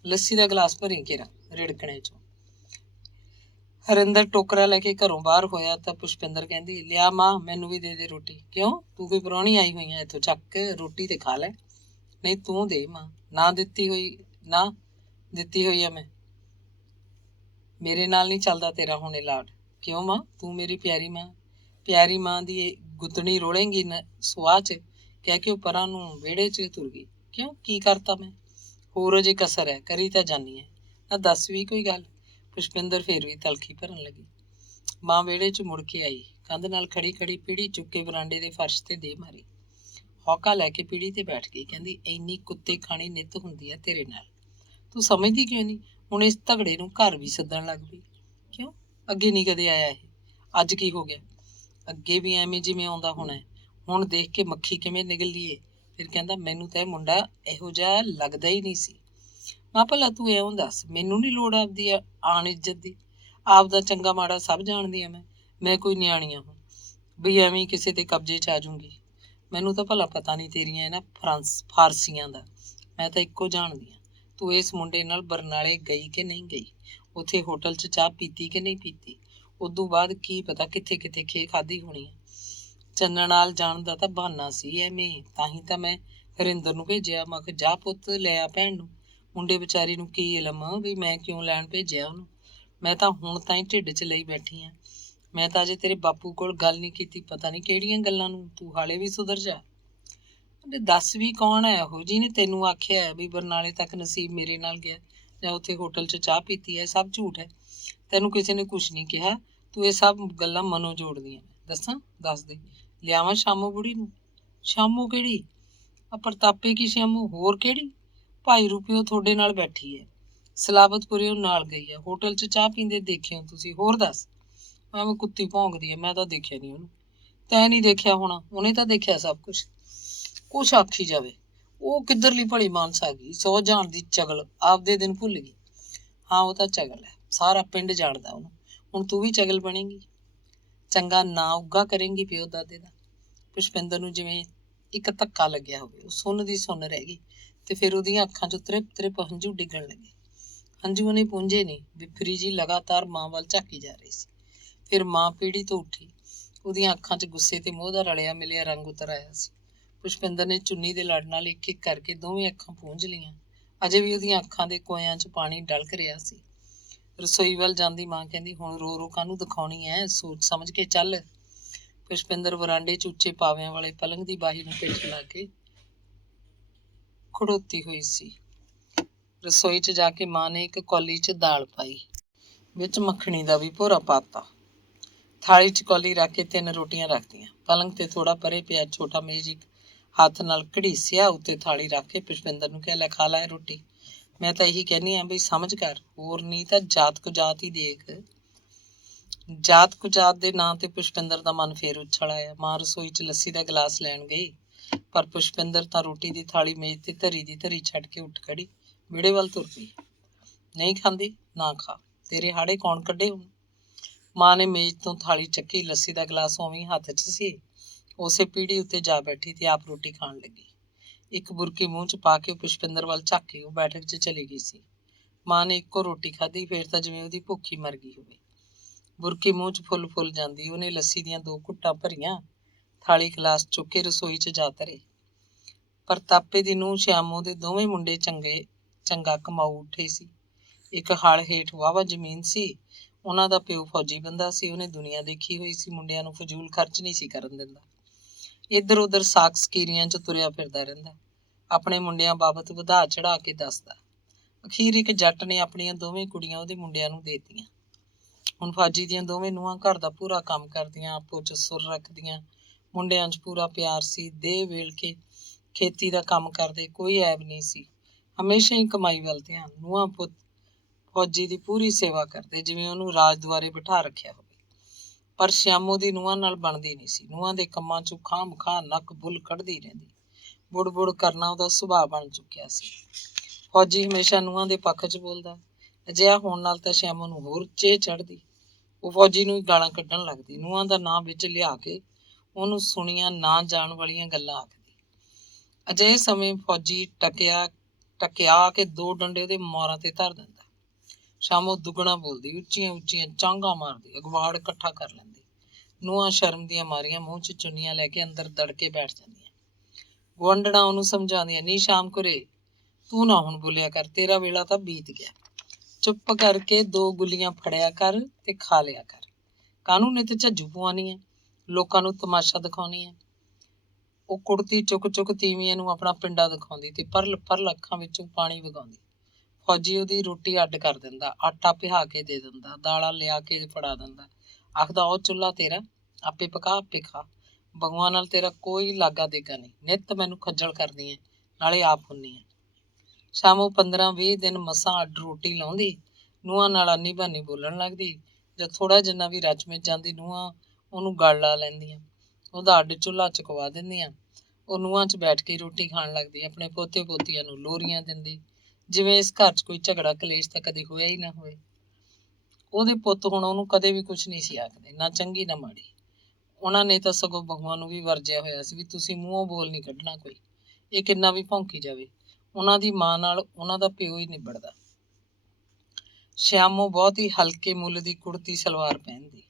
ਲੱਸੀ ਦਾ ਗਲਾਸ ਭਰੀ ਕੇਰਾ, ਰਿੜਕਣੇ 'ਚੋਂ। ਹਰਿੰਦਰ ਟੋਕਰਾ ਲੈ ਕੇ ਘਰੋਂ ਬਾਹਰ ਹੋਇਆ ਤਾਂ ਪੁਸ਼ਪਿੰਦਰ ਕਹਿੰਦੀ, ਲਿਆ ਮਾਂ, ਮੈਨੂੰ ਵੀ ਦੇ ਦੇ ਰੋਟੀ। ਕਿਉਂ, ਤੂੰ ਕੋਈ ਪ੍ਰਾਹੁਣੀ ਆਈ ਹੋਈ ਆ, ਇੱਥੋਂ ਚੱਕ ਰੋਟੀ ਤੇ ਖਾ ਲੈ। ਨਹੀਂ, ਤੂੰ ਦੇ ਮਾਂ। ਨਾ ਦਿੱਤੀ ਹੋਈ ਆ ਮੈਂ। ਮੇਰੇ ਨਾਲ ਨਹੀਂ ਚੱਲਦਾ ਤੇਰਾ ਹੁਣ ਇਹ ਲਾਡ। ਕਿਉਂ ਮਾਂ, ਤੂੰ ਮੇਰੀ ਪਿਆਰੀ ਮਾਂ ਦੀ ਗੁੱਤਣੀ ਰੋਲੇਂਗੀ ਸੁਆਹ 'ਚ, ਕਹਿ ਕੇ ਉਹ ਪਰਾਂ ਨੂੰ ਵਿਹੜੇ 'ਚ ਤੁਰ ਗਈ। ਕਿਉਂ, ਕੀ ਕਰਤਾ ਮੈਂ? ਹੋਰ ਅਜੇ ਕਸਰ ਹੈ, ਕਰੀ ਤਾਂ ਜਾਨੀ ਹੈ, ਨਾ ਦੱਸ ਵੀ ਕੋਈ ਗੱਲ। ਪੁਸ਼ਪਿੰਦਰ ਫੇਰ ਵੀ ਤਲਖੀ ਭਰਨ ਲੱਗੀ। ਮਾਂ ਵਿਹੜੇ 'ਚ ਮੁੜ ਕੇ ਆਈ। ਕੰਧ ਨਾਲ ਖੜੀ ਪੀੜੀ ਚੁੱਕ ਕੇ ਬਰਾਂਡੇ ਦੇ ਫਰਸ਼ ਤੇ ਦੇ ਮਾਰੀ। ਹੌਕਾ ਲੈ ਕੇ ਪੀੜੀ ਤੇ ਬੈਠ ਗਈ। ਕਹਿੰਦੀ, ਇੰਨੀ ਕੁੱਤੇ ਖਾਣੀ ਨਿੱਤ ਹੁੰਦੀ ਹੈ ਤੇਰੇ ਨਾਲ, ਤੂੰ ਸਮਝਦੀ ਕਿਉਂ ਨਹੀਂ? ਹੁਣ ਇਸ ਝਗੜੇ ਨੂੰ ਘਰ ਵੀ ਸੱਦਣ ਲੱਗ ਪਈ। ਕਿਉਂ, ਅੱਗੇ ਨਹੀਂ ਕਦੇ ਆਇਆ ਇਹ, ਅੱਜ ਕੀ ਹੋ ਗਿਆ? ਅੱਗੇ ਵੀ ਐਵੇਂ ਜਿਵੇਂ ਆਉਂਦਾ ਹੋਣਾ, ਹੁਣ ਦੇਖ ਕੇ ਮੱਖੀ ਕਿਵੇਂ ਨਿਗਲਦੀ ਏ, ਫਿਰ ਕਹਿੰਦਾ ਮੈਨੂੰ ਤਾਂ ਇਹ ਮੁੰਡਾ ਇਹੋ ਜਿਹਾ ਲੱਗਦਾ ਹੀ ਨਹੀਂ ਸੀ। ਮਾਂ ਭਲਾ ਤੂੰ ਇਉਂ ਦੱਸ, ਮੈਨੂੰ ਨਹੀਂ ਲੋੜ ਆਪਦੀ ਆਣ ਇੱਜ਼ਤ ਦੀ? ਆਪਦਾ ਚੰਗਾ ਮਾੜਾ ਸਭ ਜਾਣਦੀ ਆ ਮੈਂ ਕੋਈ ਨਿਆਣੀ ਆ ਹੁਣ ਵੀ ਐਵੇਂ ਕਿਸੇ ਦੇ ਕਬਜ਼ੇ 'ਚ ਆ ਜਾਊਂਗੀ? ਮੈਨੂੰ ਤਾਂ ਭਲਾ ਪਤਾ ਨਹੀਂ ਤੇਰੀਆਂ ਇਹਨਾਂ ਫਾਰਸੀਆਂ ਦਾ। ਮੈਂ ਤਾਂ ਇੱਕੋ ਜਾਣਦੀ ਹਾਂ, ਤੂੰ ਇਸ ਮੁੰਡੇ ਨਾਲ ਬਰਨਾਲੇ ਗਈ ਕਿ ਨਹੀਂ ਗਈ, ਉੱਥੇ ਹੋਟਲ 'ਚ ਚਾਹ ਪੀਤੀ ਕਿ ਨਹੀਂ ਪੀਤੀ, ਉਦੋਂ ਬਾਅਦ ਕੀ ਪਤਾ ਕਿੱਥੇ ਕਿੱਥੇ ਖੇ ਖਾਧੀ ਹੋਣੀ ਆ। ਚੰਨਣ ਨਾਲ ਜਾਣ ਦਾ ਤਾਂ ਬਹਾਨਾ ਸੀ ਐਵੇਂ, ਤਾਂ ਹੀ ਤਾਂ ਮੈਂ ਹਰਿੰਦਰ ਨੂੰ ਭੇਜਿਆ। ਮੈਂ ਕਿਹਾ ਜਾ ਪੁੱਤ ਲੈ ਆ ਭੈਣ ਨੂੰ। ਮੁੰਡੇ ਵਿਚਾਰੀ ਨੂੰ ਕੀ ਇਲਮ ਵੀ ਮੈਂ ਕਿਉਂ ਲੈਣ ਭੇਜਿਆ ਉਹਨੂੰ। ਮੈਂ ਤਾਂ ਹੁਣ ਤਾਂ ਹੀ ਢਿੱਡ 'ਚ ਲਈ ਬੈਠੀ ਆ। ਮੈਂ ਤਾਂ ਅਜੇ ਤੇਰੇ ਬਾਪੂ ਕੋਲ ਗੱਲ ਨਹੀਂ ਕੀਤੀ, ਪਤਾ ਨਹੀਂ ਕਿਹੜੀਆਂ ਗੱਲਾਂ ਨੂੰ। ਤੂੰ ਹਾਲੇ ਵੀ ਸੁਧਰ ਜਾ। ਦੱਸ ਵੀ ਕੌਣ ਹੈ ਉਹ ਜਿਹਨੇ ਤੈਨੂੰ ਆਖਿਆ ਵੀ ਬਰਨਾਲੇ ਤੱਕ ਨਸੀਬ ਮੇਰੇ ਨਾਲ ਗਿਆ ਜਾਂ ਉੱਥੇ ਹੋਟਲ 'ਚ ਚਾਹ ਪੀਤੀ ਹੈ? ਸਭ ਝੂਠ ਹੈ। ਤੈਨੂੰ ਕਿਸੇ ਨੇ ਕੁਛ ਨਹੀਂ ਕਿਹਾ। ਤੂੰ ਇਹ ਸਭ ਗੱਲਾਂ ਮਨੋਂ ਜੋੜਦੀਆਂ। ਦੱਸਾਂ? ਦੱਸ ਦੇ। ਲਿਆਵਾਂ ਸ਼ਾਮੋ ਬੁੜੀ ਨੂੰ? ਸ਼ਾਮੋ ਕਿਹੜੀ? ਆ ਪ੍ਰਤਾਪੇ ਕੀ ਸ਼ਾਮੋ? ਹੋਰ ਕਿਹੜੀ? ਭਾਈ ਰੂਪਿਓ ਤੁਹਾਡੇ ਨਾਲ ਬੈਠੀ ਹੈ, ਸਲਾਬਤਪੁਰੇ ਨਾਲ ਗਈ ਹੈ, ਹੋਟਲ 'ਚ ਚਾਹ ਪੀਂਦੇ ਦੇਖਿਓ ਤੁਸੀਂ। ਹੋਰ ਦੱਸ। ਐਵੇਂ ਕੁੱਤੀ ਭੌਂਕਦੀ ਹੈ। ਮੈਂ ਤਾਂ ਦੇਖਿਆ ਨਹੀਂ ਉਹਨੂੰ। ਤੈਂ ਨਹੀਂ ਦੇਖਿਆ ਹੋਣਾ, ਉਹਨੇ ਤਾਂ ਦੇਖਿਆ ਸਭ ਕੁਛ ਆਖੀ ਜਾਵੇ। ਉਹ ਕਿੱਧਰਲੀ ਭਲੀ ਮਾਨਸ ਆ ਗਈ, ਸੌ ਜਾਣ ਦੀ ਚਗਲ, ਆਪਦੇ ਦਿਨ ਭੁੱਲ ਗਈ। ਹਾਂ ਉਹ ਤਾਂ ਚਗਲ ਹੈ, ਸਾਰਾ ਪਿੰਡ ਜਾਣਦਾ ਉਹਨੂੰ। ਹੁਣ ਤੂੰ ਵੀ ਚਗਲ ਬਣੇਗੀ, ਚੰਗਾ ਨਾਂ ਉੱਗਾ ਕਰੇਂਗੀ ਪਿਓ ਦਾਦੇ ਦਾ। ਪੁਸ਼ਪਿੰਦਰ ਨੂੰ ਜਿਵੇਂ ਇੱਕ ਧੱਕਾ ਲੱਗਿਆ ਹੋਵੇ। ਉਹ ਸੁੰਨ ਦੀ ਸੁੰਨ ਰਹਿ ਗਈ ਤੇ ਫਿਰ ਉਹਦੀਆਂ ਅੱਖਾਂ 'ਚੋਂ ਤ੍ਰਿਪ ਤ੍ਰਿਪ ਹੰਝੂ ਡਿੱਗਣ ਲੱਗੇ। ਹੰਝੂ ਉਹਨੇ ਪੂੰਝੇ ਨਹੀਂ, ਵਿਫਰੀ ਜੀ ਲਗਾਤਾਰ ਮਾਂ ਵੱਲ ਝਾਕੀ ਜਾ ਰਹੀ ਸੀ। ਫਿਰ ਮਾਂ ਪੀੜੀ ਤੋਂ ਉੱਠੀ। ਉਹਦੀਆਂ ਅੱਖਾਂ 'ਚ ਗੁੱਸੇ ਤੇ ਮੋਹ ਦਾ ਰਲਿਆ ਮਿਲਿਆ ਰੰਗ ਉਤਰ ਆਇਆ ਸੀ। ਪੁਸ਼ਪਿੰਦਰ ਨੇ ਚੁੰਨੀ ਦੇ ਲੜ ਨਾਲ ਇੱਕ ਇੱਕ ਕਰਕੇ ਦੋਵੇਂ ਅੱਖਾਂ ਪੂੰਝ ਲਈਆਂ। ਅਜੇ ਵੀ ਉਹਦੀਆਂ ਅੱਖਾਂ ਦੇ ਕੋਇਆਂ 'ਚ ਪਾਣੀ ਡਲਕ ਰਿਹਾ ਸੀ। ਰਸੋਈ ਵੱਲ ਜਾਂਦੀ ਮਾਂ ਕਹਿੰਦੀ, ਹੁਣ ਰੋ ਰੋ ਕਾਹਨੂੰ ਦਿਖਾਉਣੀ ਐ, ਸੋਚ ਸਮਝ ਕੇ ਚੱਲ। ਪੁਸ਼ਪਿੰਦਰ ਵਰਾਂਡੇ 'ਚ ਉੱਚੇ ਪਾਵਿਆਂ ਵਾਲੇ ਪਲੰਗ ਦੀ ਬਾਹੀ ਨੂੰ ਪਿੱਠ ਲਾ ਕੇ ਖੜੋਤੀ ਹੋਈ ਸੀ। ਰਸੋਈ 'ਚ ਜਾ ਕੇ ਮਾਂ ਨੇ ਇੱਕ ਕੌਲੀ 'ਚ ਦਾਲ ਪਾਈ, ਵਿੱਚ ਮੱਖਣੀ ਦਾ ਵੀ ਭੋਰਾ ਪਾਤਾ। ਥਾਲੀ 'ਚ ਕੌਲੀ ਰੱਖ ਕੇ 3 ਰੋਟੀਆਂ ਰੱਖਦੀਆਂ। ਪਲੰਗ ਤੇ ਥੋੜਾ ਪਰੇ ਪਿਆ ਛੋਟਾ ਮੇਜ਼ ਇੱਕ ਹੱਥ ਨਾਲ ਘੜੀਸਿਆ, ਉੱਤੇ ਥਾਲੀ ਰੱਖ ਕੇ ਪੁਸ਼ਪਿੰਦਰ ਨੂੰ ਕਿਹਾ, ਲੈ ਖਾ ਲੈ ਰੋਟੀ। ਮੈਂ ਤਾਂ ਇਹੀ ਕਹਿੰਦੀ ਹਾਂ ਬਈ ਸਮਝ ਕਰ, ਹੋਰ ਨਹੀਂ ਤਾਂ ਜਾਤ ਕੁਜਾਤ ਹੀ ਦੇਖ। ਜਾਤ ਕੁਜਾਤ ਦੇ ਨਾਂ ਤੇ ਪੁਸ਼ਪਿੰਦਰ ਦਾ ਮਨ ਫੇਰ ਉਛਲ ਆਇਆ। ਮਾਂ ਰਸੋਈ 'ਚ ਲੱਸੀ ਦਾ ਗਲਾਸ ਲੈਣ ਗਈ, ਪਰ ਪੁਸ਼ਪਿੰਦਰ ਤਾਂ ਰੋਟੀ ਦੀ ਥਾਲੀ ਮੇਜ਼ ਤੇ ਧਰੀ ਦੀ ਧਰੀ ਛੱਡ ਕੇ ਉੱਠ ਖੜੀ, ਵਿਹੜੇ ਵੱਲ ਤੁਰ ਪਈ। ਨਹੀਂ ਖਾਂਦੀ? ਨਾ ਖਾ, ਤੇਰੇ ਹਾੜੇ ਕੌਣ ਕੱਢੇ ਹੁਣ? ਮਾਂ ਨੇ ਮੇਜ਼ ਤੋਂ ਥਾਲੀ ਚੱਕੀ, ਲੱਸੀ ਦਾ ਗਲਾਸ ਉਵੇਂ ਹੱਥ 'ਚ ਸੀ, ਉਸੇ ਪੀੜੀ ਉੱਤੇ ਜਾ ਬੈਠੀ ਤੇ ਆਪ ਰੋਟੀ ਖਾਣ ਲੱਗੀ। ਇੱਕ ਬੁਰਕੀ ਮੂੰਹ 'ਚ ਪਾ ਕੇ ਉਹ ਪੁਸ਼ਪਿੰਦਰ ਵੱਲ ਝਾਕ ਕੇ ਉਹ ਬੈਠਕ 'ਚ ਚਲੀ ਗਈ ਸੀ। ਮਾਂ ਨੇ ਇੱਕੋ ਰੋਟੀ ਖਾਧੀ, ਫੇਰ ਤਾਂ ਜਿਵੇਂ ਉਹਦੀ ਭੁੱਖ ਹੀ ਮਰ ਗਈ ਹੋਵੇ। ਬੁਰਕੀ ਮੂੰਹ 'ਚ ਫੁੱਲ ਜਾਂਦੀ। ਉਹਨੇ ਲੱਸੀ ਦੀਆਂ 2 ਘੁੱਟਾਂ ਭਰੀਆਂ, ਥਾਲੀ ਗਲਾਸ ਚੁੱਕ ਕੇ ਰਸੋਈ 'ਚ ਜਾ ਧਰੇ। ਪ੍ਰਤਾਪੇ ਦੀ ਨੂੰਹ ਸ਼ਿਆਮੋ ਦੇ ਦੋਵੇਂ ਮੁੰਡੇ ਚੰਗਾ ਕਮਾਊ ਉੱਠੇ ਸੀ। ਇੱਕ ਹਲ ਹੇਠ ਵਾਹਵਾ ਜ਼ਮੀਨ ਸੀ। ਉਹਨਾਂ ਦਾ ਪਿਓ ਫੌਜੀ ਬੰਦਾ ਸੀ। ਉਹਨੇ ਦੁਨੀਆ ਦੇਖੀ ਹੋਈ ਸੀ, ਮੁੰਡਿਆਂ ਨੂੰ ਫਜ਼ੂਲ ਖਰਚ ਨਹੀਂ ਸੀ ਕਰਨ ਦਿੰਦਾ। ਇੱਧਰ ਉੱਧਰ ਸਾਕ ਸਕੀਰੀਆਂ 'ਚ ਤੁਰਿਆ ਫਿਰਦਾ ਰਹਿੰਦਾ, ਆਪਣੇ ਮੁੰਡਿਆਂ ਬਾਬਤ ਵਧਾ ਚੜਾ ਕੇ ਦੱਸਦਾ। ਅਖੀਰ ਇੱਕ ਜੱਟ ਨੇ ਆਪਣੀਆਂ ਦੋਵੇਂ ਕੁੜੀਆਂ ਉਹਦੇ ਮੁੰਡਿਆਂ ਨੂੰ ਦੇ ਦਿੱਤੀਆਂ। ਹੁਣ ਫੌਜੀ ਦੀਆਂ ਦੋਵੇਂ ਨੂੰਹਾਂ ਘਰ ਦਾ ਪੂਰਾ ਕੰਮ ਕਰਦੀਆਂ, ਆਪੋ 'ਚ ਸੁਰ ਰੱਖਦੀਆਂ। ਮੁੰਡਿਆਂ 'ਚ ਪੂਰਾ ਪਿਆਰ ਸੀ, ਦੇਹ ਵੇਲ ਕੇ ਖੇਤੀ ਦਾ ਕੰਮ ਕਰਦੇ, ਕੋਈ ਐਬ ਨਹੀਂ ਸੀ। ਹਮੇਸ਼ਾ ਹੀ ਕਮਾਈ ਵੱਲ ਧਿਆਨ। ਨੂੰਹਾਂ ਪੁੱਤ ਫੌਜੀ ਦੀ ਪੂਰੀ ਸੇਵਾ ਕਰਦੇ, ਜਿਵੇਂ ਉਹਨੂੰ ਰਾਜ ਦੁਆਰੇ ਬਿਠਾ ਰੱਖਿਆ ਹੋਵੇ। ਪਰ ਸ਼ਿਆਮੋ ਦੀ ਨੂੰਹਾਂ ਨਾਲ ਬਣਦੀ ਨਹੀਂ ਸੀ। ਨੂੰਹਾਂ ਦੇ ਕੰਮਾਂ 'ਚੋਂ ਖਾਹ ਨੱਕ ਬੁੱਲ ਕੱਢਦੀ ਰਹਿੰਦੀ। ਬੁੜ ਕਰਨਾ ਉਹਦਾ ਸੁਭਾਅ ਬਣ ਚੁੱਕਿਆ ਸੀ। ਫੌਜੀ ਹਮੇਸ਼ਾ ਨੂੰਹਾਂ ਦੇ ਪੱਖ 'ਚ ਬੋਲਦਾ। ਅਜਿਹਾ ਹੋਣ ਨਾਲ ਤਾਂ ਸ਼ਿਆਮੋ ਨੂੰ ਹੋਰ ਚੇਹ ਚੜ੍ਹਦੀ। ਉਹ ਫੌਜੀ ਨੂੰ ਹੀ ਗਾਲਾਂ ਕੱਢਣ ਲੱਗਦੀ, ਨੂੰਹਾਂ ਦਾ ਨਾਂ ਵਿੱਚ ਲਿਆ ਕੇ ਉਹਨੂੰ ਸੁਣੀਆਂ ਨਾ ਜਾਣ ਵਾਲੀਆਂ ਗੱਲਾਂ ਆਖਦੀ। ਅਜਿਹੇ ਸਮੇਂ ਫੌਜੀ ਟਕਿਆ ਕੇ 2 ਡੰਡੇ ਉਹਦੇ ਮੋਰਾਂ ਤੇ ਧਰ ਦਿੰਦਾ। ਸ਼ਾਮੋ ਦੁੱਗਣਾ ਬੋਲਦੀ, ਉੱਚੀਆਂ ਚਾਂਗਾਂ ਮਾਰਦੀ, ਅਗਵਾੜ ਇਕੱਠਾ ਕਰ ਲੈਂਦੀ। ਨੂੰਹਾਂ ਸ਼ਰਮ ਦੀਆਂ ਮਾਰੀਆਂ ਮੂੰਹ 'ਚ ਚੁੰਨੀਆਂ ਲੈ ਕੇ ਅੰਦਰ ਦੜ ਕੇ ਬੈਠ ਜਾਂਦੀਆਂ। ਗੁਆਂਢਣਾ ਉਹਨੂੰ ਸਮਝਾਉਂਦੀਆਂ, ਨੀ ਸ਼ਾਮ ਕੁਰੇ, ਤੂੰ ਨਾ ਹੁਣ ਬੋਲਿਆ ਕਰ, ਤੇਰਾ ਵੇਲਾ ਤਾਂ ਬੀਤ ਗਿਆ। ਚੁੱਪ ਕਰਕੇ 2 ਗੁੱਲੀਆਂ ਫੜਿਆ ਕਰ ਤੇ ਖਾ ਲਿਆ ਕਰ। ਕਾਹਨੂੰ ਨਿੱਤ ਝੱਜੂ ਪਵਾਉਣੀ ਹੈ, ਲੋਕਾਂ ਨੂੰ ਤਮਾਸ਼ਾ ਦਿਖਾਉਣੀ ਹੈ। ਉਹ ਕੁੜਤੀ ਚੁੱਕ ਤੀਵੀਆਂ ਨੂੰ ਆਪਣਾ ਪਿੰਡਾ ਦਿਖਾਉਂਦੀ ਤੇ ਪਰਲ ਅੱਖਾਂ ਵਿੱਚੋਂ ਪਾਣੀ ਵਗਾਉਂਦੀ। ਫੌਜੀ ਉਹਦੀ ਰੋਟੀ ਅੱਡ ਕਰ ਦਿੰਦਾ, ਆਟਾ ਪਿਹਾ ਕੇ ਦੇ ਦਿੰਦਾ, ਦਾਲਾਂ ਲਿਆ ਕੇ ਫੜਾ ਦਿੰਦਾ। ਆਖਦਾ, ਉਹ ਚੁੱਲ੍ਹਾ ਤੇਰਾ, ਆਪੇ ਪਕਾ ਆਪੇ ਖਾ, ਬਹੂਆਂ ਨਾਲ ਤੇਰਾ ਕੋਈ ਲਾਗਾ ਦੇਗਾ ਨਹੀਂ। ਨਿੱਤ ਮੈਨੂੰ ਖੱਜਲ ਕਰਦੀ ਹੈ, ਨਾਲੇ ਆਪ ਹੁੰਨੀ ਹੈ। ਸ਼ਾਮੋਂ 15-20 ਦਿਨ ਮਸਾਂ ਅੱਡ ਰੋਟੀ ਲਾਉਂਦੀ, ਨੂੰਹਾਂ ਨਾਲ ਆਨੀ ਬਾਨੀ ਬੋਲਣ ਲੱਗਦੀ। ਜਦ ਥੋੜਾ ਜਿੰਨਾ ਵੀ ਰਚ ਮਿਚ ਜਾਂਦੀ, ਨੂੰਹਾਂ ਉਹਨੂੰ ਗਲ ਲਾ ਲੈਂਦੀਆਂ, ਉਹਦਾ ਅੱਡ ਚੁੱਲ੍ਹਾ ਚੁਕਵਾ ਦਿੰਦੀਆਂ। ਉਹ ਨੂੰਹਾਂ 'ਚ ਬੈਠ ਕੇ ਰੋਟੀ ਖਾਣ ਲੱਗਦੀ, ਆਪਣੇ ਪੋਤੇ ਪੋਤੀਆਂ ਨੂੰ ਲੋਰੀਆਂ ਦਿੰਦੀ, ਜਿਵੇਂ ਇਸ ਘਰ 'ਚ ਕੋਈ ਝਗੜਾ ਕਲੇਸ਼ ਤਾਂ ਕਦੇ ਹੋਇਆ ਹੀ ਨਾ ਹੋਵੇ। ਉਹਦੇ ਪੁੱਤ ਹੁਣ ਉਹਨੂੰ ਕਦੇ ਵੀ ਕੁਝ ਨਹੀਂ ਸੀ ਆਖਦੇ, ਨਾ ਚੰਗੀ ਨਾ ਮਾੜੀ। ਉਹਨਾਂ ਨੇ ਤਾਂ ਸਗੋਂ ਬਹੂਆਂ ਨੂੰ ਵੀ ਵਰਜਿਆ ਹੋਇਆ ਸੀ ਵੀ ਤੁਸੀਂ ਮੂੰਹੋਂ ਬੋਲ ਨਹੀਂ ਕੱਢਣਾ ਕੋਈ, ਇਹ ਕਿੰਨਾ ਵੀ ਭੌਂਕੀ ਜਾਵੇ। ਉਹਨਾਂ ਦੀ ਮਾਂ ਨਾਲ ਉਹਨਾਂ ਦਾ ਪਿਓ ਹੀ ਨਿਬੜਦਾ। ਸ਼ਿਆਮੋ ਬਹੁਤ ਹੀ ਹਲਕੇ ਮੁੱਲ ਦੀ ਕੁੜਤੀ ਸਲਵਾਰ ਪਹਿਨਦੀ,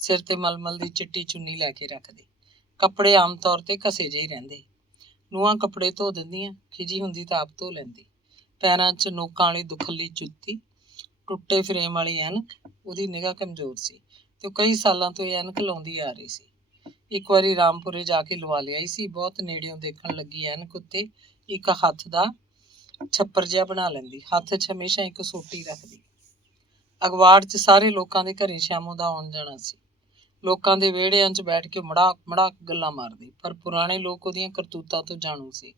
ਸਿਰ ਤੇ ਮਲਮਲ ਦੀ ਚਿੱਟੀ ਚੁੰਨੀ ਲੈ ਕੇ ਰੱਖਦੀ। ਕੱਪੜੇ ਆਮ ਤੌਰ ਤੇ ਘਸੇ ਜਿਹੇ ਰਹਿੰਦੇ। ਨੂੰਹਾਂ ਕੱਪੜੇ ਧੋ ਦਿੰਦੀਆਂ, ਖਿਜੀ ਹੁੰਦੀ ਤਾਂ ਆਪ ਧੋ ਲੈਂਦੀ। ਪੈਰਾਂ 'ਚ ਨੋਕਾਂ ਵਾਲੀ ਦੁਖੱਲੀ ਜੁੱਤੀ, ਟੁੱਟੇ ਫਰੇਮ ਵਾਲੀ ਐਨਕ। ਉਹਦੀ ਨਿਗਾਹ ਕਮਜ਼ੋਰ ਸੀ ਤੇ ਉਹ ਕਈ ਸਾਲਾਂ ਤੋਂ ਇਹ ਐਨਕ ਲਾਉਂਦੀ ਆ ਰਹੀ ਸੀ। ਇੱਕ ਵਾਰੀ ਰਾਮਪੁਰੇ ਜਾ ਕੇ ਲਵਾ ਲਿਆਈ ਸੀ। ਬਹੁਤ ਨੇੜਿਓਂ ਦੇਖਣ ਲੱਗੀ ਐਨਕ ਉੱਤੇ ਇੱਕ ਹੱਥ ਦਾ ਛੱਪਰ ਜਿਹਾ ਬਣਾ ਲੈਂਦੀ, ਹੱਥ 'ਚ ਹਮੇਸ਼ਾ ਇੱਕ ਸੋਟੀ ਰੱਖਦੀ। ਅਗਵਾੜ 'ਚ ਸਾਰੇ ਲੋਕਾਂ ਦੇ ਘਰੇ ਸ਼ਿਆਮੋ ਦਾ ਆਉਣ ਜਾਣਾ ਸੀ। ਲੋਕਾਂ ਦੇ ਵਿਹੜਿਆਂ 'ਚ ਬੈਠ ਕੇ ਮੜਾਕ ਮੜਾਕ ਗੱਲਾਂ ਮਾਰਦੀ, ਪਰ ਪੁਰਾਣੇ ਲੋਕ ਉਹਦੀਆਂ ਕਰਤੂਤਾਂ ਤੋਂ ਜਾਣੂ ਸੀ।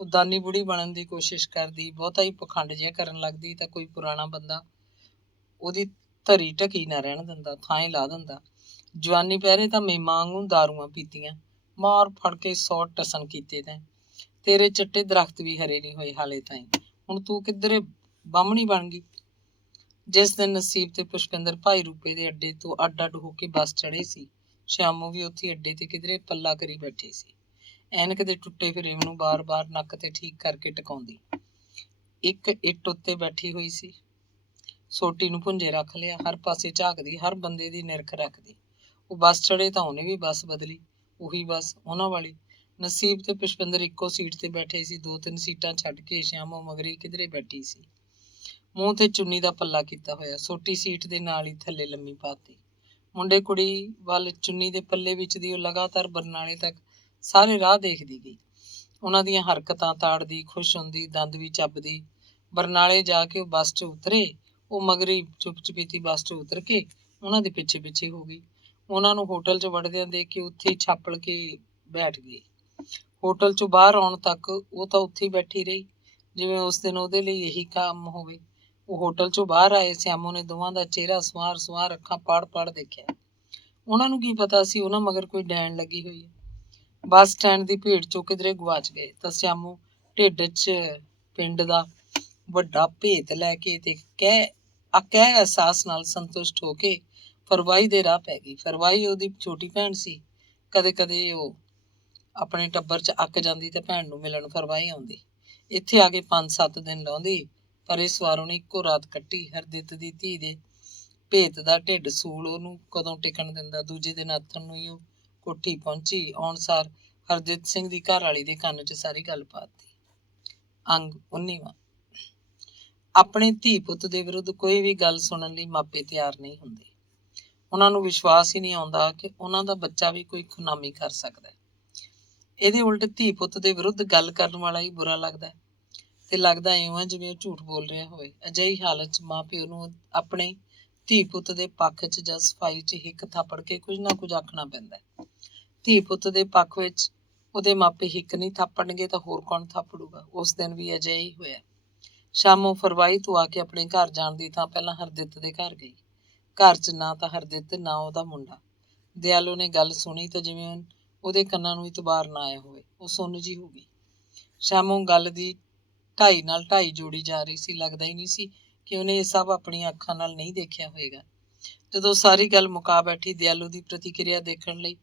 ਉਹ ਦਾਨੀ ਬੁੜੀ ਬਣਨ ਦੀ ਕੋਸ਼ਿਸ਼ ਕਰਦੀ, ਬਹੁਤਾ ਹੀ ਪਖੰਡ ਜਿਹਾ ਕਰਨ ਲੱਗਦੀ ਤਾਂ ਕੋਈ ਪੁਰਾਣਾ ਬੰਦਾ ਉਹਦੀ ਧਰੀ ਢਕੀ ਨਾ ਰਹਿਣ ਦਿੰਦਾ, ਥਾਂ ਹੀ ਲਾ ਦਿੰਦਾ। ਜਵਾਨੀ ਪਹਿਰੇ ਤਾਂ ਮੇਮਾਂ ਵਾਂਗੂ ਦਾਰੂਆਂ ਪੀਤੀਆਂ, ਮਾਰ ਫੜ ਕੇ 100 ਟਸਨ ਕੀਤੇ ਤੈਂ। ਤੇਰੇ ਚਿੱਟੇ ਦਰਖਤ ਵੀ ਹਰੇ ਨਹੀਂ ਹੋਏ ਹਾਲੇ ਤਾਈਂ, ਹੁਣ ਤੂੰ ਕਿੱਧਰੇ ਬਾਹਮਣੀ ਬਣ ਗਈ। ਜਿਸ ਦਿਨ ਨਸੀਬ ਤੇ ਪੁਸ਼ਪਿੰਦਰ ਭਾਈ ਰੂਪੇ ਦੇ ਅੱਡੇ ਤੋਂ ਅੱਡ ਅੱਡ ਹੋ ਕੇ ਬੱਸ ਚੜ੍ਹੇ ਸੀ, ਸ਼ਿਆਮੋ ਵੀ ਉੱਥੇ ਅੱਡੇ ਤੇ ਕਿਧਰੇ ਪੱਲਾ ਕਰੀ ਬੈਠੀ ਸੀ, ਐਨਕ ਦੇ ਟੁੱਟੇ ਫਰੇਮ ਨੂੰ ਬਾਰ-ਬਾਰ ਨੱਕ ਤੇ ਠੀਕ ਕਰਕੇ ਟਿਕਾਉਂਦੀ। ਇੱਕ ਇੱਟ ਉੱਤੇ ਬੈਠੀ ਹੋਈ ਸੀ, ਸੋਟੀ ਨੂੰ ਭੁੰਜੇ ਰੱਖ ਲਿਆ, ਹਰ ਪਾਸੇ ਝਾਕਦੀ, ਹਰ ਬੰਦੇ ਦੀ ਨਿਰਖ ਰੱਖਦੀ। ਉਹ ਬੱਸ ਚੜ੍ਹੇ ਤਾਂ ਉਹਨੇ ਵੀ ਬੱਸ ਬਦਲੀ, ਉਹੀ ਬੱਸ ਉਹਨਾਂ ਵਾਲੀ। ਨਸੀਬ ਤੇ ਪੁਸ਼ਪਿੰਦਰ ਇੱਕੋ ਸੀਟ ਤੇ ਬੈਠੇ ਸੀ, 2-3 ਸੀਟਾਂ ਛੱਡ ਕੇ ਸ਼ਿਆਮੋ ਮਗਰੀ ਕਿਧਰੇ ਬੈਠੀ ਸੀ, ਮੂੰਹ ਤੇ ਚੁੰਨੀ ਦਾ ਪੱਲਾ ਕੀਤਾ ਹੋਇਆ। ਸੋਟੀ ਸੀਟ ਦੇ ਨਾਲ ਹੀ ਥੱਲੇ ਲੰਮੀ ਪਾਤੀ। ਮੁੰਡੇ ਕੁੜੀ ਵੱਲ ਚੁੰਨੀ ਦੇ ਪੱਲੇ ਵਿੱਚ ਦੀ ਉਹ ਲਗਾਤਾਰ ਬਰਨਾਲੇ ਤੱਕ ਸਾਰੇ ਰਾਹ ਦੇਖਦੀ ਗਈ। ਉਹਨਾਂ ਦੀਆਂ ਹਰਕਤਾਂ ਤਾੜਦੀ, ਖੁਸ਼ ਹੁੰਦੀ, ਦੰਦ ਵੀ ਚੱਬਦੀ। ਬਰਨਾਲੇ ਜਾ ਕੇ ਉਹ ਬੱਸ 'ਚ ਉਤਰੇ। ਉਹ ਮਗਰੀ ਚੁੱਪ ਚਪੀਤੀ ਬੱਸ 'ਚ ਉਤਰ ਕੇ ਉਹਨਾਂ ਦੇ ਪਿੱਛੇ ਪਿੱਛੇ ਹੋ ਗਈ। ਉਹਨਾਂ ਨੂੰ ਹੋਟਲ 'ਚ ਵੜਦਿਆਂ ਦੇਖ ਕੇ ਉੱਥੇ ਹੀ ਛਾਪੜ ਕੇ ਬੈਠ ਗਈ। ਹੋਟਲ 'ਚੋਂ ਬਾਹਰ ਆਉਣ ਤੱਕ ਉਹ ਤਾਂ ਉੱਥੇ ਹੀ ਬੈਠੀ ਰਹੀ, ਜਿਵੇਂ ਉਸ ਦਿਨ ਉਹਦੇ ਲਈ ਇਹੀ ਕੰਮ ਹੋਵੇ। ਉਹ ਹੋਟਲ 'ਚੋਂ ਬਾਹਰ ਆਏ, ਸ਼ਿਆਮੋ ਨੇ ਦੋਵਾਂ ਦਾ ਚਿਹਰਾ ਸਵਾਰ ਅੱਖਾਂ ਪਾੜ ਦੇਖਿਆ। ਉਹਨਾਂ ਨੂੰ ਕੀ ਪਤਾ ਸੀ ਉਹਨਾਂ ਮਗਰ ਕੋਈ ਡੈਣ ਲੱਗੀ ਹੋਈ ਹੈ। ਬੱਸ ਸਟੈਂਡ ਦੀ ਭੀੜ 'ਚੋਂ ਕਿਧਰੇ ਗੁਆਚ ਗਏ ਤਾਂ ਸ਼ਿਆਮੋ ਢਿੱਡ 'ਚ ਪਿੰਡ ਦਾ ਵੱਡਾ ਭੇਤ ਲੈ ਕੇ ਤੇ ਕਹਿ ਅਹਿਸਾਸ ਨਾਲ ਸੰਤੁਸ਼ਟ ਹੋ ਕੇ ਫਰਵਾਈ ਦੇ ਰਾਹ ਪੈ ਗਈ। ਫਰਵਾਈ ਉਹਦੀ ਛੋਟੀ ਭੈਣ ਸੀ। ਕਦੇ ਕਦੇ ਉਹ ਆਪਣੇ ਟੱਬਰ 'ਚ ਅੱਕ ਜਾਂਦੀ ਤੇ ਭੈਣ ਨੂੰ ਮਿਲਣ ਫਰਵਾਈ ਆਉਂਦੀ। ਇੱਥੇ ਆ ਕੇ 5-7 ਦਿਨ ਲਾਉਂਦੀ, ਪਰ ਇਸ ਵਾਰ ਉਹਨੇ ਇੱਕੋ ਰਾਤ ਕੱਟੀ। ਹਰਦਿੱਤ ਦੀ ਧੀ ਦੇ ਭੇਤ ਦਾ ਢਿੱਡ ਸੂਲ ਉਹਨੂੰ ਕਦੋਂ ਟਿਕਣ ਦਿੰਦਾ। ਦੂਜੇ ਦਿਨ ਆਥਣ ਨੂੰ ਹੀ ਉਹ ਕੋਠੀ ਪਹੁੰਚੀ। ਆਉਣ ਸਾਰ ਹਰਦਿੱਤ ਸਿੰਘ ਦੀ ਘਰਵਾਲੀ ਦੇ ਕੰਨ 'ਚ ਸਾਰੀ ਗੱਲ ਪਾਤੀ। ਅੰਗ 19ਵਾਂ। ਆਪਣੇ ਧੀ ਪੁੱਤ ਦੇ ਵਿਰੁੱਧ ਕੋਈ ਵੀ ਗੱਲ ਸੁਣਨ ਲਈ ਮਾਪੇ ਤਿਆਰ ਨਹੀਂ ਹੁੰਦੇ। ਉਹਨਾਂ ਨੂੰ ਵਿਸ਼ਵਾਸ ਹੀ ਨਹੀਂ ਆਉਂਦਾ ਕਿ ਉਹਨਾਂ ਦਾ ਬੱਚਾ ਵੀ ਕੋਈ ਖੁਨਾਮੀ ਕਰ ਸਕਦਾ। ਇਹਦੇ ਉਲਟ ਧੀ ਪੁੱਤ ਦੇ ਵਿਰੁੱਧ ਗੱਲ ਕਰਨ ਵਾਲਾ ਹੀ ਬੁਰਾ ਲੱਗਦਾ ਤੇ ਲੱਗਦਾ ਇਉਂ ਜਿਵੇਂ ਉਹ ਝੂਠ ਬੋਲ ਰਿਹਾ ਹੋਵੇ। ਅਜਿਹੀ ਹਾਲਤ 'ਚ ਮਾਂ ਪਿਓ ਨੂੰ ਆਪਣੇ ਧੀ ਪੁੱਤ ਦੇ ਪੱਖ 'ਚ ਜਾਂ ਸਫਾਈ 'ਚ ਹਿੱਕ ਥਾਪੜ ਕੇ ਕੁਝ ਨਾ ਕੁਝ ਆਖਣਾ ਪੈਂਦਾ। ਧੀ ਪੁੱਤ ਦੇ ਪੱਖ ਵਿੱਚ ਉਹਦੇ ਮਾਪੇ ਹਿੱਕ ਨਹੀਂ ਥਾਪਣਗੇ ਤਾਂ ਹੋਰ ਕੌਣ ਥਾਪੜੂਗਾ। ਉਸ ਦਿਨ ਵੀ ਅਜਿਹਾ ਹੀ ਹੋਇਆ। ਸ਼ਾਮੋਂ ਫਰਵਾਈ ਤੋਂ ਆ ਕੇ ਆਪਣੇ ਘਰ ਜਾਣ ਦੀ ਥਾਂ ਪਹਿਲਾਂ ਹਰਦਿੱਤ ਦੇ ਘਰ ਗਈ। ਘਰ 'ਚ ਨਾ ਤਾਂ ਹਰਦਿੱਤ, ਨਾ ਉਹਦਾ ਮੁੰਡਾ। ਦਿਆਲੋ ਨੇ ਗੱਲ ਸੁਣੀ ਤਾਂ ਜਿਵੇਂ ਉਹਦੇ ਕੰਨਾਂ ਨੂੰ ਇਤਬਾਰ ਨਾ ਆਇਆ ਹੋਵੇ, ਉਹ ਸੁੰਨ ਜਿਹੀ ਹੋ ਗਈ। ਸ਼ਾਮੋਂ ਗੱਲ ਦੀ 2.5 ਨਾਲ 2.5 ਜੋੜੀ ਜਾ ਰਹੀ ਸੀ। ਲੱਗਦਾ ਹੀ ਨਹੀਂ ਸੀ ਕਿ ਉਹਨੇ ਇਹ ਸਭ ਆਪਣੀਆਂ ਅੱਖਾਂ ਨਾਲ ਨਹੀਂ ਦੇਖਿਆ ਹੋਏਗਾ। ਜਦੋਂ ਸਾਰੀ ਗੱਲ ਮੁਕਾ ਬੈਠੀ, ਦਿਆਲੋ ਦੀ ਪ੍ਰਤੀਕਿਰਿਆ ਦੇਖਣ ਲਈ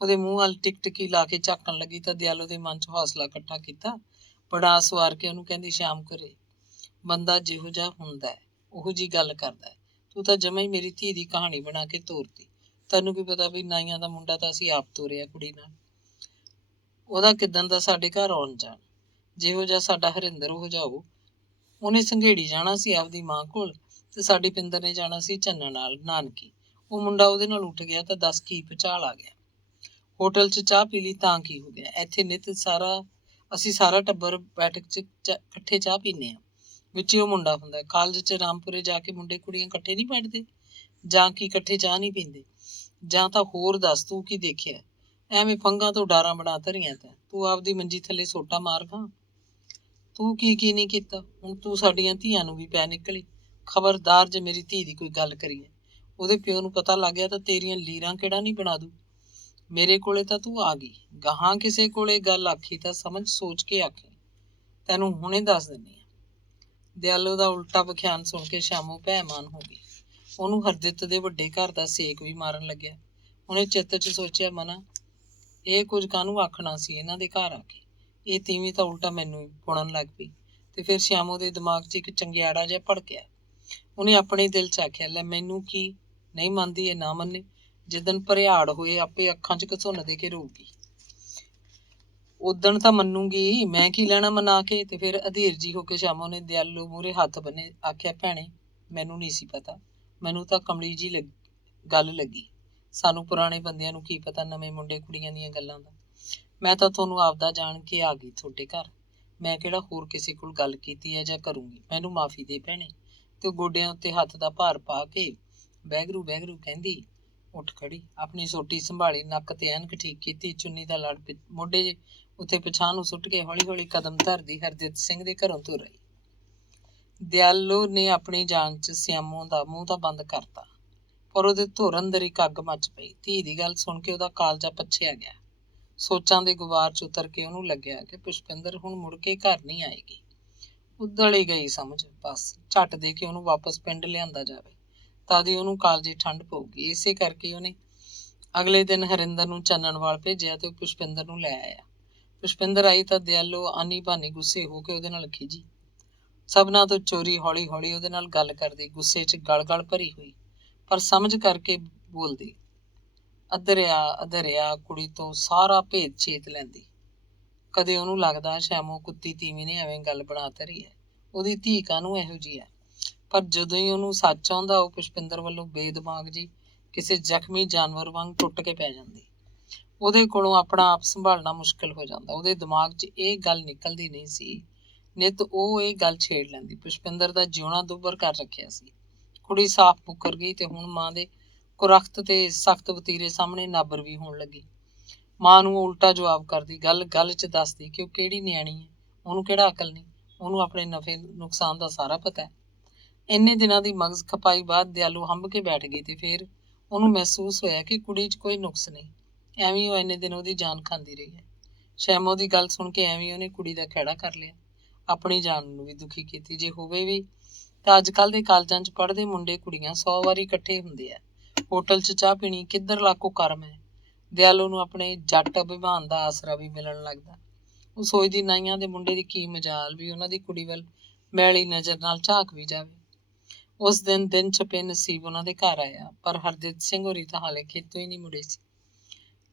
ਉਹਦੇ ਮੂੰਹ ਵੱਲ ਟਿਕਟਿਕੀ ਲਾ ਕੇ ਝਾਕਣ ਲੱਗੀ ਤਾਂ ਦਿਆਲੋ ਦੇ ਮਨ 'ਚ ਹੌਸਲਾ ਇਕੱਠਾ ਕੀਤਾ, ਬੜਾ ਸਵਾਰ ਕੇ ਉਹਨੂੰ ਕਹਿੰਦੀ, ਸ਼ਾਮ ਘਰੇ ਬੰਦਾ ਜਿਹੋ ਜਿਹਾ ਹੁੰਦਾ ਹੈ ਉਹੋ ਜਿਹੀ ਗੱਲ ਕਰਦਾ। ਤੂੰ ਤਾਂ ਜਮਾਂ ਹੀ ਮੇਰੀ ਧੀ ਦੀ ਕਹਾਣੀ ਬਣਾ ਕੇ ਤੋਰਤੀ। ਤੈਨੂੰ ਕੀ ਪਤਾ ਵੀ ਨਾਈਆਂ ਦਾ ਮੁੰਡਾ ਤਾਂ ਅਸੀਂ ਆਪ ਤੋਰਿਆ ਕੁੜੀ ਨਾਲ। ਉਹਦਾ ਕਿੱਦਣ ਦਾ ਸਾਡੇ ਘਰ ਆਉਣ ਜਾਣ। ਜਿਹੋ ਜਿਹਾ ਸਾਡਾ ਹਰਿੰਦਰ ਉਹ ਜਾਊ। ਉਹਨੇ ਸੰਘੇੜੀ ਜਾਣਾ ਸੀ ਆਪਦੀ ਮਾਂ ਕੋਲ ਤੇ ਸਾਡੀ ਪਿੰਦਰ ਨੇ ਜਾਣਾ ਸੀ ਚੰਨਣ ਨਾਲ ਨਾਨਕੀ। ਉਹ ਮੁੰਡਾ ਉਹਦੇ ਨਾਲ ਉੱਠ ਗਿਆ ਤਾਂ 10 ਕੀ ਭੁਚਾਲ ਆ ਗਿਆ। ਹੋਟਲ 'ਚ ਚਾਹ ਪੀ ਲਈ ਤਾਂ ਕੀ ਹੋ ਗਿਆ। ਇੱਥੇ ਨਿੱਤ ਅਸੀਂ ਸਾਰਾ ਟੱਬਰ ਬੈਠਕ 'ਚ ਇਕੱਠੇ ਚਾਹ ਪੀਂਦੇ ਹਾਂ। ਵਿੱਚ ਹੀ ਉਹ ਮੁੰਡਾ ਹੁੰਦਾ। ਕਾਲਜ 'ਚ ਰਾਮਪੁਰੇ ਜਾ ਕੇ ਮੁੰਡੇ ਕੁੜੀਆਂ ਇਕੱਠੇ ਨਹੀਂ ਬੈਠਦੇ, ਜਾਂ ਕੀ ਇਕੱਠੇ ਚਾਹ ਨਹੀਂ ਪੀਂਦੇ। ਜਾਂ ਤਾਂ ਹੋਰ ਦੱਸ, ਤੂੰ ਕੀ ਦੇਖਿਆ? ਐਵੇਂ ਫੰਗਾਂ ਤੋਂ ਡਾਰਾਂ ਬਣਾ ਧਰੀਆਂ ਤੂੰ ਆਪਦੀ ਮੰਜੀ ਥੱਲੇ ਸੋਟਾ ਮਾਰ ਖਾਂ। ਤੂੰ ਕੀ ਨਹੀਂ ਕੀਤਾ। ਹੁਣ ਤੂੰ ਸਾਡੀਆਂ ਧੀਆਂ ਨੂੰ ਵੀ ਪੈ ਨਿਕਲੀ। ਖਬਰਦਾਰ ਜੇ ਮੇਰੀ ਧੀ ਦੀ ਕੋਈ ਗੱਲ ਕਰੀਏ, ਉਹਦੇ ਪਿਓ ਨੂੰ ਪਤਾ ਲੱਗ ਗਿਆ ਤਾਂ ਤੇਰੀਆਂ ਲੀਰਾਂ ਕਿਹੜਾ ਨਹੀਂ ਬਣਾ ਦੂ। ਮੇਰੇ ਕੋਲੇ ਤਾਂ ਤੂੰ ਆ ਗਈ, ਗਾਹਾਂ ਕਿਸੇ ਕੋਲੇ ਗੱਲ ਆਖੀ ਤਾਂ ਸਮਝ ਸੋਚ ਕੇ ਆਖੀ, ਤੈਨੂੰ ਹੁਣੇ ਦੱਸ ਦਿੰਦੀ ਆ। ਦਿਆਲੋ ਦਾ ਉਲਟਾ ਵਿਖਿਆਨ ਸੁਣ ਕੇ ਸ਼ਾਮੂ ਭੈਮਾਨ ਹੋ ਗਈ। ਉਹਨੂੰ ਹਰਦਿੱਤ ਦੇ ਵੱਡੇ ਘਰ ਦਾ ਸੇਕ ਵੀ ਮਾਰਨ ਲੱਗਿਆ। ਉਹਨੇ ਚਿੱਤ 'ਚ ਸੋਚਿਆ, ਮਨਾ ਇਹ ਕੁਝ ਕਾਹਨੂੰ ਆਖਣਾ ਸੀ ਇਹਨਾਂ ਦੇ ਘਰ ਆ ਕੇ, ਇਹ ਤੀਵੀਂ ਤਾਂ ਉਲਟਾ ਮੈਨੂੰ ਹੀ ਪੁਣਨ ਲੱਗ ਪਈ। ਤੇ ਫਿਰ ਸ਼ਾਮੂ ਦੇ ਦਿਮਾਗ 'ਚ ਇੱਕ ਚੰਗਿਆੜਾ ਜਿਹਾ ਭੜਕਿਆ। ਉਹਨੇ ਆਪਣੇ ਦਿਲ 'ਚ ਆਖਿਆ, ਲੈ ਮੈਨੂੰ ਕੀ, ਨਹੀਂ ਮੰਨਦੀ ਇਹ ਨਾ ਮੰਨੇ, ਜਿੱਦਣ ਭਰਿਆੜ ਹੋਏ ਆਪੇ ਅੱਖਾਂ 'ਚ ਘਸੁੰਨ ਦੇ ਕੇ ਰੋਊਗੀ, ਉਦਣ ਤਾਂ ਮੰਨੂਗੀ, ਮੈਂ ਕੀ ਲੈਣਾ ਮਨਾ ਕੇ। ਤੇ ਫਿਰ ਅਧੀਰ ਜੀ ਹੋ ਕੇ ਸ਼ਾਮੂ ਨੇ ਦਿਆਲੋ ਮੂਹਰੇ ਹੱਥ ਬੰਨੇ, ਆਖਿਆ, ਭੈਣੇ ਮੈਨੂੰ ਨਹੀਂ ਸੀ ਪਤਾ, ਮੈਨੂੰ ਤਾਂ ਕਮਲੀ ਜੀ ਗੱਲ ਲੱਗੀ। ਸਾਨੂੰ ਪੁਰਾਣੇ ਬੰਦਿਆਂ ਨੂੰ ਕੀ ਪਤਾ ਨਵੇਂ ਮੁੰਡੇ ਕੁੜੀਆਂ ਦੀਆਂ ਗੱਲਾਂ ਦਾ। ਮੈਂ ਤਾਂ ਤੁਹਾਨੂੰ ਆਪਦਾ ਜਾਣ ਕੇ ਆ ਗਈ ਤੁਹਾਡੇ ਘਰ, ਮੈਂ ਕਿਹੜਾ ਹੋਰ ਕਿਸੇ ਕੋਲ ਗੱਲ ਕੀਤੀ ਹੈ ਜਾਂ ਕਰੂੰਗੀ, ਮੈਨੂੰ ਮਾਫੀ ਦੇ ਭੈਣੇ। ਤੇ ਗੋਡਿਆਂ ਉੱਤੇ ਹੱਥ ਦਾ ਭਾਰ ਪਾ ਕੇ ਵਹਿਗਰੂ ਵਹਿਗਰੂ ਕਹਿੰਦੀ ਉੱਠ ਖੜੀ, ਆਪਣੀ ਸੋਟੀ ਸੰਭਾਲੀ, ਨੱਕ ਤੇ ਐਨਕ ਠੀਕ ਕੀਤੀ, ਚੁੰਨੀ ਦਾ ਲੜ ਮੋਢੇ ਉੱਤੇ ਪਛਾਹ ਨੂੰ ਸੁੱਟ ਕੇ ਹੌਲੀ ਹੌਲੀ ਕਦਮ ਧਰਦੀ ਹਰਦਿੱਤ ਸਿੰਘ ਦੇ ਘਰੋਂ ਤੁਰ ਰਹੀ। ਦਿਆਲੋ ਨੇ ਆਪਣੀ ਜਾਨ 'ਚ ਸ਼ਾਮੂ ਦਾ ਮੂੰਹ ਤਾਂ ਬੰਦ ਕਰਤਾ, ਪਰ ਉਹਦੇ ਧੁਰ ਅੰਦਰ ਇੱਕ ਅੱਗ ਮੱਚ ਪਈ। ਧੀ ਦੀ ਗੱਲ ਸੁਣ ਕੇ ਉਹਦਾ ਕਾਲਜਾ ਪੱਛਿਆ ਗਿਆ। ਸੋਚਾਂ ਦੇ ਗੁਬਾਰ 'ਚ ਉਤਰ ਕੇ ਉਹਨੂੰ ਲੱਗਿਆ ਕਿ ਪੁਸ਼ਪਿੰਦਰ ਹੁਣ ਮੁੜ ਕੇ ਘਰ ਨਹੀਂ ਆਏਗੀ। ਉਦੜ ਹੀ ਗਈ ਸਮਝ, ਬਸ ਝੱਟ ਦੇ ਕੇ ਉਹਨੂੰ ਵਾਪਸ ਪਿੰਡ ਲਿਆਂਦਾ ਜਾਵੇ, ਤਦ ਹੀ ਉਹਨੂੰ ਕਾਲਜੇ ਠੰਡ ਪਊਗੀ। ਇਸੇ ਕਰਕੇ ਉਹਨੇ ਅਗਲੇ ਦਿਨ ਹਰਿੰਦਰ ਨੂੰ ਚਾਨਣਵਾਲ ਭੇਜਿਆ ਤੇ ਉਹ ਪੁਸ਼ਪਿੰਦਰ ਨੂੰ ਲੈ ਆਇਆ। ਪੁਸ਼ਪਿੰਦਰ ਆਈ ਤਾਂ ਦਿਆਲੋ ਆਨੀ ਬਾਨੀ ਗੁੱਸੇ ਹੋ ਕੇ ਉਹਦੇ ਨਾਲ ਖਿਜੀ। ਸਭਨਾਂ ਤੋਂ ਚੋਰੀ ਹੌਲੀ ਹੌਲੀ ਉਹਦੇ ਨਾਲ ਗੱਲ ਕਰਦੀ, ਗੁੱਸੇ 'ਚ ਗਲ ਭਰੀ ਹੋਈ, ਪਰ ਸਮਝ ਕਰਕੇ ਬੋਲਦੀ। ਅਧਰਿਆ ਕੁੜੀ ਤੋਂ ਸਾਰਾ ਭੇਦ ਚੇਤ ਲੈਂਦੀ। ਕਦੇ ਉਹਨੂੰ ਲੱਗਦਾ ਸ਼ਾਮੋ ਕੁੱਤੀ ਤੀਵੀਂ ਨੇ ਐਵੇਂ ਗੱਲ ਬਣਾ ਧਰੀ ਹੈ, ਉਹਦੀ ਧੀ ਕਾਹਨੂੰ ਇਹੋ ਜਿਹੀ ਹੈ। ਪਰ ਜਦੋਂ ਹੀ ਉਹਨੂੰ ਸੱਚ ਆਉਂਦਾ, ਉਹ ਪੁਸ਼ਪਿੰਦਰ ਵੱਲੋਂ ਬੇਦਿਮਾਗ ਜੀ ਕਿਸੇ ਜ਼ਖਮੀ ਜਾਨਵਰ ਵਾਂਗ ਟੁੱਟ ਕੇ ਪੈ ਜਾਂਦੀ। ਉਹਦੇ ਕੋਲੋਂ ਆਪਣਾ ਆਪ ਸੰਭਾਲਣਾ ਮੁਸ਼ਕਿਲ ਹੋ ਜਾਂਦਾ। ਉਹਦੇ ਦਿਮਾਗ 'ਚ ਇਹ ਗੱਲ ਨਿਕਲਦੀ ਨਹੀਂ ਸੀ, ਨਿੱਤ ਉਹ ਇਹ ਗੱਲ ਛੇੜ ਲੈਂਦੀ। ਪੁਸ਼ਪਿੰਦਰ ਦਾ ਜਿਉਣਾ ਦੁੱਭਰ ਕਰ ਰੱਖਿਆ ਸੀ। ਕੁੜੀ ਸਾਫ਼ ਮੁੱਕਰ ਗਈ ਤੇ ਹੁਣ ਮਾਂ ਦੇ ਕੁਰਖਤ ਤੇ ਸਖਤ ਵਤੀਰੇ ਸਾਹਮਣੇ ਨਾਬਰ ਵੀ ਹੋਣ ਲੱਗੀ। ਮਾਂ ਨੂੰ ਉਲਟਾ ਜਵਾਬ ਕਰਦੀ, ਗੱਲ 'ਚ ਦੱਸਦੀ ਕਿ ਉਹ ਕਿਹੜੀ ਨਿਆਣੀ ਹੈ, ਉਹਨੂੰ ਕਿਹੜਾ ਅਕਲ ਨਹੀਂ, ਉਹਨੂੰ ਆਪਣੇ ਨਫੇ ਨੁਕਸਾਨ ਦਾ ਸਾਰਾ ਪਤਾ ਹੈ। ਇੰਨੇ ਦਿਨਾਂ ਦੀ ਮਗਜ਼ ਖਪਾਈ ਬਾਅਦ ਦਿਆਲੂ ਹੰਭ ਕੇ ਬੈਠ ਗਈ ਤੇ ਫਿਰ ਉਹਨੂੰ ਮਹਿਸੂਸ ਹੋਇਆ ਕਿ ਕੁੜੀ 'ਚ ਕੋਈ ਨੁਕਸ ਨਹੀਂ, ਐਵੇਂ ਉਹ ਇੰਨੇ ਦਿਨ ਉਹਦੀ ਜਾਨ ਖਾਂਦੀ ਰਹੀ ਹੈ। ਸ਼ੈਮੋ ਦੀ ਗੱਲ ਸੁਣ ਕੇ ਐਵੇਂ ਉਹਨੇ ਕੁੜੀ ਦਾ ਖਹਿੜਾ ਕਰ ਲਿਆ, ਆਪਣੀ ਜਾਨ ਨੂੰ ਵੀ ਦੁਖੀ ਕੀਤੀ। ਜੇ ਹੋਵੇ ਵੀ ਤਾਂ ਅੱਜ ਕੱਲ੍ਹ ਦੇ ਕਾਲਜਾਂ 'ਚ ਪੜ੍ਹਦੇ ਮੁੰਡੇ ਕੁੜੀਆਂ 100 ਵਾਰੀ ਇਕੱਠੇ ਹੁੰਦੇ ਆ, ਹੋਟਲ 'ਚ ਚਾਹ ਪੀਣੀ ਕਿੱਧਰ ਲਾਕੋ ਕਰਮ ਹੈ। ਦਿਆਲੂ ਨੂੰ ਆਪਣੇ ਜੱਟ ਅਭਿਮਾਨ ਦਾ ਆਸਰਾ ਵੀ ਮਿਲਣ ਲੱਗਦਾ। ਉਹ ਸੋਚਦੀ, ਨਾਈਆਂ ਦੇ ਮੁੰਡੇ ਦੀ ਕੀ ਮਜਾਲ ਵੀ ਉਹਨਾਂ ਦੀ ਕੁੜੀ ਵੱਲ ਮੈਲੀ ਨਜ਼ਰ ਨਾਲ ਝਾਕ ਵੀ ਜਾਵੇ। ਉਸ ਦਿਨ ਛਪੇ ਨਸੀਬ ਉਹਨਾਂ ਦੇ ਘਰ ਆਇਆ, ਪਰ ਹਰਦਿੱਤ ਸਿੰਘ ਹੋਰੀ ਤਾਂ ਹਾਲੇ ਖੇਤੋਂ ਹੀ ਨਹੀਂ ਮੁੜੇ ਸੀ।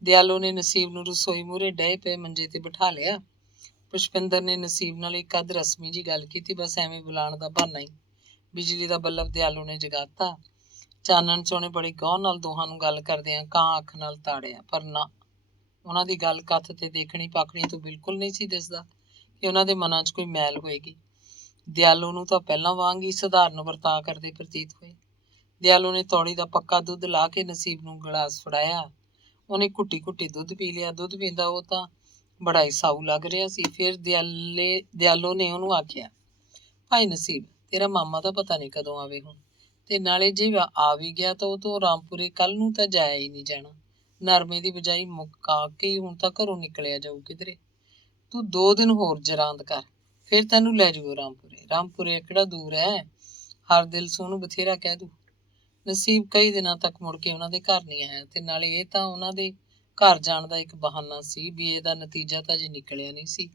ਦਿਆਲੋ ਨੇ ਨਸੀਬ ਨੂੰ ਰਸੋਈ ਮੂਹਰੇ ਡਏ ਪਏ ਮੰਜੇ ਤੇ ਬਿਠਾ ਲਿਆ। ਪੁਸ਼ਪਿੰਦਰ ਨੇ ਨਸੀਬ ਨਾਲ ਇੱਕ ਅੱਧ ਰਸਮੀ ਜੀ ਗੱਲ ਕੀਤੀ, ਬਸ ਐਵੇਂ ਬੁਲਾਉਣ ਦਾ ਬਹਾਨਾ ਹੀ। ਬਿਜਲੀ ਦਾ ਬੱਲਬ ਦਿਆਲੋ ਨੇ ਜਗਾਤਾ। ਚਾਨਣ 'ਚ ਉਹਨੇ ਬੜੀ ਗੌਰ ਨਾਲ ਦੋਹਾਂ ਨੂੰ ਗੱਲ ਕਰਦਿਆਂ ਕਾਂ ਅੱਖ ਨਾਲ ਤਾੜਿਆ, ਪਰ ਨਾ, ਉਹਨਾਂ ਦੀ ਗੱਲ ਕੱਥ ਤੇ ਦੇਖਣੀ ਪਾਖਣੀ ਤੋਂ ਬਿਲਕੁਲ ਨਹੀਂ ਸੀ ਦਿਸਦਾ ਕਿ ਉਹਨਾਂ ਦੇ ਮਨਾਂ 'ਚ ਕੋਈ ਮੈਲ ਹੋਏਗੀ। ਦਿਆਲੋ ਨੂੰ ਤਾਂ ਪਹਿਲਾਂ ਵਾਂਗ ਹੀ ਸਧਾਰਨ ਵਰਤਾਅ ਕਰਦੇ ਪ੍ਰਤੀਤ ਹੋਏ। ਦਿਆਲੋ ਨੇ ਤੌੜੀ ਦਾ ਪੱਕਾ ਦੁੱਧ ਲਾ ਕੇ ਨਸੀਬ ਨੂੰ ਗਲਾਸ ਫੜਾਇਆ। ਉਹਨੇ ਘੁੱਟੀ ਘੁੱਟੀ ਦੁੱਧ ਪੀ ਲਿਆ। ਦੁੱਧ ਪੀਂਦਾ ਉਹ ਤਾਂ ਬੜਾ ਹੀ ਸਾਊ ਲੱਗ ਰਿਹਾ ਸੀ। ਫਿਰ ਦਿਆਲੋ ਨੇ ਉਹਨੂੰ ਆਖਿਆ, ਭਾਈ ਨਸੀਬ, ਤੇਰਾ ਮਾਮਾ ਤਾਂ ਪਤਾ ਨਹੀਂ ਕਦੋਂ ਆਵੇ ਹੁਣ, ਤੇ ਨਾਲੇ ਜੇ ਆ ਵੀ ਗਿਆ ਤਾਂ ਉਹ ਤੋਂ ਰਾਮਪੁਰੇ ਕੱਲ ਨੂੰ ਤਾਂ ਜਾਇਆ ਹੀ ਨਹੀਂ ਜਾਣਾ। ਨਰਮੇ ਦੀ ਬਜਾਈ ਮੁੱਕਾ ਕੇ ਹੁਣ ਤਾਂ ਘਰੋਂ ਨਿਕਲਿਆ ਜਾਊ ਕਿਧਰੇ। ਤੂੰ 2 ਦਿਨ ਹੋਰ ਜਰਾਂਦ ਕਰ, ਫਿਰ ਤੈਨੂੰ ਲੈ ਜਾਊ ਰਾਮਪੁਰੇ। ਰਾਮਪੁਰੇ ਕਿਹੜਾ ਦੂਰ ਹੈ, ਹਰ ਦਿਲ ਸੋਨੂੰ ਬਥੇਰਾ ਕਹਿ ਦੂ। ਨਸੀਬ ਕਈ ਦਿਨਾਂ ਤੱਕ ਮੁੜ ਕੇ ਉਹਨਾਂ ਦੇ ਘਰ ਨਹੀਂ ਆਇਆ, ਤੇ ਨਾਲੇ ਇਹ ਤਾਂ ਉਹਨਾਂ ਦੇ ਘਰ ਜਾਣ ਦਾ ਇੱਕ ਬਹਾਨਾ ਸੀ। BA ਦਾ ਨਤੀਜਾ ਤਾਂ ਅਜੇ ਨਿਕਲਿਆ ਨਹੀਂ ਸੀ।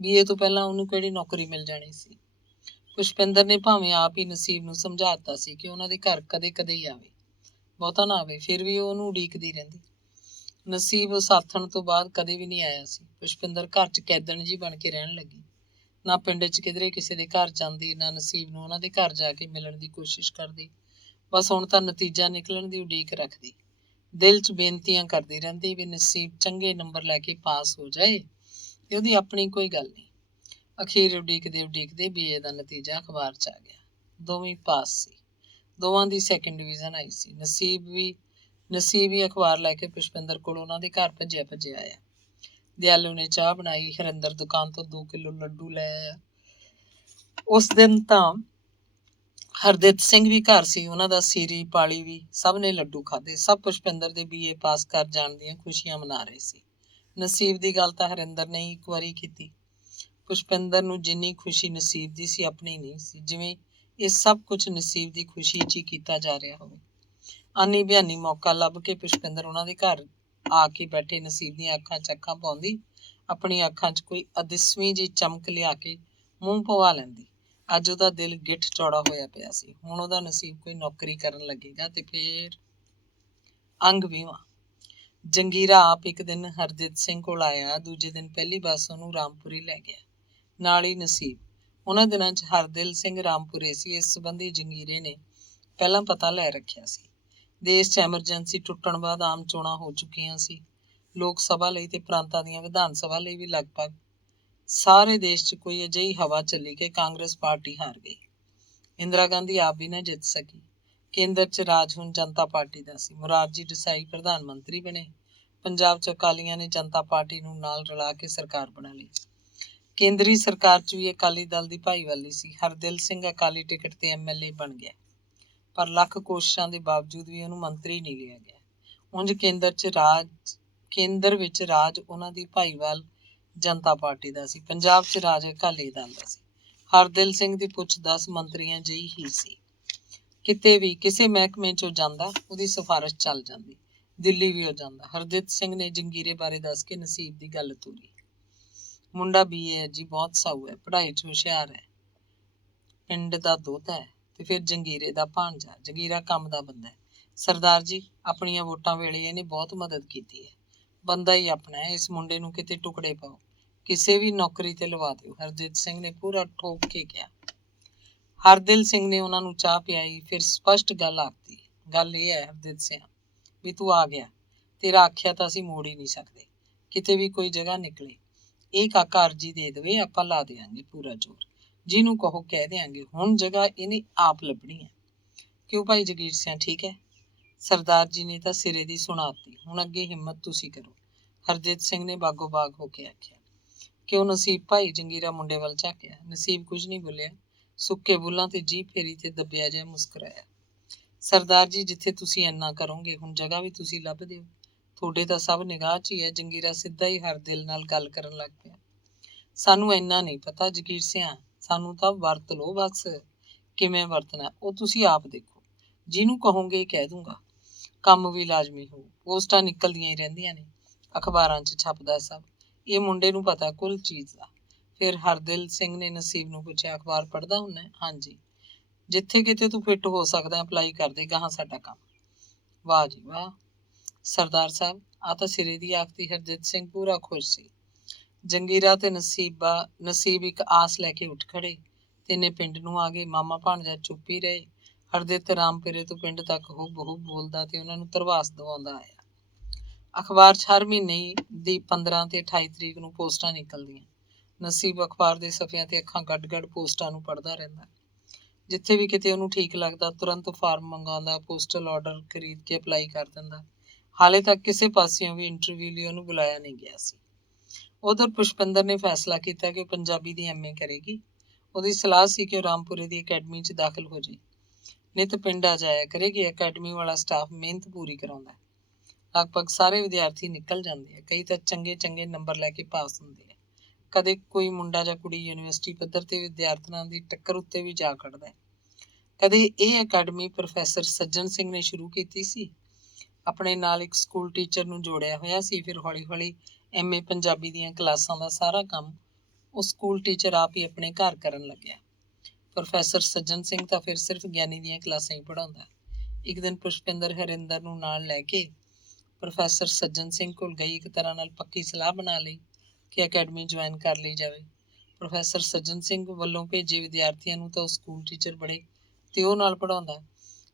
BA ਤੋਂ ਪਹਿਲਾਂ ਉਹਨੂੰ ਕਿਹੜੀ ਨੌਕਰੀ ਮਿਲ ਜਾਣੀ ਸੀ। ਪੁਸ਼ਪਿੰਦਰ ਨੇ ਭਾਵੇਂ ਆਪ ਹੀ ਨਸੀਬ ਨੂੰ ਸਮਝਾ ਦਿੱਤਾ ਸੀ ਕਿ ਉਹਨਾਂ ਦੇ ਘਰ ਕਦੇ ਕਦੇ ਹੀ ਆਵੇ, ਬਹੁਤਾ ਨਾ ਆਵੇ, ਫਿਰ ਵੀ ਉਹ ਉਹਨੂੰ ਉਡੀਕਦੀ ਰਹਿੰਦੀ। ਨਸੀਬ ਉਸ ਆਥਣ ਤੋਂ ਬਾਅਦ ਕਦੇ ਵੀ ਨਹੀਂ ਆਇਆ ਸੀ। ਪੁਸ਼ਪਿੰਦਰ ਘਰ 'ਚ ਕੈਦਣ ਜੀ ਬਣ ਕੇ ਰਹਿਣ ਲੱਗੀ। ਨਾ ਪਿੰਡ 'ਚ ਕਿਧਰੇ ਕਿਸੇ ਦੇ ਘਰ ਜਾਂਦੀ, ਨਾ ਨਸੀਬ ਨੂੰ ਉਹਨਾਂ ਦੇ ਘਰ ਜਾ ਕੇ ਮਿਲਣ ਦੀ ਕੋਸ਼ਿਸ਼ ਕਰਦੀ। ਬਸ ਹੁਣ ਤਾਂ ਨਤੀਜਾ ਨਿਕਲਣ ਦੀ ਉਡੀਕ ਰੱਖਦੀ, ਦਿਲ 'ਚ ਬੇਨਤੀਆਂ ਕਰਦੀ ਰਹਿੰਦੀ ਵੀ ਨਸੀਬ ਚੰਗੇ ਨੰਬਰ ਲੈ ਕੇ ਪਾਸ ਹੋ ਜਾਏ ਤੇ ਉਹਦੀ ਆਪਣੀ ਕੋਈ ਗੱਲ ਨਹੀਂ। ਅਖੀਰ ਉਡੀਕਦੇ BA ਦਾ ਨਤੀਜਾ ਅਖਬਾਰ 'ਚ ਆ ਗਿਆ। ਦੋਵੇਂ ਪਾਸ ਸੀ। ਦੋਵਾਂ ਦੀ ਸੈਕਿੰਡ ਡਿਵੀਜ਼ਨ ਆਈ ਸੀ। ਨਸੀਬ ਹੀ ਅਖਬਾਰ ਲੈ ਕੇ ਪੁਸ਼ਪਿੰਦਰ ਕੋਲ ਉਹਨਾਂ ਦੇ ਘਰ ਭੱਜਿਆ ਆਇਆ। ਦਿਆਲੂ ਨੇ ਚਾਹ ਬਣਾਈ। ਹਰਿੰਦਰ ਦੁਕਾਨ ਤੋਂ 2 ਕਿਲੋ ਲੱਡੂ ਲੈ ਆਇਆ। ਉਸ ਦਿਨ ਤਾਂ ਹਰਦਿਤ ਸਿੰਘ ਵੀ ਘਰ ਸੀ, ਉਹਨਾਂ ਦਾ ਸੀਰੀ ਪਾਲੀ ਵੀ, ਸਭ ਨੇ ਲੱਡੂ ਖਾਦੇ। ਸਭ ਪੁਸ਼ਪਿੰਦਰ ਦੇ BA ਪਾਸ ਕਰ ਜਾਣ ਦੀਆਂ ਖੁਸ਼ੀਆਂ ਮਨਾ ਰਹੇ ਸੀ। ਨਸੀਬ ਦੀ ਗੱਲ ਤਾਂ ਹਰਿੰਦਰ ਨੇ ਇੱਕ ਵਾਰੀ ਕੀਤੀ। ਪੁਸ਼ਪਿੰਦਰ ਨੂੰ ਜਿੰਨੀ ਖੁਸ਼ੀ ਨਸੀਬ ਦੀ ਸੀ, ਆਪਣੀ ਨਹੀਂ ਸੀ, ਜਿਵੇਂ ਇਹ ਸਭ ਕੁਝ ਨਸੀਬ ਦੀ ਖੁਸ਼ੀ 'ਚ ਹੀ ਕੀਤਾ ਜਾ ਰਿਹਾ ਹੋਵੇ। ਆਨੀ ਬਿਆਨੀ ਮੌਕਾ ਲੱਭ ਕੇ ਪੁਸ਼ਪਿੰਦਰ ਉਹਨਾਂ ਦੇ ਘਰ ਆ ਕੇ ਬੈਠੇ ਨਸੀਬ ਦੀਆਂ ਅੱਖਾਂ 'ਚ ਅੱਖਾਂ ਪਾਉਂਦੀ, ਆਪਣੀ ਅੱਖਾਂ 'ਚ ਕੋਈ ਅਦਿਸਵੀਂ ਜਿਹੀ ਚਮਕ ਲਿਆ ਕੇ ਮੂੰਹ ਪਵਾ ਲੈਂਦੀ। ਅੱਜ ਉਹਦਾ ਦਿਲ ਗਿੱਠ ਚੌੜਾ ਹੋਇਆ ਪਿਆ ਸੀ। ਹੁਣ ਉਹਦਾ ਨਸੀਬ ਕੋਈ ਨੌਕਰੀ ਕਰਨ ਲੱਗੇਗਾ ਤੇ ਫੇਰ। ਅੰਗ 20ਵਾਂ। ਜੰਗੀਰਾ ਆਪ ਇੱਕ ਦਿਨ ਹਰਦਿਤ ਸਿੰਘ ਕੋਲ ਆਇਆ। ਦੂਜੇ ਦਿਨ ਪਹਿਲੀ ਬੱਸ ਉਹਨੂੰ ਰਾਮਪੁਰੀ ਲੈ ਗਿਆ, ਨਾਲ ਹੀ ਨਸੀਬ। ਉਹਨਾਂ ਦਿਨਾਂ 'ਚ ਹਰਦਿਲ ਸਿੰਘ ਰਾਮਪੁਰੇ ਸੀ। ਇਸ ਸੰਬੰਧੀ ਜੰਗੀਰੇ ਨੇ ਪਹਿਲਾਂ ਪਤਾ ਲੈ ਰੱਖਿਆ ਸੀ। ਦੇਸ਼ 'ਚ ਐਮਰਜੈਂਸੀ ਟੁੱਟਣ ਬਾਅਦ ਆਮ ਚੋਣਾਂ ਹੋ ਚੁੱਕੀਆਂ ਸੀ, ਲੋਕ ਸਭਾ ਲਈ ਤੇ ਪ੍ਰਾਂਤਾਂ ਦੀਆਂ ਵਿਧਾਨ ਸਭਾ ਲਈ ਵੀ। ਲਗਭਗ ਸਾਰੇ ਦੇਸ਼ 'ਚ ਕੋਈ ਅਜਿਹੀ ਹਵਾ ਚੱਲੀ ਕਿ ਕਾਂਗਰਸ ਪਾਰਟੀ ਹਾਰ ਗਈ। ਇੰਦਰਾ ਗਾਂਧੀ ਆਪ ਵੀ ਨਾ ਜਿੱਤ ਸਕੀ। ਕੇਂਦਰ 'ਚ ਰਾਜ ਹੁਣ ਜਨਤਾ ਪਾਰਟੀ ਦਾ ਸੀ। ਮੁਰਾਰਜੀ ਦੇਸਾਈ ਪ੍ਰਧਾਨ ਮੰਤਰੀ ਬਣੇ। ਪੰਜਾਬ 'ਚ ਅਕਾਲੀਆਂ ਨੇ ਜਨਤਾ ਪਾਰਟੀ ਨੂੰ ਨਾਲ ਰਲਾ ਕੇ ਸਰਕਾਰ ਬਣਾ ਲਈ। ਕੇਂਦਰੀ ਸਰਕਾਰ 'ਚ ਵੀ ਅਕਾਲੀ ਦਲ ਦੀ ਭਾਈਵਾਲੀ ਸੀ। ਹਰਦਿਲ ਸਿੰਘ ਅਕਾਲੀ ਟਿਕਟ ਤੇ MLA ਬਣ ਗਿਆ, ਪਰ ਲੱਖ ਕੋਸ਼ਿਸ਼ਾਂ ਦੇ ਬਾਵਜੂਦ ਵੀ ਉਹਨੂੰ ਮੰਤਰੀ ਨਹੀਂ ਲਿਆ ਗਿਆ। ਉਂਝ ਕੇਂਦਰ ਵਿੱਚ ਰਾਜ ਉਹਨਾਂ ਦੀ ਭਾਈਵਾਲ ਜਨਤਾ ਪਾਰਟੀ ਦਾ ਸੀ, ਪੰਜਾਬ 'ਚ ਰਾਜ ਅਕਾਲੀ ਦਲ ਦਾ ਸੀ। ਹਰਦਿਲ ਸਿੰਘ ਦੀ ਪੁੱਛ 10 ਮੰਤਰੀਆਂ ਜਿਹੀ ਹੀ ਸੀ। ਕਿਤੇ ਵੀ ਕਿਸੇ ਮਹਿਕਮੇ 'ਚੋਂ ਜਾਂਦਾ, ਉਹਦੀ ਸਿਫਾਰਿਸ਼ ਚੱਲ ਜਾਂਦੀ। ਦਿੱਲੀ ਵੀ ਹੋ ਜਾਂਦਾ। ਹਰਦਿਤ ਸਿੰਘ ਨੇ ਜੰਗੀਰੇ ਬਾਰੇ ਦੱਸ ਕੇ ਨਸੀਬ ਦੀ ਗੱਲ ਤੋਰੀ। ਮੁੰਡਾ BA ਹੈ ਜੀ, ਬਹੁਤ ਸਾਊ ਹੈ, ਪੜ੍ਹਾਈ 'ਚ ਹੁਸ਼ਿਆਰ ਹੈ, ਪਿੰਡ ਦਾ ਦੋਹਤਾ ਹੈ ਤੇ ਫਿਰ ਜੰਗੀਰੇ ਦਾ ਭਾਣਜਾ। ਜੰਗੀਰਾ ਕੰਮ ਦਾ ਬੰਦਾ ਹੈ ਸਰਦਾਰ ਜੀ, ਆਪਣੀਆਂ ਵੋਟਾਂ ਵੇਲੇ ਇਹਨੇ ਬਹੁਤ ਮਦਦ ਕੀਤੀ ਹੈ। ਬੰਦਾ ਹੀ ਆਪਣਾ ਹੈ। ਇਸ ਮੁੰਡੇ ਨੂੰ ਕਿਤੇ ਟੁਕੜੇ ਪਾਓ, ਕਿਸੇ ਵੀ ਨੌਕਰੀ ਤੇ ਲਵਾ ਦਿਓ, ਹਰਦਿਤ ਸਿੰਘ ਨੇ ਪੂਰਾ ਠੋਕ ਕੇ ਕਿਹਾ। ਹਰਦਿਲ ਸਿੰਘ ਨੇ ਉਹਨਾਂ ਨੂੰ ਚਾਹ ਪਿਆਈ, ਫਿਰ ਸਪਸ਼ਟ ਗੱਲ ਆਖਦੀ। ਗੱਲ ਇਹ ਹੈ ਹਰਦਿਤ ਸਿੰਘ, ਵੀ ਤੂੰ ਆ ਗਿਆ, ਤੇਰਾ ਆਖਿਆ ਤਾਂ ਅਸੀਂ ਮੋੜ ਹੀ ਨਹੀਂ ਸਕਦੇ। ਕਿਤੇ ਵੀ ਕੋਈ ਜਗ੍ਹਾ ਨਿਕਲੇ, ਇਹ ਕਾਕਾ ਅਰਜੀ ਦੇ ਦੇਵੇ, ਆਪਾਂ ਲਾ ਦੇਵਾਂਗੇ ਪੂਰਾ ਜ਼ੋਰ। ਜਿਹਨੂੰ ਕਹੋ ਕਹਿ ਦਿਆਂਗੇ। ਹੁਣ ਜਗ੍ਹਾ ਇਹਨੇ ਆਪ ਲੱਭਣੀ ਹੈ। ਕਿਉਂ ਭਾਈ ਜਗੀਰ ਸਿੰਘ, ਠੀਕ ਹੈ? ਸਰਦਾਰ ਜੀ ਨੇ ਤਾਂ ਸਿਰੇ ਦੀ ਸੁਣਾਤੀ, ਹੁਣ ਅੱਗੇ ਹਿੰਮਤ ਤੁਸੀਂ ਕਰੋ, ਹਰਦਿਤ ਸਿੰਘ ਨੇ ਬਾਗੋ ਬਾਗ ਹੋ ਕੇ ਆਖਿਆ। ਕਿਉਂ ਨਸੀਬ ਭਾਈ? ਜੰਗੀਰਾ ਮੁੰਡੇ ਵੱਲ ਝਾਕਿਆ। ਨਸੀਬ ਕੁਝ ਨਹੀਂ ਬੋਲਿਆ, ਸੁੱਕੇ ਬੁੱਲਾਂ ਤੇ ਜੀਭ ਫੇਰੀ ਤੇ ਦੱਬਿਆ ਜਿਹਾ ਮੁਸਕਰਾਇਆ। ਸਰਦਾਰ ਜੀ, ਜਿੱਥੇ ਤੁਸੀਂ ਇੰਨਾ ਕਰੋਗੇ, ਹੁਣ ਜਗ੍ਹਾ ਵੀ ਤੁਸੀਂ ਲੱਭ ਦਿਓ, ਤੁਹਾਡੇ ਤਾਂ ਸਭ ਨਿਗਾਹ 'ਚ ਹੀ ਹੈ। ਜੰਗੀਰਾ ਸਿੱਧਾ ਹੀ ਹਰਦਿਲ ਨਾਲ ਗੱਲ ਕਰਨ ਲੱਗ ਪਿਆ। ਸਾਨੂੰ ਇੰਨਾ ਨਹੀਂ ਪਤਾ ਜਗੀਰ ਸਿਆਂ, ਸਾਨੂੰ ਤਾਂ ਵਰਤ ਲਓ ਬਸ। ਕਿਵੇਂ ਵਰਤਣਾ ਉਹ ਤੁਸੀਂ ਆਪ ਦੇਖੋ, ਜਿਹਨੂੰ ਕਹੋਗੇ ਕਹਿ ਦੂੰਗਾ। ਕੰਮ ਵੀ ਲਾਜ਼ਮੀ ਹੋਊ, ਪੋਸਟਾਂ ਨਿਕਲਦੀਆਂ ਹੀ ਰਹਿੰਦੀਆਂ ਨੇ, ਅਖਬਾਰਾਂ 'ਚ ਛਪਦਾ ਸਭ। ਇਹ ਮੁੰਡੇ ਨੂੰ ਪਤਾ ਕੁੱਲ ਚੀਜ਼ ਦਾ। ਫਿਰ ਹਰਦਿਲ ਸਿੰਘ ਨੇ ਨਸੀਬ ਨੂੰ ਪੁੱਛਿਆ, ਅਖਬਾਰ ਪੜ੍ਹਦਾ ਹੁੰਦਾ? ਹਾਂਜੀ। ਜਿੱਥੇ ਕਿਤੇ ਤੂੰ ਫਿੱਟ ਹੋ ਸਕਦਾ ਅਪਲਾਈ ਕਰ ਦੇ, ਗਾਹਾਂ ਸਾਡਾ ਕੰਮ। ਵਾਹ ਜੀ ਵਾਹ ਸਰਦਾਰ ਸਾਹਿਬ, ਆ ਤਾਂ ਸਿਰੇ ਦੀ ਆਖਤੀ। ਹਰਦਿਤ ਸਿੰਘ ਪੂਰਾ ਖੁਸ਼ ਸੀ। ਜੰਗੀਰਾ ਤੇ ਨਸੀਬ ਇੱਕ ਆਸ ਲੈ ਕੇ ਉੱਠ ਖੜੇ। ਤਿੰਨੇ ਪਿੰਡ ਨੂੰ ਆ ਗਏ। ਮਾਮਾ ਭਾਣਜਾ ਚੁੱਪ ਹੀ ਰਹੇ। ਹਰਦਿਤ ਰਾਮਪੁਰੇ ਤੋਂ ਪਿੰਡ ਤੱਕ ਹੂਬਹੂ ਬੋਲਦਾ ਤੇ ਉਹਨਾਂ ਨੂੰ ਧਰਵਾਸ ਦਿਵਾਉਂਦਾ ਆਇਆ। ਅਖਬਾਰ 'ਚ ਹਰ ਮਹੀਨੇ ਦੀ 15 ਤੇ 28 ਤਰੀਕ ਨੂੰ ਪੋਸਟਾਂ ਨਿਕਲਦੀਆਂ। ਨਸੀਬ ਅਖਬਾਰ ਦੇ ਸਫ਼ਿਆਂ ਤੇ ਅੱਖਾਂ ਗੱਡ-ਗੱਡ ਪੋਸਟਾਂ ਨੂੰ ਪੜ੍ਹਦਾ ਰਹਿੰਦਾ। ਜਿੱਥੇ ਵੀ ਕਿਤੇ ਉਹਨੂੰ ਠੀਕ ਲੱਗਦਾ, ਤੁਰੰਤ ਫਾਰਮ ਮੰਗਵਾਉਂਦਾ, ਪੋਸਟਲ ਆਰਡਰ ਖਰੀਦ ਕੇ ਅਪਲਾਈ ਕਰ ਦਿੰਦਾ। ਹਾਲੇ ਤੱਕ ਕਿਸੇ ਪਾਸਿਓਂ ਵੀ ਇੰਟਰਵਿਊ ਲਈ ਉਹਨੂੰ ਬੁਲਾਇਆ ਨਹੀਂ ਗਿਆ ਸੀ। ਉਧਰ ਪੁਸ਼ਪਿੰਦਰ ਨੇ ਫੈਸਲਾ ਕੀਤਾ ਕਿ ਉਹ ਪੰਜਾਬੀ ਦੀ MA ਕਰੇਗੀ। ਉਹਦੀ ਸਲਾਹ ਸੀ ਕਿ ਉਹ ਰਾਮਪੁਰੇ ਦੀ ਅਕੈਡਮੀ 'ਚ ਦਾਖਲ ਹੋ ਜਾਏ। ਨਿੱਤ ਪਿੰਡ ਆ ਜਾਇਆ ਕਰੇਗੀ। ਅਕੈਡਮੀ ਵਾਲਾ ਸਟਾਫ ਮਿਹਨਤ ਪੂਰੀ ਕਰਾਉਂਦਾ। ਲਗਭਗ ਸਾਰੇ ਵਿਦਿਆਰਥੀ ਨਿਕਲ ਜਾਂਦੇ ਆ, ਕਈ ਤਾਂ ਚੰਗੇ ਨੰਬਰ ਲੈ ਕੇ ਪਾਸ ਹੁੰਦੇ ਆ। ਕਦੇ ਕੋਈ ਮੁੰਡਾ ਜਾਂ ਕੁੜੀ ਯੂਨੀਵਰਸਿਟੀ ਪੱਧਰ ਤੇ ਵਿਦਿਆਰਥੀਆਂ ਦੀ ਟੱਕਰ ਉੱਤੇ ਵੀ ਜਾ ਖੜਦਾ। ਕਦੇ ਇਹ ਅਕੈਡਮੀ ਪ੍ਰੋਫੈਸਰ ਸੱਜਣ ਸਿੰਘ ਨੇ ਸ਼ੁਰੂ ਕੀਤੀ ਸੀ। ਆਪਣੇ ਨਾਲ ਇੱਕ ਸਕੂਲ ਟੀਚਰ ਨੂੰ ਜੋੜਿਆ ਹੋਇਆ ਸੀ। ਫਿਰ ਹੌਲੀ-ਹੌਲੀ MA ਪੰਜਾਬੀ ਦੀਆਂ ਕਲਾਸਾਂ ਦਾ ਸਾਰਾ ਕੰਮ ਉਹ ਸਕੂਲ ਟੀਚਰ ਆਪ ਹੀ ਆਪਣੇ ਘਰ ਕਰਨ ਲੱਗਿਆ। ਪ੍ਰੋਫੈਸਰ ਸੱਜਣ ਸਿੰਘ ਤਾਂ ਫਿਰ ਸਿਰਫ ਗਿਆਨੀ ਦੀਆਂ ਕਲਾਸਾਂ ਹੀ ਪੜ੍ਹਾਉਂਦਾ। ਇੱਕ ਦਿਨ ਪੁਸ਼ਪਿੰਦਰ ਹਰਿੰਦਰ ਨੂੰ ਨਾਲ ਲੈ ਕੇ ਪ੍ਰੋਫੈਸਰ ਸੱਜਣ ਸਿੰਘ ਕੋਲ ਗਈ। ਇੱਕ ਤਰ੍ਹਾਂ ਨਾਲ ਪੱਕੀ ਸਲਾਹ ਬਣਾ ਲਈ ਕਿ ਅਕੈਡਮੀ ਜੁਆਇਨ ਕਰ ਲਈ ਜਾਵੇ। ਪ੍ਰੋਫੈਸਰ ਸੱਜਣ ਸਿੰਘ ਵੱਲੋਂ ਭੇਜੇ ਵਿਦਿਆਰਥੀਆਂ ਨੂੰ ਤਾਂ ਉਹ ਸਕੂਲ ਟੀਚਰ ਬੜੇ ਤੇ ਉਹ ਨਾਲ ਪੜ੍ਹਾਉਂਦਾ।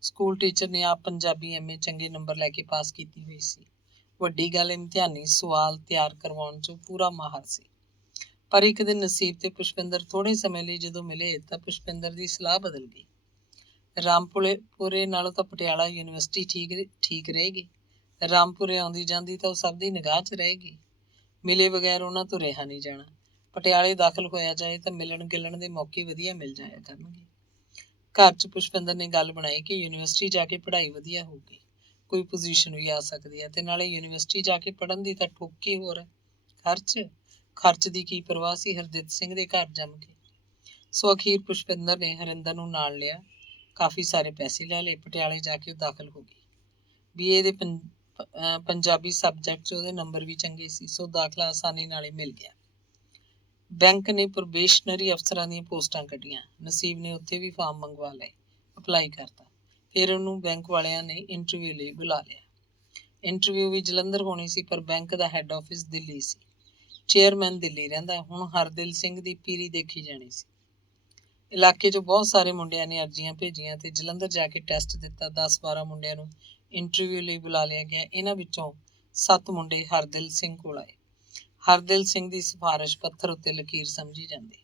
ਸਕੂਲ ਟੀਚਰ ਨੇ ਆਪ ਪੰਜਾਬੀ MA ਚੰਗੇ ਨੰਬਰ ਲੈ ਕੇ ਪਾਸ ਕੀਤੀ ਹੋਈ ਸੀ। ਵੱਡੀ ਗੱਲ, ਇਮਤਿਹਾਨੀ ਸਵਾਲ ਤਿਆਰ ਕਰਵਾਉਣ 'ਚ ਪੂਰਾ ਮਾਹਰ ਸੀ। ਪਰ ਇੱਕ ਦਿਨ ਨਸੀਬ ਤੇ ਪੁਸ਼ਪਿੰਦਰ ਥੋੜ੍ਹੇ ਸਮੇਂ ਲਈ ਜਦੋਂ ਮਿਲੇ ਤਾਂ ਪੁਸ਼ਪਿੰਦਰ ਦੀ ਸਲਾਹ ਬਦਲ ਗਈ। ਰਾਮਪੁਰੇ ਨਾਲੋਂ ਤਾਂ ਪਟਿਆਲਾ ਯੂਨੀਵਰਸਿਟੀ ਠੀਕ ਰਹੇਗੀ। ਰਾਮਪੁਰੇ ਆਉਂਦੀ ਜਾਂਦੀ ਤਾਂ ਉਹ ਸਭ ਦੀ ਨਿਗਾਹ 'ਚ ਰਹੇਗੀ। ਮਿਲੇ ਬਗੈਰ ਉਹਨਾਂ ਤੋਂ ਰਿਹਾ ਨਹੀਂ ਜਾਣਾ। ਪਟਿਆਲੇ ਦਾਖਲ ਹੋਇਆ ਜਾਏ ਤਾਂ ਮਿਲਣ ਗਿਲਣ ਦੇ ਮੌਕੇ ਵਧੀਆ ਮਿਲ ਜਾਇਆ ਕਰਨਗੇ। ਘਰ 'ਚ ਪੁਸ਼ਪਿੰਦਰ ਨੇ ਗੱਲ ਬਣਾਈ ਕਿ ਯੂਨੀਵਰਸਿਟੀ ਜਾ ਕੇ ਪੜ੍ਹਾਈ ਵਧੀਆ ਹੋਊਗੀ, ਕੋਈ ਪੋਜੀਸ਼ਨ ਵੀ ਆ ਸਕਦੀ ਹੈ, ਤੇ ਨਾਲੇ ਯੂਨੀਵਰਸਿਟੀ ਜਾ ਕੇ ਪੜ੍ਹਨ ਦੀ ਤਾਂ ਠੋਕ ਹੀ ਹੋਰ ਹੈ। ਖਰਚ ਦੀ ਕੀ ਪਰਵਾਹ ਸੀ ਹਰਦਿੱਤ ਸਿੰਘ ਦੇ ਘਰ ਜੰਮ ਕੇ। ਸੋ ਅਖੀਰ ਪੁਸ਼ਪਿੰਦਰ ਨੇ ਹਰਿੰਦਰ ਨੂੰ ਨਾਲ ਲਿਆ, ਕਾਫੀ ਸਾਰੇ ਪੈਸੇ ਲੈ ਲਏ, ਪਟਿਆਲੇ ਜਾ ਕੇ ਉਹ ਦਾਖਲ ਹੋ ਗਈ। BA ਦੇ ਪੰਜਾਬੀ ਸਬਜੈਕਟ 'ਚ ਉਹਦੇ ਨੰਬਰ ਵੀ ਚੰਗੇ ਸੀ, ਸੋ ਦਾਖਲਾ ਆਸਾਨੀ ਨਾਲ ਹੀ ਮਿਲ ਗਿਆ। ਬੈਂਕ ਨੇ ਪ੍ਰੋਬੇਸ਼ਨਰੀ ਅਫਸਰਾਂ ਦੀਆਂ ਪੋਸਟਾਂ ਕੱਢੀਆਂ। ਨਸੀਬ ਨੇ ਉੱਥੇ ਵੀ ਫਾਰਮ ਮੰਗਵਾ ਲਏ, ਅਪਲਾਈ ਕਰਤਾ। ਫਿਰ ਉਹਨੂੰ ਬੈਂਕ ਵਾਲਿਆਂ ਨੇ ਇੰਟਰਵਿਊ ਲਈ ਬੁਲਾ ਲਿਆ। ਇੰਟਰਵਿਊ ਵੀ ਜਲੰਧਰ ਹੋਣੀ ਸੀ, ਪਰ ਬੈਂਕ ਦਾ ਹੈੱਡ ਆਫਿਸ ਦਿੱਲੀ ਸੀ। ਚੇਅਰਮੈਨ ਦਿੱਲੀ ਰਹਿੰਦਾ, ਹੁਣ ਹਰਦਿਲ ਸਿੰਘ ਦੀ ਪੀਰੀ ਦੇਖੀ ਜਾਣੀ ਸੀ। ਇਲਾਕੇ 'ਚੋਂ ਬਹੁਤ ਸਾਰੇ ਮੁੰਡਿਆਂ ਨੇ ਅਰਜ਼ੀਆਂ ਭੇਜੀਆਂ ਤੇ ਜਲੰਧਰ ਜਾ ਕੇ ਟੈਸਟ ਦਿੱਤਾ। 10-12 ਮੁੰਡਿਆਂ ਨੂੰ ਇੰਟਰਵਿਊ ਲਈ ਬੁਲਾ ਲਿਆ ਗਿਆ। ਇਹਨਾਂ ਵਿੱਚੋਂ 7 ਮੁੰਡੇ ਹਰਦਿਲ ਸਿੰਘ ਕੋਲ ਆਏ। ਹਰਦਿਲ ਸਿੰਘ ਦੀ ਸਿਫਾਰਿਸ਼ ਪੱਥਰ ਉੱਤੇ ਲਕੀਰ ਸਮਝੀ ਜਾਂਦੀ।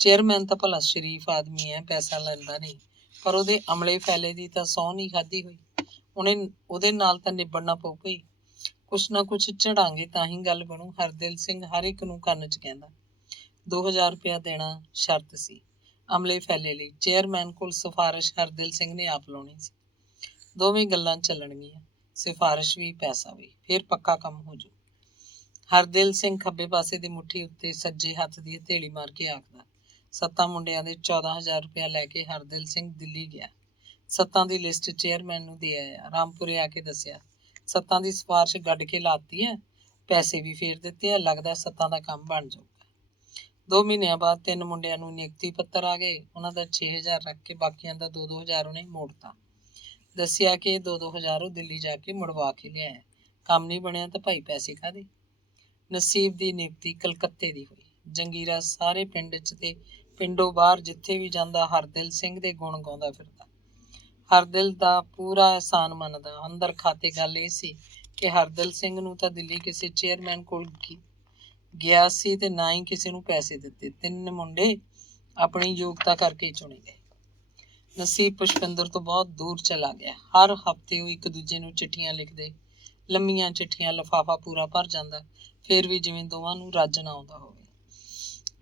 ਚੇਅਰਮੈਨ ਤਾਂ ਭਲਾ ਸ਼ਰੀਫ ਆਦਮੀ ਹੈ, ਪੈਸਾ ਲੈਂਦਾ ਨਹੀਂ, ਪਰ ਉਹਦੇ ਅਮਲੇ ਫੈਲੇ ਦੀ ਤਾਂ ਸਹੁੰ ਨਹੀਂ ਖਾਧੀ ਹੋਈ। ਉਹਦੇ ਨਾਲ ਤਾਂ ਨਿਬੜਨਾ ਪਊ ਪਈ। ਕੁਛ ਨਾ ਕੁਛ ਝੜਾਂਗੇ ਤਾਂ ਹੀ ਗੱਲ ਬਣੂ। ਹਰਦਿਲ ਸਿੰਘ ਹਰ ਇੱਕ ਨੂੰ ਕੰਨ 'ਚ ਕਹਿੰਦਾ। 2000 ਰੁਪਇਆ ਦੇਣਾ ਸ਼ਰਤ ਸੀ ਅਮਲੇ ਫੈਲੇ ਲਈ। ਚੇਅਰਮੈਨ ਕੋਲ ਸਿਫਾਰਿਸ਼ ਹਰਦਿਲ ਸਿੰਘ ਨੇ ਆਪ ਲਾਉਣੀ ਸੀ। ਦੋਵੇਂ ਗੱਲਾਂ ਚੱਲਣਗੀਆਂ, ਸਿਫਾਰਿਸ਼ ਵੀ ਪੈਸਾ ਵੀ, ਫਿਰ ਪੱਕਾ ਕੰਮ ਹੋ ਜਾਊ। ਹਰਦਿਲ ਸਿੰਘ ਖੱਬੇ ਪਾਸੇ ਦੀ ਮੁੱਠੀ ਉੱਤੇ ਸੱਜੇ ਹੱਥ ਦੀ ਹਥੇਲੀ ਮਾਰ ਕੇ ਆਖਦਾ। 7 ਮੁੰਡਿਆਂ ਦੇ 14,000 ਰੁਪਇਆ ਲੈ ਕੇ ਹਰਦਿਲ ਸਿੰਘ ਦਿੱਲੀ ਗਿਆ। 7 ਦੀ ਲਿਸਟ ਚੇਅਰਮੈਨ ਨੂੰ ਦੇ ਆਇਆ। ਰਾਮਪੁਰੇ ਆ ਕੇ ਦੱਸਿਆ, 7 ਦੀ ਸਿਫਾਰਿਸ਼ ਗੱਡ ਕੇ ਲਾਤੀ ਹੈ, ਪੈਸੇ ਵੀ ਫੇਰ ਦਿੱਤੇ ਆ, ਲੱਗਦਾ 7 ਦਾ ਕੰਮ ਬਣ ਜਾਊਗਾ। 2 ਮਹੀਨਿਆਂ ਬਾਅਦ 3 ਮੁੰਡਿਆਂ ਨੂੰ ਨਿਯੁਕਤੀ ਪੱਤਰ ਆ ਗਏ। ਉਹਨਾਂ ਦਾ 6,000 ਰੱਖ ਕੇ ਬਾਕੀਆਂ ਦਾ 2-2 ਹਜ਼ਾਰ ਉਹਨੇ ਮੋੜਤਾ। ਦੱਸਿਆ ਕਿ 2-2 ਹਜ਼ਾਰ ਉਹ ਦਿੱਲੀ ਜਾ ਕੇ ਮੁੜਵਾ ਕੇ ਲਿਆਇਆ। ਕੰਮ ਨਹੀਂ ਬਣਿਆ ਤਾਂ ਭਾਈ ਪੈਸੇ ਕਾਹਦੇ। ਨਸੀਬ ਦੀ ਨਿਯੁਕਤੀ ਕਲਕੱਤੇ ਦੀ ਹੋਈ। ਜੰਗੀਰਾ ਸਾਰੇ ਪਿੰਡ 'ਚ ਤੇ ਪਿੰਡੋਂ ਬਾਹਰ ਜਿੱਥੇ ਵੀ ਜਾਂਦਾ ਹਰਦਿਲ ਸਿੰਘ ਦੇ ਗੁਣ ਗਾਉਂਦਾ ਫਿਰਦਾ। ਹਰਦਿਲ ਦਾ ਪੂਰਾ ਅਹਿਸਾਨ ਮੰਨਦਾ। ਅੰਦਰ ਖਾਤੇ ਗੱਲ ਇਹ ਸੀ ਕਿ ਹਰਦਿਲ ਸਿੰਘ ਨੂੰ ਤਾਂ ਦਿੱਲੀ ਕਿਸੇ ਚੇਅਰਮੈਨ ਕੋਲ ਗਿਆ ਸੀ ਤੇ ਨਾ ਹੀ ਕਿਸੇ ਨੂੰ ਪੈਸੇ ਦਿੱਤੇ। 3 ਮੁੰਡੇ ਆਪਣੀ ਯੋਗਤਾ ਕਰਕੇ ਚੁਣੇ ਗਏ। ਨਸੀਬ ਪੁਸ਼ਪਿੰਦਰ ਤੋਂ ਬਹੁਤ ਦੂਰ ਚਲਾ ਗਿਆ। ਹਰ ਹਫ਼ਤੇ ਉਹ ਇੱਕ ਦੂਜੇ ਨੂੰ ਚਿੱਠੀਆਂ ਲਿਖਦੇ, ਲੰਮੀਆਂ ਚਿੱਠੀਆਂ, ਲਿਫਾਫਾ ਪੂਰਾ ਭਰ ਜਾਂਦਾ, ਫਿਰ ਵੀ ਜਿਵੇਂ ਦੋਵਾਂ ਨੂੰ ਰੱਜ ਨਾ ਆਉਂਦਾ ਹੋਵੇ।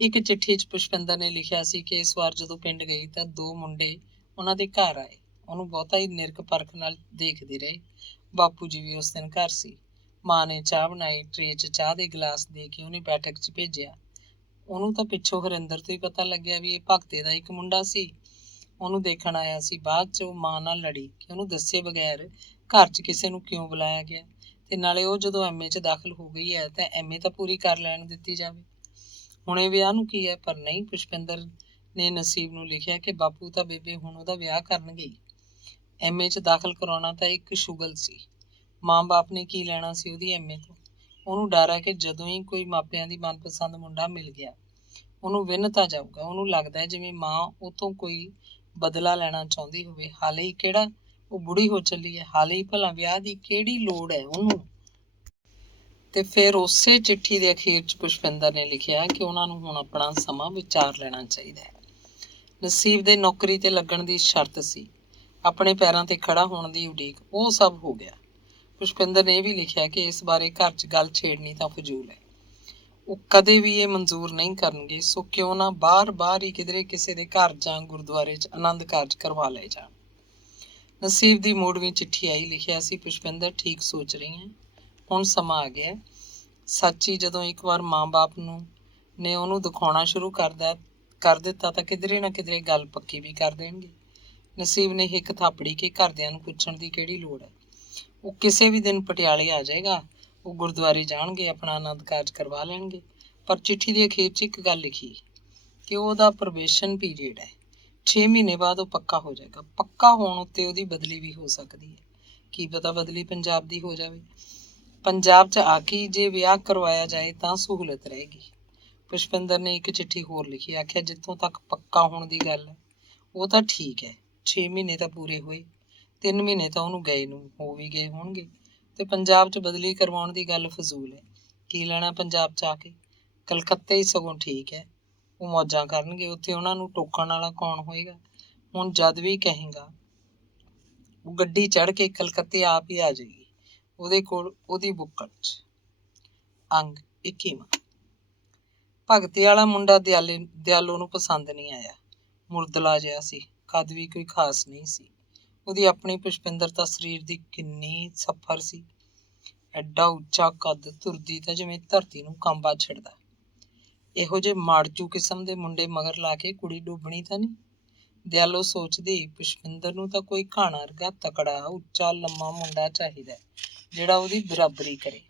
ਇੱਕ ਚਿੱਠੀ 'ਚ ਪੁਸ਼ਪਿੰਦਰ ਨੇ ਲਿਖਿਆ ਸੀ ਕਿ ਇਸ ਵਾਰ ਜਦੋਂ ਪਿੰਡ ਗਈ ਤਾਂ 2 ਮੁੰਡੇ ਉਹਨਾਂ ਦੇ ਘਰ ਆਏ। ਉਹਨੂੰ ਬਹੁਤਾ ਹੀ ਨਿਰਖ ਪਰਖ ਨਾਲ ਦੇਖਦੇ ਰਹੇ। ਬਾਪੂ ਜੀ ਵੀ ਉਸ ਦਿਨ ਘਰ ਸੀ। ਮਾਂ ਨੇ ਚਾਹ ਬਣਾਈ, ਟਰੇ 'ਚ ਚਾਹ ਦੇ ਗਲਾਸ ਦੇ ਕੇ ਉਹਨੇ ਬੈਠਕ 'ਚ ਭੇਜਿਆ। ਉਹਨੂੰ ਤਾਂ ਪਿੱਛੋਂ ਹਰਿੰਦਰ ਤੋਂ ਹੀ ਪਤਾ ਲੱਗਿਆ ਵੀ ਇਹ ਭਗਤੇ ਦਾ ਇੱਕ ਮੁੰਡਾ ਸੀ, ਉਹਨੂੰ ਦੇਖਣ ਆਇਆ ਸੀ। ਬਾਅਦ 'ਚ ਉਹ ਮਾਂ ਨਾਲ ਲੜੀ ਕਿ ਉਹਨੂੰ ਦੱਸੇ ਬਗੈਰ ਘਰ 'ਚ ਕਿਸੇ ਨੂੰ ਕਿਉਂ ਬੁਲਾਇਆ ਗਿਆ, ਤੇ ਨਾਲੇ ਉਹ ਜਦੋਂ MA 'ਚ ਦਾਖਲ ਹੋ ਗਈ ਹੈ ਤਾਂ MA ਤਾਂ ਪੂਰੀ ਕਰ ਲੈਣ ਦਿੱਤੀ ਜਾਵੇ। ਹੁਣੇ ਵਿਆਹ ਨੂੰ ਕੀ ਹੈ। ਪਰ ਨਹੀਂ, ਪੁਸ਼ਪਿੰਦਰ ਨੇ ਨਸੀਬ ਨੂੰ ਲਿਖਿਆ ਕਿ ਬਾਪੂ ਤਾਂ ਬੇਬੇ ਹੁਣ ਉਹਦਾ ਵਿਆਹ ਕਰਨ ਗਈ। MA 'ਚ ਦਾਖਲ ਕਰਾਉਣਾ ਤਾਂ ਇੱਕ ਸ਼ੁਗਲ ਸੀ। ਮਾਂ ਬਾਪ ਨੇ ਕੀ ਲੈਣਾ ਸੀ ਉਹਦੀ MA ਤੋਂ। ਉਹਨੂੰ ਡਰ ਹੈ ਕਿ ਜਦੋਂ ਹੀ ਕੋਈ ਮਾਪਿਆਂ ਦੀ ਮਨਪਸੰਦ ਮੁੰਡਾ ਮਿਲ ਗਿਆ, ਉਹਨੂੰ ਵਿੰਨਤਾ ਜਾਊਗਾ। ਉਹਨੂੰ ਲੱਗਦਾ ਜਿਵੇਂ ਮਾਂ ਉਹ ਤੋਂ ਕੋਈ ਬਦਲਾ ਲੈਣਾ ਚਾਹੁੰਦੀ ਹੋਵੇ। ਹਾਲੇ ਹੀ ਕਿਹੜਾ ਉਹ ਬੁੜੀ ਹੋ ਚੱਲੀ ਹੈ, ਹਾਲੇ ਹੀ ਭਲਾ ਵਿਆਹ ਦੀ ਕਿਹੜੀ ਲੋੜ ਹੈ ਉਹਨੂੰ। ਤੇ ਫਿਰ ਉਸੇ ਚਿੱਠੀ ਦੇ ਅਖੀਰ 'ਚ ਪੁਸ਼ਪਿੰਦਰ ਨੇ ਲਿਖਿਆ ਕਿ ਉਹਨਾਂ ਨੂੰ ਹੁਣ ਆਪਣਾ ਸਮਾਂ ਵਿਚਾਰ ਲੈਣਾ ਚਾਹੀਦਾ ਹੈ। ਨਸੀਬ ਦੇ ਨੌਕਰੀ ਤੇ ਲੱਗਣ ਦੀ ਸ਼ਰਤ ਸੀ, ਆਪਣੇ ਪੈਰਾਂ ਤੇ ਖੜਾ ਹੋਣ ਦੀ ਉਡੀਕ, ਉਹ ਸਭ ਹੋ ਗਿਆ। ਪੁਸ਼ਪਿੰਦਰ ਨੇ ਇਹ ਵੀ ਲਿਖਿਆ ਕਿ ਇਸ ਬਾਰੇ ਘਰ 'ਚ ਗੱਲ ਛੇੜਨੀ ਤਾਂ ਫਜ਼ੂਲ ਹੈ, ਉਹ ਕਦੇ ਵੀ ਇਹ ਮਨਜ਼ੂਰ ਨਹੀਂ ਕਰਨਗੇ, ਸੋ ਕਿਉਂ ਨਾ ਬਾਹਰ ਹੀ ਕਿਧਰੇ ਕਿਸੇ ਦੇ ਘਰ ਜਾਂ ਗੁਰਦੁਆਰੇ 'ਚ ਆਨੰਦ ਕਾਰਜ ਕਰਵਾ ਲਏ ਜਾਣ। ਨਸੀਬ ਦੀ ਮੋੜਵੀਂ ਚਿੱਠੀ ਆਈ। ਲਿਖਿਆ ਸੀ, ਪੁਸ਼ਪਿੰਦਰ ਠੀਕ ਸੋਚ ਰਹੀ ਹੈ, ਹੁਣ ਸਮਾਂ ਆ ਗਿਆ। ਸੱਚੀ ਜਦੋਂ ਇੱਕ ਵਾਰ ਮਾਂ-ਬਾਪ ਨੇ ਉਹਨੂੰ ਦਿਖਾਉਣਾ ਸ਼ੁਰੂ ਕਰ ਦਿੱਤਾ ਤਾਂ ਕਿਧਰੇ ਨਾ ਕਿਧਰੇ ਗੱਲ ਪੱਕੀ ਵੀ ਕਰ ਦੇਣਗੇ। ਨਸੀਬ ਨੇ ਹਿੱਕ ਥਾਪੜੀ ਕਿ ਘਰਦਿਆਂ ਨੂੰ ਪੁੱਛਣ ਦੀ ਕਿਹੜੀ ਲੋੜ ਹੈ, ਉਹ ਕਿਸੇ ਵੀ ਦਿਨ ਪਟਿਆਲੇ ਆ ਜਾਏਗਾ, ਉਹ ਗੁਰਦੁਆਰੇ ਜਾਣਗੇ, ਆਪਣਾ ਆਨੰਦ ਕਾਰਜ ਕਰਵਾ ਲੈਣਗੇ। ਪਰ ਚਿੱਠੀ ਦੇ ਅਖੀਰ 'ਚ ਇੱਕ ਗੱਲ ਲਿਖੀ ਕਿ ਉਹਦਾ ਪ੍ਰੋਬੇਸ਼ਨ ਪੀਰੀਅਡ ਹੈ, 6 ਮਹੀਨੇ ਬਾਅਦ ਉਹ ਪੱਕਾ ਹੋ ਜਾਏਗਾ। ਪੱਕਾ ਹੋਣ ਉੱਤੇ ਉਹਦੀ ਬਦਲੀ ਵੀ ਹੋ ਸਕਦੀ ਹੈ, ਕੀ ਪਤਾ ਬਦਲੀ ਪੰਜਾਬ ਦੀ ਹੋ ਜਾਵੇ। ਪੰਜਾਬ 'ਚ ਆ ਕੇ ਜੇ ਵਿਆਹ ਕਰਵਾਇਆ ਜਾਏ ਤਾਂ ਸਹੂਲਤ ਰਹੇਗੀ। ਪੁਸ਼ਪਿੰਦਰ ਨੇ ਇੱਕ ਚਿੱਠੀ ਹੋਰ ਲਿਖੀ, ਆਖਿਆ ਜਿੱਥੋਂ ਤੱਕ ਪੱਕਾ ਹੋਣ ਦੀ ਗੱਲ ਹੈ ਉਹ ਤਾਂ ਠੀਕ ਹੈ, 6 ਮਹੀਨੇ ਤਾਂ ਪੂਰੇ ਹੋਏ, 3 ਮਹੀਨੇ ਤਾਂ ਉਹਨੂੰ ਗਏ ਨੂੰ ਹੋ ਵੀ ਗਏ ਹੋਣਗੇ, ਤੇ ਪੰਜਾਬ 'ਚ ਬਦਲੀ ਕਰਵਾਉਣ ਦੀ ਗੱਲ ਫਜ਼ੂਲ ਹੈ। ਕੀ ਲੈਣਾ ਪੰਜਾਬ 'ਚ ਆ ਕੇ, ਕਲਕੱਤੇ ਹੀ ਸਗੋਂ ਠੀਕ ਹੈ, ਉਹ ਮੌਜਾਂ ਕਰਨਗੇ ਉੱਥੇ, ਉਹਨਾਂ ਨੂੰ ਟੋਕਣ ਵਾਲਾ ਕੌਣ ਹੋਏਗਾ। ਹੁਣ ਜਦ ਵੀ ਕਹੇਗਾ ਉਹ ਗੱਡੀ ਚੜ੍ਹ ਕੇ ਕਲਕੱਤੇ ਆਪ ਹੀ ਆ ਜਾਏਗੀ, ਉਹਦੇ ਕੋਲ ਉਹਦੀ ਬੁੱਕਲ 'ਚ। ਅੰਗ 21ਵਾਂ। ਭਗਤੇ ਵਾਲਾ ਮੁੰਡਾ ਦਿਆਲੋ ਨੂੰ ਪਸੰਦ ਨਹੀਂ ਆਇਆ। ਮੁਰਦਲਾ ਜਿਹਾ ਸੀ, ਕੱਦ ਵੀ ਕੋਈ ਖਾਸ ਨਹੀਂ ਸੀ। ਉਹਦੀ ਆਪਣੀ ਪੁਸ਼ਪਿੰਦਰ ਤਾਂ ਸਰੀਰ ਦੀ ਕਿੰਨੀ ਸਫਰ ਸੀ। ਐਡਾ ਉੱਚਾ ਕੱਦ, ਤੁਰਦੀ ਤਾਂ ਜਿਵੇਂ ਧਰਤੀ ਨੂੰ ਕੰਬਾ ਛਿੜਦਾ। ਇਹੋ ਜਿਹੇ ਮਾੜਚੂ ਕਿਸਮ ਦੇ ਮੁੰਡੇ ਮਗਰ ਲਾ ਕੇ ਕੁੜੀ ਡੁੱਬਣੀ ਤਾਂ ਨਹੀਂ। ਦਿਆਲੋ ਸੋਚਦੀ, ਪੁਸ਼ਪਿੰਦਰ ਨੂੰ ਤਾਂ ਕੋਈ ਘਾਣਾ ਵਰਗਾ ਤਕੜਾ, ਉੱਚਾ, ਲੰਮਾ ਮੁੰਡਾ ਚਾਹੀਦਾ ਜਿਹੜਾ ਉਹਦੀ ਬਰਾਬਰੀ ਕਰੇ।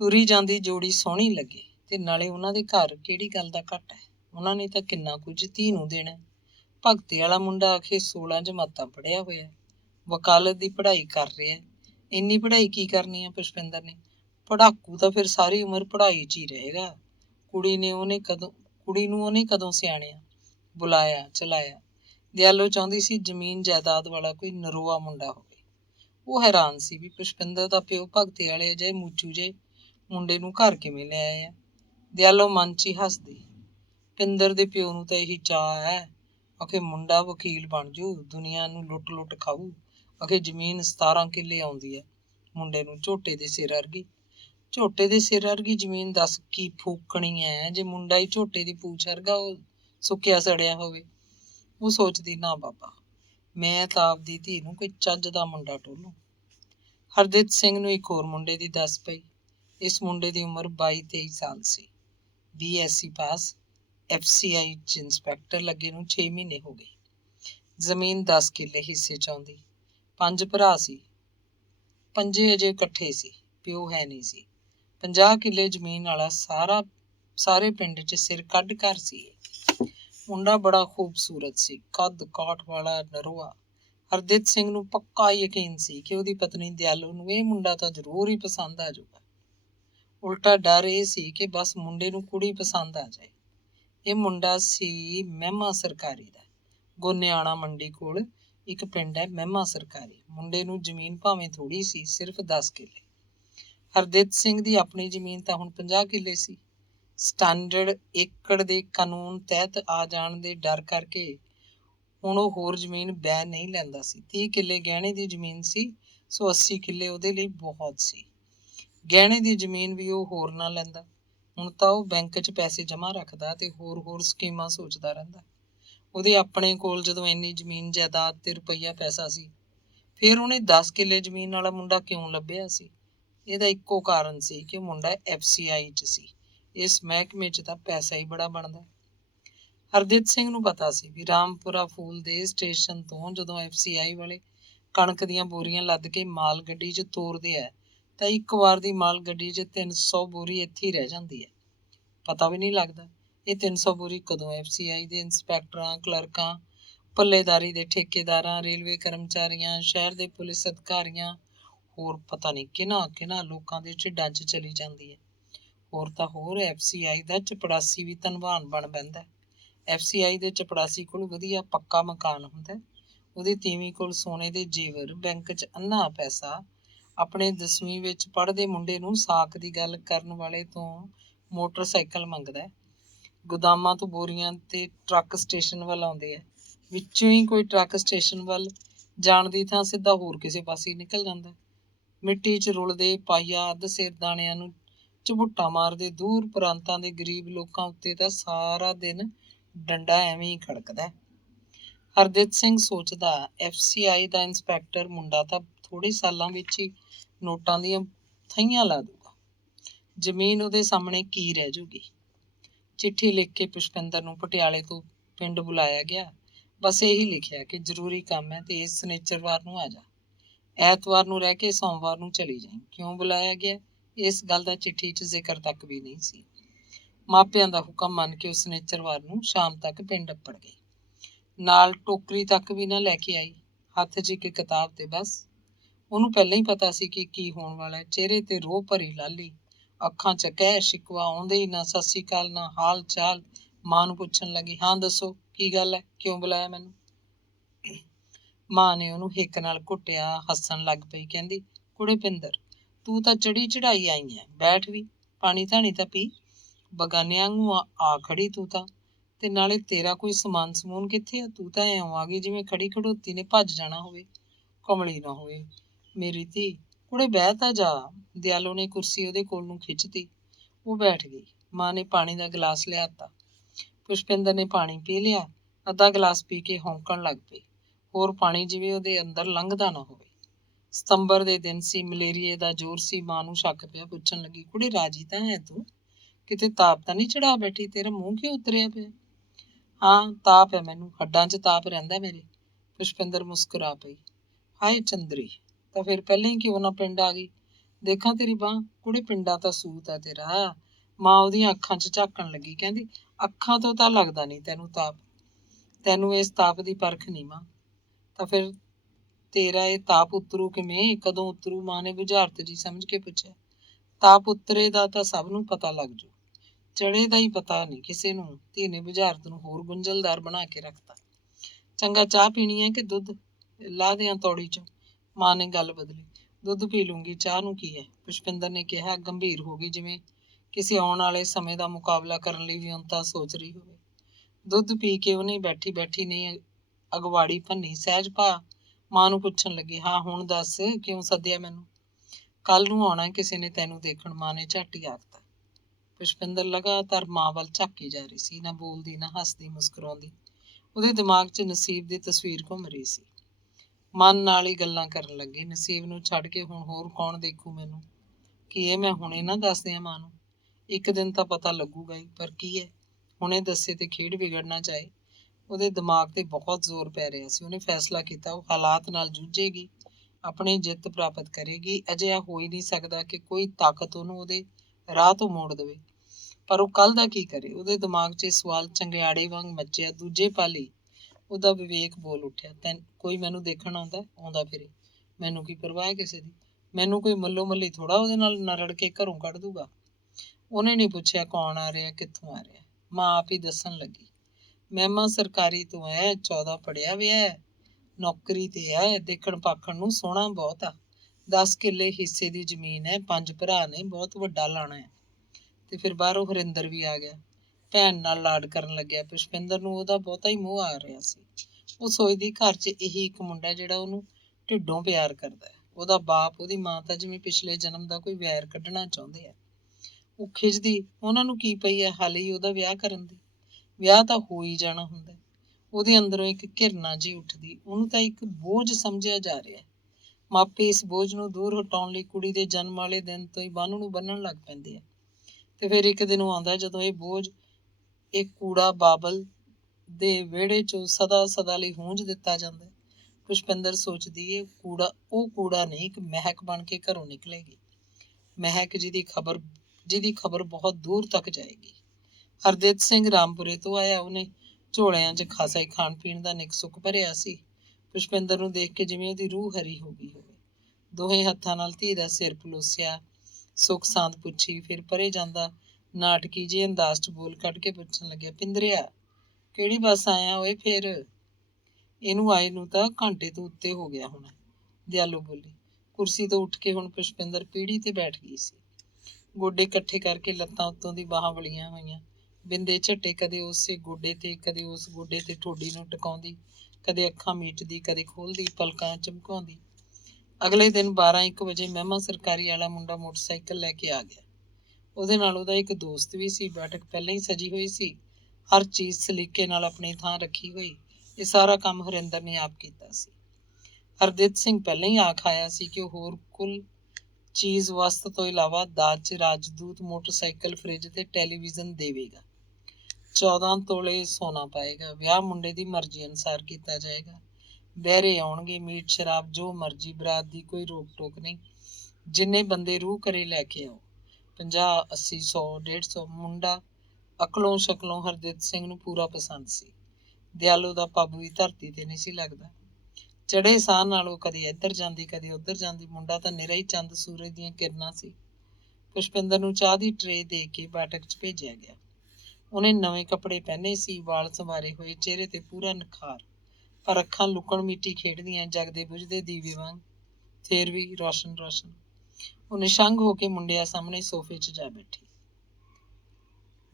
ਤੁਰੀ ਜਾਂਦੀ ਜੋੜੀ ਸੋਹਣੀ ਲੱਗੇ ਤੇ ਨਾਲੇ ਉਹਨਾਂ ਦੇ ਘਰ ਕਿਹੜੀ ਗੱਲ ਦਾ ਘੱਟ ਹੈ। ਉਹਨਾਂ ਨੇ ਤਾਂ ਕਿੰਨਾ ਕੁਝ ਧੀ ਨੂੰ ਦੇਣਾ। ਭਗਤੇ ਵਾਲਾ ਮੁੰਡਾ ਆਖੇ 16 ਜਮਾਤਾਂ ਪੜ੍ਹਿਆ ਹੋਇਆ, ਵਕਾਲਤ ਦੀ ਪੜ੍ਹਾਈ ਕਰ ਰਿਹਾ। ਇੰਨੀ ਪੜ੍ਹਾਈ ਕੀ ਕਰਨੀ ਆ ਪੁਸ਼ਪਿੰਦਰ ਨੇ? ਪੜ੍ਹਾਕੂ ਤਾਂ ਫਿਰ ਸਾਰੀ ਉਮਰ ਪੜ੍ਹਾਈ 'ਚ ਹੀ ਰਹੇਗਾ। ਕੁੜੀ ਨੂੰ ਉਹਨੇ ਕਦੋਂ ਸਿਆਣਿਆ, ਬੁਲਾਇਆ, ਚਲਾਇਆ। ਦਿਆਲੋ ਚਾਹੁੰਦੀ ਸੀ ਜ਼ਮੀਨ ਜਾਇਦਾਦ ਵਾਲਾ ਕੋਈ ਨਰੋਆ ਮੁੰਡਾ ਹੋਵੇ। ਉਹ ਹੈਰਾਨ ਸੀ ਵੀ ਪੁਸ਼ਪਿੰਦਰ ਦਾ ਪਿਓ ਭਗਤੇ ਵਾਲੇ ਅਜਿਹੇ ਮੂਚੂ ਜਿਹੇ ਮੁੰਡੇ ਨੂੰ ਘਰ ਕਿਵੇਂ ਲੈ ਆਇਆ। ਦਿਆਲੋ ਮਨ 'ਚ ਹੀ ਹੱਸਦੀ। ਪਿੰਦਰ ਦੇ ਪਿਓ ਨੂੰ ਤਾਂ ਇਹੀ ਚਾਅ ਹੈ। ਆਖੇ ਮੁੰਡਾ ਵਕੀਲ ਬਣ ਜੂ, ਦੁਨੀਆ ਨੂੰ ਲੁੱਟ ਖਾਊ। ਆਖੇ ਜ਼ਮੀਨ 17 ਕਿੱਲੇ ਆਉਂਦੀ ਹੈ ਮੁੰਡੇ ਨੂੰ, ਝੋਟੇ ਦੇ ਸਿਰ ਵਰਗੀ। ਝੋਟੇ ਦੇ ਸਿਰ ਵਰਗੀ ਜ਼ਮੀਨ ਦੱਸ ਕੀ ਫੂਕਣੀ ਹੈ ਜੇ ਮੁੰਡਾ ਹੀ ਝੋਟੇ ਦੀ ਪੂਛ ਵਰਗਾ ਉਹ ਸੁੱਕਿਆ ਸੜਿਆ ਹੋਵੇ। ਉਹ ਸੋਚਦੀ, ਨਾ ਬਾਬਾ, ਮੈਂ ਤਾਂ ਆਪਦੀ ਧੀ ਨੂੰ ਕੋਈ ਚੱਜ ਦਾ ਮੁੰਡਾ ਟੋਲੂ। ਹਰਦਿਤ ਸਿੰਘ ਨੂੰ ਇੱਕ ਹੋਰ ਮੁੰਡੇ ਦੀ ਦੱਸ ਪਈ। ਇਸ ਮੁੰਡੇ ਦੀ ਉਮਰ 22-23 ਸਾਲ ਸੀ। BSc ਪਾਸ, FCI 'ਚ ਇੰਸਪੈਕਟਰ ਲੱਗੇ ਨੂੰ 6 ਮਹੀਨੇ ਹੋ ਗਏ। ਜ਼ਮੀਨ 10 ਕਿੱਲੇ ਹਿੱਸੇ 'ਚ ਆਉਂਦੀ। 5 ਭਰਾ ਸੀ, 5 ਅਜੇ ਇਕੱਠੇ ਸੀ। ਪਿਓ ਹੈ ਨਹੀਂ ਸੀ। 50 ਕਿੱਲੇ ਜ਼ਮੀਨ ਵਾਲਾ ਸਾਰੇ ਪਿੰਡ 'ਚ ਸਿਰ ਕੱਢ ਘਰ ਸੀ। ਮੁੰਡਾ ਬੜਾ ਖੂਬਸੂਰਤ ਸੀ, ਕੱਦ ਕਾਠ ਵਾਲਾ, ਨਰੋਆ। ਹਰਦਿਤ ਸਿੰਘ ਨੂੰ ਪੱਕਾ ਯਕੀਨ ਸੀ ਕਿ ਉਹਦੀ ਪਤਨੀ ਦਿਆਲੋ ਨੂੰ ਇਹ ਮੁੰਡਾ ਤਾਂ ਜ਼ਰੂਰ ਹੀ ਪਸੰਦ ਆ ਜਾਊਗਾ। ਉਲਟਾ ਡਰ ਇਹ ਸੀ ਕਿ ਬਸ ਮੁੰਡੇ ਨੂੰ ਕੁੜੀ ਪਸੰਦ ਆ ਜਾਏ। ਇਹ ਮੁੰਡਾ ਸੀ ਮਹਿਮਾ ਸਰਕਾਰੀ ਦਾ। ਗੋਨਿਆਣਾ ਮੰਡੀ ਕੋਲ ਇੱਕ ਪਿੰਡ ਹੈ ਮਹਿਮਾ ਸਰਕਾਰੀ। ਮੁੰਡੇ ਨੂੰ ਜ਼ਮੀਨ ਭਾਵੇਂ ਥੋੜੀ ਸੀ, ਸਿਰਫ 10 ਕਿੱਲੇ। ਹਰਦਿਤ ਸਿੰਘ ਦੀ ਆਪਣੀ ਜ਼ਮੀਨ ਤਾਂ ਹੁਣ 50 ਕਿੱਲੇ ਸੀ। ਸਟੈਂਡਰਡ ਏਕੜ ਦੇ ਕਾਨੂੰਨ ਤਹਿਤ ਆ ਜਾਣ ਦੇ ਡਰ ਕਰਕੇ ਹੁਣ ਉਹ ਹੋਰ ਜ਼ਮੀਨ ਬੈ ਨਹੀਂ ਲੈਂਦਾ ਸੀ। 30 ਕਿੱਲੇ ਗਹਿਣੇ ਦੀ ਜ਼ਮੀਨ ਸੀ, ਸੋ 80 ਕਿੱਲੇ ਉਹਦੇ ਲਈ ਬਹੁਤ ਸੀ। ਗਹਿਣੇ ਦੀ ਜ਼ਮੀਨ ਵੀ ਉਹ ਹੋਰ ਨਾ ਲੈਂਦਾ। ਹੁਣ ਤਾਂ ਉਹ ਬੈਂਕ 'ਚ ਪੈਸੇ ਜਮ੍ਹਾਂ ਰੱਖਦਾ ਤੇ ਹੋਰ ਸਕੀਮਾਂ ਸੋਚਦਾ ਰਹਿੰਦਾ। ਉਹਦੇ ਆਪਣੇ ਕੋਲ ਜਦੋਂ ਇੰਨੀ ਜ਼ਮੀਨ ਜਾਇਦਾਦ ਤੇ ਰੁਪਈਆ ਪੈਸਾ ਸੀ, ਫਿਰ ਉਹਨੇ 10 ਕਿੱਲੇ ਜ਼ਮੀਨ ਵਾਲਾ ਮੁੰਡਾ ਕਿਉਂ ਲੱਭਿਆ ਸੀ? ਇਹਦਾ ਇੱਕੋ ਕਾਰਨ ਸੀ ਕਿ ਮੁੰਡਾ FCI 'ਚ ਸੀ। ਇਸ ਮਹਿਕਮੇ 'ਚ ਤਾਂ ਪੈਸਾ ਹੀ ਬੜਾ ਬਣਦਾ। ਹਰਦਿਤ ਸਿੰਘ ਨੂੰ ਪਤਾ ਸੀ ਵੀ ਰਾਮਪੁਰਾ ਫੂਲ ਦੇ ਸਟੇਸ਼ਨ ਤੋਂ ਜਦੋਂ FCI ਵਾਲੇ ਕਣਕ ਦੀਆਂ ਬੋਰੀਆਂ ਲੱਦ ਕੇ ਮਾਲ ਗੱਡੀ 'ਚ ਤੋਰਦੇ ਆ ਤਾਂ ਇੱਕ ਵਾਰ ਦੀ ਮਾਲ ਗੱਡੀ 'ਚ 300 ਬੋਰੀ ਇੱਥੇ ਹੀ ਰਹਿ ਜਾਂਦੀ ਹੈ। ਪਤਾ ਵੀ ਨਹੀਂ ਲੱਗਦਾ ਇਹ 300 ਬੋਰੀ ਕਦੋਂ FCI ਦੇ ਇੰਸਪੈਕਟਰਾਂ, ਕਲਰਕਾਂ, ਪੱਲੇਦਾਰੀ ਦੇ ਠੇਕੇਦਾਰਾਂ, ਰੇਲਵੇ ਕਰਮਚਾਰੀਆਂ, ਸ਼ਹਿਰ ਦੇ ਪੁਲਿਸ ਅਧਿਕਾਰੀਆਂ, ਹੋਰ ਪਤਾ ਨਹੀਂ ਕਿਹਨਾਂ ਲੋਕਾਂ ਦੇ ਢਿੱਡਾਂ 'ਚ ਚਲੀ ਜਾਂਦੀ ਹੈ। ਹੋਰ ਤਾਂ ਹੋਰ FCI ਦਾ ਚਪੜਾਸੀ ਵੀ ਧਨਵਾਨ ਬਣ ਪੈਂਦਾ। FCI ਦੇ ਚਪੜਾਸੀ ਕੋਲ ਵਧੀਆ ਪੱਕਾ ਮਕਾਨ ਹੁੰਦਾ। ਉਹਦੀ ਤੀਵੀਂ ਕੋਲ ਸੋਨੇ ਦੇ ਜੇਵਰ, ਬੈਂਕ 'ਚ ਅੰਨਾ ਪੈਸਾ। ਆਪਣੇ 10ਵੀਂ ਵਿੱਚ ਪੜ੍ਹਦੇ ਮੁੰਡੇ ਨੂੰ ਸਾਕ ਦੀ ਗੱਲ ਕਰਨ ਵਾਲੇ ਤੋਂ ਮੋਟਰਸਾਈਕਲ ਮੰਗਦਾ। ਗੋਦਾਮਾਂ ਤੋਂ ਬੋਰੀਆਂ ਤੇ ਟਰੱਕ ਸਟੇਸ਼ਨ ਵੱਲ ਆਉਂਦੇ ਆ। ਵਿੱਚੋਂ ਹੀ ਕੋਈ ਟਰੱਕ ਸਟੇਸ਼ਨ ਵੱਲ ਜਾਣ ਦੀ ਥਾਂ ਸਿੱਧਾ ਹੋਰ ਕਿਸੇ ਪਾਸੇ ਨਿਕਲ ਜਾਂਦਾ। ਮਿੱਟੀ 'ਚ ਰੁਲਦੇ ਪਾਈਆ ਅੱਧ ਸਿਰ ਦਾਣਿਆਂ ਨੂੰ ਝਬੁੱਟਾ ਮਾਰਦੇ ਦੂਰ ਪ੍ਰਾਂਤਾਂ ਦੇ ਗਰੀਬ ਲੋਕਾਂ ਉੱਤੇ ਤਾਂ ਸਾਰਾ ਦਿਨ ਡੰਡਾ ਐਵੇਂ ਹੀ ਖੜਕਦਾ। ਹਰਦਿਤ ਸਿੰਘ ਸੋਚਦਾ, FCI ਦਾ ਇੰਸਪੈਕਟਰ ਮੁੰਡਾ ਤਾਂ ਥੋੜੇ ਸਾਲਾਂ ਵਿੱਚ ਹੀ ਨੋਟਾਂ ਦੀਆਂ ਥਈਆਂ ਲਾ ਦੂਗਾ। ਜ਼ਮੀਨ ਉਹਦੇ ਸਾਹਮਣੇ ਕੀ ਰਹਿ ਜੂਗੀ। ਚਿੱਠੀ ਲਿਖ ਕੇ ਪੁਸ਼ਪਿੰਦਰ ਨੂੰ ਪਟਿਆਲੇ ਤੋਂ ਪਿੰਡ ਬੁਲਾਇਆ ਗਿਆ। ਬਸ ਇਹੀ ਲਿਖਿਆ ਕਿ ਜ਼ਰੂਰੀ ਕੰਮ ਹੈ ਤੇ ਇਸ ਸ਼ਨਿਚਰਵਾਰ ਨੂੰ ਆ ਜਾ। ਐਤਵਾਰ ਨੂੰ ਰਹਿ ਕੇ ਸੋਮਵਾਰ ਨੂੰ ਚਲੀ ਜਾਈਂ। ਕਿਉਂ ਬੁਲਾਇਆ ਗਿਆ, ਇਸ ਗੱਲ ਦਾ ਚਿੱਠੀ 'ਚ ਜ਼ਿਕਰ ਤੱਕ ਵੀ ਨਹੀਂ ਸੀ। ਮਾਪਿਆਂ ਦਾ ਹੁਕਮ ਮੰਨ ਕੇ ਉਸ ਸ਼ਨਿਚਰਵਾਰ ਨੂੰ ਸ਼ਾਮ ਤੱਕ ਪਿੰਡ ਅੱਪੜ ਗਈ। ਨਾਲ ਟੋਕਰੀ ਤੱਕ ਵੀ ਨਾ ਲੈ ਕੇ ਆਈ, ਹੱਥ 'ਚ ਇੱਕ ਕਿਤਾਬ ਤੇ ਬਸ। ਉਹਨੂੰ ਪਹਿਲਾਂ ਹੀ ਪਤਾ ਸੀ ਕਿ ਕੀ ਹੋਣ ਵਾਲਾ। ਚਿਹਰੇ ਤੇ ਰੋਹ ਭਰੀ ਲਾਲੀ, ਅੱਖਾਂ 'ਚ ਕਹਿ ਸ਼ਿਕਵਾ, ਆਉਂਦੇ ਹੀ ਨਾ ਸਤਿ ਸ੍ਰੀ ਅਕਾਲ, ਨਾ ਹਾਲ ਚਾਲ। ਮਾਂ ਨੂੰ ਪੁੱਛਣ ਲੱਗੀ, ਹਾਂ ਦੱਸੋ ਕੀ ਗੱਲ ਹੈ, ਕਿਉਂ ਬੁਲਾਇਆ ਮੈਨੂੰ? ਮਾਂ ਨੇ ਉਹਨੂੰ ਹਿੱਕ ਨਾਲ ਘੁੱਟਿਆ, ਹੱਸਣ ਲੱਗ ਪਈ। ਕਹਿੰਦੀ, ਕੁੜੇ ਪਿੰਦਰ, ਤੂੰ ਤਾਂ ਚੜੀ ਚੜਾਈ ਆਈ ਹੈ, ਬੈਠ ਵੀ, ਪਾਣੀ ਧਾਣੀ ਤਾਂ ਪੀ। ਬਗਾਨਿਆਂ ਵਾਂਗੂ ਆ ਖੜੀ ਤੂੰ ਤਾਂ, ਤੇ ਨਾਲੇ ਤੇਰਾ ਕੋਈ ਸਮਾਨ ਸਮੂਨ ਕਿੱਥੇ ਆ? ਤੂੰ ਤਾਂ ਇਉਂ ਆ ਗਈ ਜਿਵੇਂ ਖੜੀ ਖੜੋਤੀ ਨੇ ਭੱਜ ਜਾਣਾ ਹੋਵੇ, ਕਮਲੀ ਨਾ ਹੋਵੇ ਮੇਰੀ ਧੀ। ਕੁੜੇ ਬਹਿ ਤਾਂ ਜਾ। ਦਿਆਲੋ ਨੇ ਕੁਰਸੀ ਉਹਦੇ ਕੋਲ ਨੂੰ ਖਿੱਚਤੀ। ਉਹ ਬੈਠ ਗਈ। ਮਾਂ ਨੇ ਪਾਣੀ ਦਾ ਗਲਾਸ ਲਿਆਤਾ। ਪੁਸ਼ਪਿੰਦਰ ਨੇ ਪਾਣੀ ਪੀ ਲਿਆ ਅੱਧਾ ਗਲਾਸ ਪੀ ਕੇ ਹੌਂਕਣ ਲੱਗ ਪਈ। ਹੋਰ ਪਾਣੀ ਜਿਵੇਂ ਉਹਦੇ ਅੰਦਰ ਲੰਘਦਾ ਨਾ ਹੋਵੇ। ਸਤੰਬਰ ਦੇ ਦਿਨ ਸੀ, ਮਲੇਰੀਏ ਦਾ ਜ਼ੋਰ ਸੀ। ਮਾਂ ਨੂੰ ਸ਼ੱਕ ਪਿਆ, ਪੁੱਛਣ ਲੱਗੀ, ਕੁੜੇ ਰਾਜੀ ਤਾਂ ਹੈ ਤੂੰ? ਕਿਤੇ ਤਾਪ ਤਾਂ ਨਹੀਂ ਚੜਾ ਬੈਠੀ? ਤੇਰਾ ਮੂੰਹ ਕਿਉਂ ਉਤਰਿਆ ਪਿਆ? ਹਾਂ, ਤਾਪ ਹੈ ਮੈਨੂੰ, ਹੱਡਾਂ 'ਚ ਤਾਪ ਰਹਿੰਦਾ ਮੇਰੇ। ਪੁਸ਼ਪਿੰਦਰ ਮੁਸਕਰਾ ਪਈ। ਹਾਏ ਚੰਦਰੀ, ਤਾਂ ਫਿਰ ਪਹਿਲਾਂ ਹੀ ਕਿਉਂ ਨਾ ਪਿੰਡ ਆ ਗਈ? ਦੇਖਾਂ ਤੇਰੀ ਬਾਂਹ। ਕੁੜੇ ਪਿੰਡਾਂ ਤਾਂ ਸੂਤ ਆ ਤੇਰਾ। ਮਾਂ ਉਹਦੀਆਂ ਅੱਖਾਂ 'ਚ ਝਾਕਣ ਲੱਗੀ, ਕਹਿੰਦੀ, ਅੱਖਾਂ ਤੋਂ ਤਾਂ ਲੱਗਦਾ ਨਹੀਂ ਤੈਨੂੰ ਤਾਪ। ਤੈਨੂੰ ਇਸ ਤਾਪ ਦੀ ਪਰਖ ਨਹੀਂ ਮਾਂ। ਤਾਂ ਫਿਰ ਤੇਰਾ ਇਹ ਤਾਪ ਉਤਰੂ ਕਿਵੇਂ? ਕਦੋਂ ਉਤਰੂ? ਮਾਂ ਨੇ ਬੁਝਾਰਤ ਜੀ ਸਮਝ ਕੇ ਪੁੱਛਿਆ। ਤਾਪ ਉਤਰੇ ਦਾ ਤਾਂ ਸਭ ਨੂੰ ਪਤਾ ਲੱਗ ਜੂ, ਚੜੇ ਦਾ ਹੀ ਪਤਾ ਨਹੀਂ ਕਿਸੇ ਨੂੰ। ਧੀ ਨੇ ਬੁਝਾਰਤ ਨੂੰ ਹੋਰ ਗੁੰਝਲਦਾਰ ਬਣਾ ਕੇ ਰੱਖਤਾ। ਚੰਗਾ, ਚਾਹ ਪੀਣੀ ਹੈ ਕਿ ਦੁੱਧ ਲਾ ਦਿਆਂ ਤੌੜੀ 'ਚੋਂ? ਮਾਂ ਨੇ ਗੱਲ ਬਦਲੀ। ਦੁੱਧ ਪੀ ਲੂੰਗੀ, ਚਾਹ ਨੂੰ ਕੀ ਹੈ? ਪੁਸ਼ਪਿੰਦਰ ਨੇ ਕਿਹਾ, ਗੰਭੀਰ ਹੋ ਗਈ, ਜਿਵੇਂ ਕਿਸੇ ਆਉਣ ਵਾਲੇ ਸਮੇਂ ਦਾ ਮੁਕਾਬਲਾ ਕਰਨ ਲਈ ਵਿਉਂਤਾ ਸੋਚ ਰਹੀ ਹੋਵੇ। ਦੁੱਧ ਪੀ ਕੇ ਉਹਨੇ ਬੈਠੀ ਬੈਠੀ ਨੇ ਅਗਵਾੜੀ ਭੰਨੀ। ਸਹਿਜ ਭਾ ਮਾਂ ਨੂੰ ਪੁੱਛਣ ਲੱਗੀ, ਹਾਂ ਹੁਣ ਦੱਸ, ਕਿਉਂ ਸੱਦਿਆ ਮੈਨੂੰ? ਕੱਲ ਨੂੰ ਆਉਣਾ ਕਿਸੇ ਨੇ ਤੈਨੂੰ ਦੇਖਣ, ਮਾਂ ਨੇ ਝੱਟ ਹੀ ਆਖਤਾ। ਪੁਸ਼ਪਿੰਦਰ ਲਗਾਤਾਰ ਮਾਂ ਵੱਲ ਝਾਕੀ ਜਾ ਰਹੀ ਸੀ, ਨਾ ਬੋਲਦੀ, ਨਾ ਹੱਸਦੀ ਮੁਸਕਰਾਉਂਦੀ। ਉਹਦੇ ਦਿਮਾਗ 'ਚ ਨਸੀਬ ਦੀ ਤਸਵੀਰ ਘੁੰਮ ਰਹੀ ਸੀ। ਮਨ ਨਾਲ ਹੀ ਗੱਲਾਂ ਕਰਨ ਲੱਗੀ, ਨਸੀਬ ਨੂੰ ਛੱਡ ਕੇ ਹੁਣ ਹੋਰ ਕੌਣ ਦੇਖੂ ਮੈਨੂੰ? ਕੀ ਇਹ ਮੈਂ ਹੁਣੇ ਨਾ ਦੱਸ ਦਿਆਂ ਮਾਂ ਨੂੰ? ਇੱਕ ਦਿਨ ਤਾਂ ਪਤਾ ਲੱਗੂਗਾ ਹੀ, ਪਰ ਕੀ ਹੈ? ਹੁਣੇ ਦੱਸੇ ਤੇ ਖੇਡ ਵਿਗੜ ਨਾ ਜਾਏ। ਉਹਦੇ ਦਿਮਾਗ ਤੇ ਬਹੁਤ ਜ਼ੋਰ ਪੈ ਰਿਹਾ ਸੀ। ਉਹਨੇ ਫੈਸਲਾ ਕੀਤਾ, ਉਹ ਹਾਲਾਤ ਨਾਲ ਜੂਝੇਗੀ, ਆਪਣੀ ਜਿੱਤ ਪ੍ਰਾਪਤ ਕਰੇਗੀ। ਅਜਿਹਾ ਹੋ ਹੀ ਨਹੀਂ ਸਕਦਾ ਕਿ ਕੋਈ ਤਾਕਤ ਉਹਨੂੰ ਉਹਦੇ ਰਾਹ ਤੋਂ ਮੋੜ ਦੇਵੇ। ਪਰ ਉਹ ਕੱਲ ਦਾ ਕੀ ਕਰੇ? ਉਹਦੇ ਦਿਮਾਗ 'ਚ ਇਹ ਸਵਾਲ ਚੰਗਿਆੜੇ ਵਾਂਗ ਮੱਚਿਆ। ਦੂਜੇ ਪਲ ਹੀ ਉਹਦਾ ਵਿਵੇਕ ਬੋਲ ਉੱਠਿਆ, ਕੋਈ ਮੈਨੂੰ ਦੇਖਣ ਆਉਂਦਾ ਫਿਰੇ, ਮੈਨੂੰ ਕੀ ਪਰਵਾਹ ਕਿਸੇ ਦੀ? ਮੈਨੂੰ ਕੋਈ ਮੱਲੋ ਮੱਲੀ ਥੋੜਾ ਉਹਦੇ ਨਾਲ ਨਰੜ ਕੇ ਘਰੋਂ ਕੱਢ ਦੂਗਾ। ਉਹਨੇ ਨਹੀਂ ਪੁੱਛਿਆ ਕੌਣ ਆ ਰਿਹਾ, ਕਿੱਥੋਂ ਆ ਰਿਹਾ। ਮਾਂ ਆਪ ਹੀ ਦੱਸਣ ਲੱਗੀ, ਮਹਿਮਾ ਸਰਕਾਰੀ ਤੋਂ ਹੈ, 14 ਪੜ੍ਹਿਆ ਵਿਆ ਹੈ, ਨੌਕਰੀ ਤੇ ਹੈ, ਦੇਖਣ ਪਾਖਣ ਨੂੰ ਸੋਹਣਾ ਬਹੁਤ ਆ, 10 ਕਿੱਲੇ ਹਿੱਸੇ ਦੀ ਜ਼ਮੀਨ ਹੈ, 5 ਭਰਾ ਨੇ, ਬਹੁਤ ਵੱਡਾ ਲਾਣਾ ਹੈ। ਤੇ ਫਿਰ ਬਾਹਰੋਂ ਹਰਿੰਦਰ ਵੀ ਆ ਗਿਆ, ਭੈਣ ਨਾਲ ਲਾਡ ਕਰਨ ਲੱਗਿਆ। ਪੁਸ਼ਪਿੰਦਰ ਨੂੰ ਉਹਦਾ ਬਹੁਤਾ ਹੀ ਮੋਹ ਆ ਰਿਹਾ ਸੀ। ਉਹ ਸੋਚਦੀ, ਘਰ 'ਚ ਇਹੀ ਇੱਕ ਮੁੰਡਾ ਜਿਹੜਾ ਉਹਨੂੰ ਢਿੱਡੋਂ ਪਿਆਰ ਕਰਦਾ ਹੈ। ਉਹਦਾ ਬਾਪ, ਉਹਦੀ ਮਾਂ ਤਾਂ ਜਿਵੇਂ ਪਿਛਲੇ ਜਨਮ ਦਾ ਕੋਈ ਵੈਰ ਕੱਢਣਾ ਚਾਹੁੰਦੇ ਆ। ਉਹ ਖਿੱਚਦੀ, ਉਹਨਾਂ ਨੂੰ ਕੀ ਪਈ ਹੈ ਹਾਲੇ ਹੀ ਉਹਦਾ ਵਿਆਹ ਕਰਨ ਦੀ? ਵਿਆਹ ਤਾਂ ਹੋ ਹੀ ਜਾਣਾ ਹੁੰਦਾ। ਉਹਦੇ ਅੰਦਰੋਂ ਇੱਕ ਘਿਰਨਾ ਜਿਹੀ ਉੱਠਦੀ, ਉਹਨੂੰ ਤਾਂ ਇੱਕ ਬੋਝ ਸਮਝਿਆ ਜਾ ਰਿਹਾ। ਮਾਪੇ ਇਸ ਬੋਝ ਨੂੰ ਦੂਰ ਹਟਾਉਣ ਲਈ ਕੁੜੀ ਦੇ ਜਨਮ ਵਾਲੇ ਦਿਨ ਤੋਂ ਹੀ ਬੰਨ ਨੂੰ ਬੰਨਣ ਲੱਗ ਪੈਂਦੇ ਆ। ਤੇ ਫਿਰ ਇੱਕ ਦਿਨ ਉਹ ਆਉਂਦਾ ਜਦੋਂ ਇਹ ਬੋਝ, ਇਹ ਕੂੜਾ ਬਾਬਲ ਦੇ ਵਿਹੜੇ 'ਚੋਂ ਸਦਾ ਲਈ ਹੂੰਝ ਦਿੱਤਾ ਜਾਂਦਾ। ਪੁਸ਼ਪਿੰਦਰ ਸੋਚਦੀ, ਇਹ ਉਹ ਕੂੜਾ ਨਹੀਂ, ਇੱਕ ਮਹਿਕ ਬਣ ਕੇ ਘਰੋਂ ਨਿਕਲੇਗੀ। ਮਹਿਕ ਜਿਹਦੀ ਖਬਰ ਬਹੁਤ ਦੂਰ ਤੱਕ ਜਾਏਗੀ। ਹਰਦੇਵ ਸਿੰਘ ਰਾਮਪੁਰੇ ਤੋਂ ਆਇਆ। ਉਹਨੇ ਝੋਲਿਆਂ 'ਚ ਖਾਸਾ ਹੀ ਖਾਣ ਪੀਣ ਦਾ ਨਿੱਕ ਸੁੱਕ ਭਰਿਆ ਸੀ। ਪੁਸ਼ਪਿੰਦਰ ਨੂੰ ਦੇਖ ਕੇ ਜਿਵੇਂ ਉਹਦੀ ਰੂਹ ਹਰੀ ਹੋ ਗਈ ਹੋਵੇ। ਦੋਹੇ ਹੱਥਾਂ ਨਾਲ ਧੀ ਦਾ ਸਿਰ ਪਲੋਸਿਆ, ਸੁੱਖ ਸਾਂਦ ਪੁੱਛੀ, ਫਿਰ ਪਰੇ ਜਾਂਦਾ ਨਾਟਕੀ ਜਿਹੇ ਅੰਦਾਜ਼ 'ਚ ਬੋਲ ਕੱਢ ਕੇ ਪੁੱਛਣ ਲੱਗਿਆ, ਪਿੰਦਰਿਆ, ਕਿਹੜੀ ਬੱਸ ਆਇਆ ਓਏ? ਫਿਰ ਇਹਨੂੰ ਆਏ ਨੂੰ ਤਾਂ ਘੰਟੇ ਤੋਂ ਉੱਤੇ ਹੋ ਗਿਆ ਹੋਣਾ, ਦਿਆਲੋ ਬੋਲੀ। ਕੁਰਸੀ ਤੋਂ ਉੱਠ ਕੇ ਹੁਣ ਪੁਸ਼ਪਿੰਦਰ ਪੀੜ੍ਹੀ ਤੇ ਬੈਠ ਗਈ ਸੀ। ਗੋਡੇ ਇਕੱਠੇ ਕਰਕੇ ਲੱਤਾਂ ਉੱਤੋਂ ਦੀ ਬਾਹਾਂ ਵਲੀਆਂ ਹੋਈਆਂ, ਬਿੰਦੇ ਝੱਟੇ ਕਦੇ ਉਸੇ ਗੋਡੇ ਤੇ, ਕਦੇ ਉਸ ਗੋਡੇ ਤੇ ਠੋਡੀ ਨੂੰ ਟਿਕਾਉਂਦੀ, ਕਦੇ ਅੱਖਾਂ ਮੀਟਦੀ, ਕਦੇ ਖੋਲ੍ਹਦੀ, ਪਲਕਾਂ ਚਮਕਾਉਂਦੀ। ਅਗਲੇ ਦਿਨ 12-1 ਵਜੇ ਮਹਿਮਾ ਸਰਕਾਰੀ ਵਾਲਾ ਮੁੰਡਾ ਮੋਟਰਸਾਈਕਲ ਲੈ ਕੇ ਆ ਗਿਆ। ਉਹਦੇ ਨਾਲ ਉਹਦਾ ਇੱਕ ਦੋਸਤ ਵੀ ਸੀ। ਬੈਠਕ ਪਹਿਲਾਂ ਹੀ ਸਜੀ ਹੋਈ ਸੀ, ਹਰ ਚੀਜ਼ ਸਲੀਕੇ ਨਾਲ ਆਪਣੀ ਥਾਂ ਰੱਖੀ ਹੋਈ। ਇਹ ਸਾਰਾ ਕੰਮ ਹਰਿੰਦਰ ਨੇ ਆਪ ਕੀਤਾ ਸੀ। ਹਰਦੇਵ ਸਿੰਘ ਪਹਿਲਾਂ ਹੀ ਆਖ ਆਇਆ ਸੀ ਕਿ ਉਹ ਹੋਰ ਕੁੱਲ ਚੀਜ਼ ਵਸਤ ਤੋਂ ਇਲਾਵਾ ਦਾਜ 'ਚ ਰਾਜਦੂਤ, ਮੋਟਰਸਾਈਕਲ, ਫਰਿੱਜ ਤੇ ਟੈਲੀਵਿਜ਼ਨ ਦੇਵੇਗਾ। 14 ਤੋਲੇ ਸੋਨਾ ਪਾਏਗਾ। ਵਿਆਹ ਮੁੰਡੇ ਦੀ ਮਰਜ਼ੀ ਅਨੁਸਾਰ ਕੀਤਾ ਜਾਏਗਾ। ਬਹਿਰੇ ਆਉਣਗੇ, ਮੀਟ ਸ਼ਰਾਬ ਜੋ ਮਰਜ਼ੀ, ਬਰਾਤ ਦੀ ਕੋਈ ਰੋਕ ਟੋਕ ਨਹੀਂ। ਜਿੰਨੇ ਬੰਦੇ ਰੂਹ ਕਰੇ ਲੈ ਕੇ ਆਓ, 50, 80, 100, 150। ਮੁੰਡਾ ਅਕਲੋਂ ਸ਼ਕਲੋਂ ਹਰਦੇਵ ਸਿੰਘ ਨੂੰ ਪੂਰਾ ਪਸੰਦ ਸੀ। ਦਿਆਲੋ ਦਾ ਪੱਬ ਵੀ ਧਰਤੀ ਤੇ ਨਹੀਂ ਸੀ ਲੱਗਦਾ। ਚੜੇ ਸਾਹ ਨਾਲ ਉਹ ਕਦੇ ਇੱਧਰ ਜਾਂਦੀ, ਕਦੇ ਉੱਧਰ ਜਾਂਦੀ। ਮੁੰਡਾ ਤਾਂ ਨਿਰਾ ਹੀ ਚੰਦ ਸੂਰਜ ਦੀਆਂ ਕਿਰਨਾਂ ਸੀ। ਪੁਸ਼ਪਿੰਦਰ ਨੂੰ ਚਾਹ ਦੀ ਟਰੇ ਦੇ ਕੇ ਬੈਠਕ 'ਚ ਭੇਜਿਆ ਗਿਆ। ਉਹਨੇ ਨਵੇਂ ਕੱਪੜੇ ਪਹਿਨੇ ਸੀ, ਵਾਲ ਸੰਵਾਰੇ ਹੋਏ, ਚਿਹਰੇ ਤੇ ਪੂਰਾ ਨਿਖਾਰ, ਪਰ ਅੱਖਾਂ ਲੁਕਣ ਮੀਟੀ ਖੇਡਦੀਆਂ, ਜਗਦੇ ਬੁਝਦੇ ਦੀਵੇ ਵਾਂਗ, ਫੇਰ ਵੀ ਰੋਸ਼ਨ। ਉਹ ਨਿਸ਼ੰਗ ਹੋ ਕੇ ਮੁੰਡਿਆਂ ਸਾਹਮਣੇ ਸੋਫੇ 'ਚ ਜਾ ਬੈਠੀ,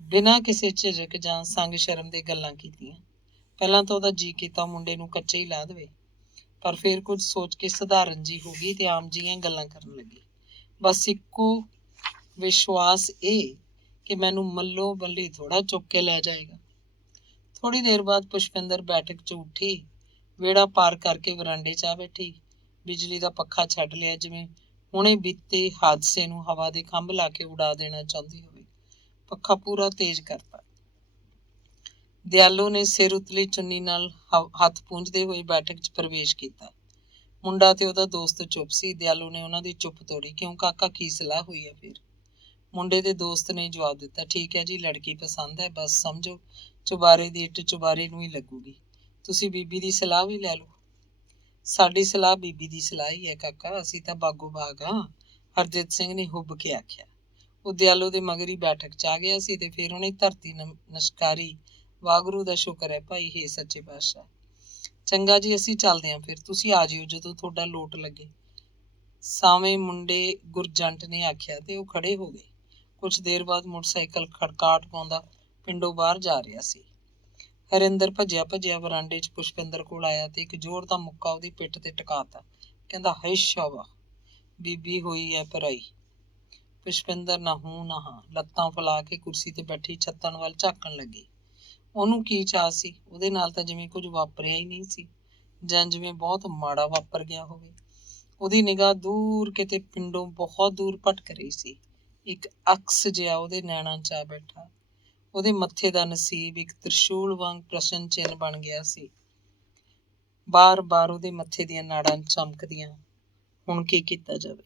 ਬਿਨਾਂ ਕਿਸੇ ਝਿਜਕ ਜਾਂ ਸੰਗ ਸ਼ਰਮ ਦੇ ਗੱਲਾਂ ਕੀਤੀਆਂ। ਪਹਿਲਾਂ ਤਾਂ ਉਹਦਾ ਜੀ ਕੀਤਾ ਮੁੰਡੇ ਨੂੰ ਕੱਚੇ ਹੀ ਲਾ ਦੇਵੇ, ਪਰ ਫਿਰ ਕੁਝ ਸੋਚ ਕੇ ਸਧਾਰਨ ਜੀ ਹੋ ਗਈ ਤੇ ਆਮ ਜੀਆਂ ਗੱਲਾਂ ਕਰਨ ਲੱਗੀ। ਬਸ ਇੱਕੋ ਵਿਸ਼ਵਾਸ ਇਹ ਕਿ ਮੈਨੂੰ ਮੱਲੋ ਮੱਲੀ ਥੋੜਾ ਚੁੱਕ ਕੇ ਲੈ ਜਾਏਗਾ। ਥੋੜੀ ਦੇਰ ਬਾਅਦ ਪੁਸ਼ਪਿੰਦਰ ਬੈਠਕ 'ਚ ਉੱਠੀ, ਵਿਹੜਾ ਪਾਰ ਕਰਕੇ ਵਰਾਂਡੇ 'ਚ ਆ ਬੈਠੀ। ਬਿਜਲੀ ਦਾ ਪੱਖਾ ਛੱਡ ਲਿਆ, ਜਿਵੇਂ ਹੁਣੇ ਬੀਤੇ ਹਾਦਸੇ ਨੂੰ ਹਵਾ ਦੇ ਖੰਭ ਲਾ ਕੇ ਉਡਾ ਦੇਣਾ ਚਾਹੁੰਦੀ ਹੋਵੇ। ਪੱਖਾ ਪੂਰਾ ਤੇਜ਼ ਕਰਤਾ। ਦਿਆਲੋ ਨੇ ਸਿਰ ਉਤਲੀ ਚੁੰਨੀ ਨਾਲ ਹੱਥ ਪੂੰਝਦੇ ਹੋਏ ਬੈਠਕ 'ਚ ਪ੍ਰਵੇਸ਼ ਕੀਤਾ। ਮੁੰਡਾ ਤੇ ਉਹਦਾ ਦੋਸਤ ਚੁੱਪ ਸੀ। ਦਿਆਲੋ ਨੇ ਉਹਨਾਂ ਦੀ ਚੁੱਪ ਤੋੜੀ। ਕਿਉਂ ਕਾਕਾ, ਕੀ ਸਲਾਹ ਹੋਈ ਹੈ ਫਿਰ? ਮੁੰਡੇ ਦੇ ਦੋਸਤ ਨੇ ਜਵਾਬ ਦਿੱਤਾ, ਠੀਕ ਹੈ ਜੀ, ਲੜਕੀ ਪਸੰਦ ਹੈ, ਬਸ ਸਮਝੋ ਚੁਬਾਰੇ ਦੀ ਇੱਟ ਚੁਬਾਰੇ ਨੂੰ ਹੀ ਲੱਗੂਗੀ। ਤੁਸੀਂ ਬੀਬੀ ਦੀ ਸਲਾਹ ਵੀ ਲੈ ਲਓ। ਸਾਡੀ ਸਲਾਹ ਬੀਬੀ ਦੀ ਸਲਾਹ ਹੀ ਹੈ ਕਾਕਾ, ਅਸੀਂ ਤਾਂ ਬਾਗੋ ਬਾਗ ਹਾਂ, ਹਰਜੀਤ ਸਿੰਘ ਨੇ ਹੁੱਬ ਕੇ ਆਖਿਆ। ਉਹ ਦਿਆਲੋ ਦੇ ਮਗਰ ਹੀ ਬੈਠਕ 'ਚ ਆ ਗਿਆ ਸੀ ਤੇ ਫਿਰ ਉਹਨੇ ਧਰਤੀ ਨਮਸਕਾਰੀ, ਵਾਹਿਗੁਰੂ ਦਾ ਸ਼ੁਕਰ ਹੈ ਭਾਈ, ਹੇ ਸੱਚੇ ਪਾਤਸ਼ਾਹ। ਚੰਗਾ ਜੀ, ਅਸੀਂ ਚੱਲਦੇ ਹਾਂ, ਫਿਰ ਤੁਸੀਂ ਆ ਜਿਓ ਜਦੋਂ ਤੁਹਾਡਾ ਲੋਟ ਲੱਗੇ, ਸਾਵੇਂ ਮੁੰਡੇ ਗੁਰਜੰਟ ਨੇ ਆਖਿਆ ਤੇ ਉਹ ਖੜੇ ਹੋ ਗਏ। ਕੁਝ ਦੇਰ ਬਾਅਦ ਮੋਟਰਸਾਈਕਲ ਖੜਕਾਟ ਪਾਉਂਦਾ ਪਿੰਡੋਂ ਬਾਹਰ ਜਾ ਰਿਹਾ ਸੀ। ਹਰਿੰਦਰ ਭੱਜਿਆ ਭੱਜਿਆ ਵਰਾਂਡੇ 'ਚ ਪੁਸ਼ਪਿੰਦਰ ਕੋਲ ਆਇਆ ਤੇ ਇੱਕ ਜ਼ੋਰ ਦਾ ਮੁੱਕਾ ਉਹਦੀ ਪਿੱਠ ਤੇ ਟਿਕਾਤਾ। ਕਹਿੰਦਾ, ਹਾਏ ਸ਼ਾਬਾ, ਬੀਬੀ ਹੋਈ ਹੈ ਪਰਾਈ। ਪੁਸ਼ਪਿੰਦਰ ਨਾ ਹੂੰ ਨਾ ਹਾਂ, ਲੱਤਾਂ ਫੈਲਾ ਕੇ ਕੁਰਸੀ ਤੇ ਬੈਠੀ ਛੱਤਣ ਵੱਲ ਝਾਕਣ ਲੱਗੀ। ਉਹਨੂੰ ਕੀ ਚਾਅ ਸੀ? ਉਹਦੇ ਨਾਲ ਤਾਂ ਜਿਵੇਂ ਕੁਝ ਵਾਪਰਿਆ ਹੀ ਨਹੀਂ ਸੀ, ਜਾਂ ਜਿਵੇਂ ਬਹੁਤ ਮਾੜਾ ਵਾਪਰ ਗਿਆ ਹੋਵੇ। ਉਹਦੀ ਨਿਗਾਹ ਦੂਰ ਕਿਤੇ ਪਿੰਡੋਂ ਬਹੁਤ ਦੂਰ ਭਟਕ ਰਹੀ ਸੀ। ਇੱਕ ਅਕਸ ਜਿਹਾ ਉਹਦੇ ਨੈਣਾਂ 'ਚ ਆ ਬੈਠਾ। ਉਹਦੇ ਮੱਥੇ ਦਾ ਨਸੀਬ ਇੱਕ ਤ੍ਰਿਸ਼ੂਲ ਵਾਂਗ ਪ੍ਰਸ਼ਨ ਚਿੰਨ੍ਹ ਬਣ ਗਿਆ ਸੀ। ਬਾਰ ਬਾਰ ਉਹਦੇ ਮੱਥੇ ਦੀਆਂ ਨਾੜਾਂ ਚਮਕਦੀਆਂ। ਹੁਣ ਕੀ ਕੀਤਾ ਜਾਵੇ?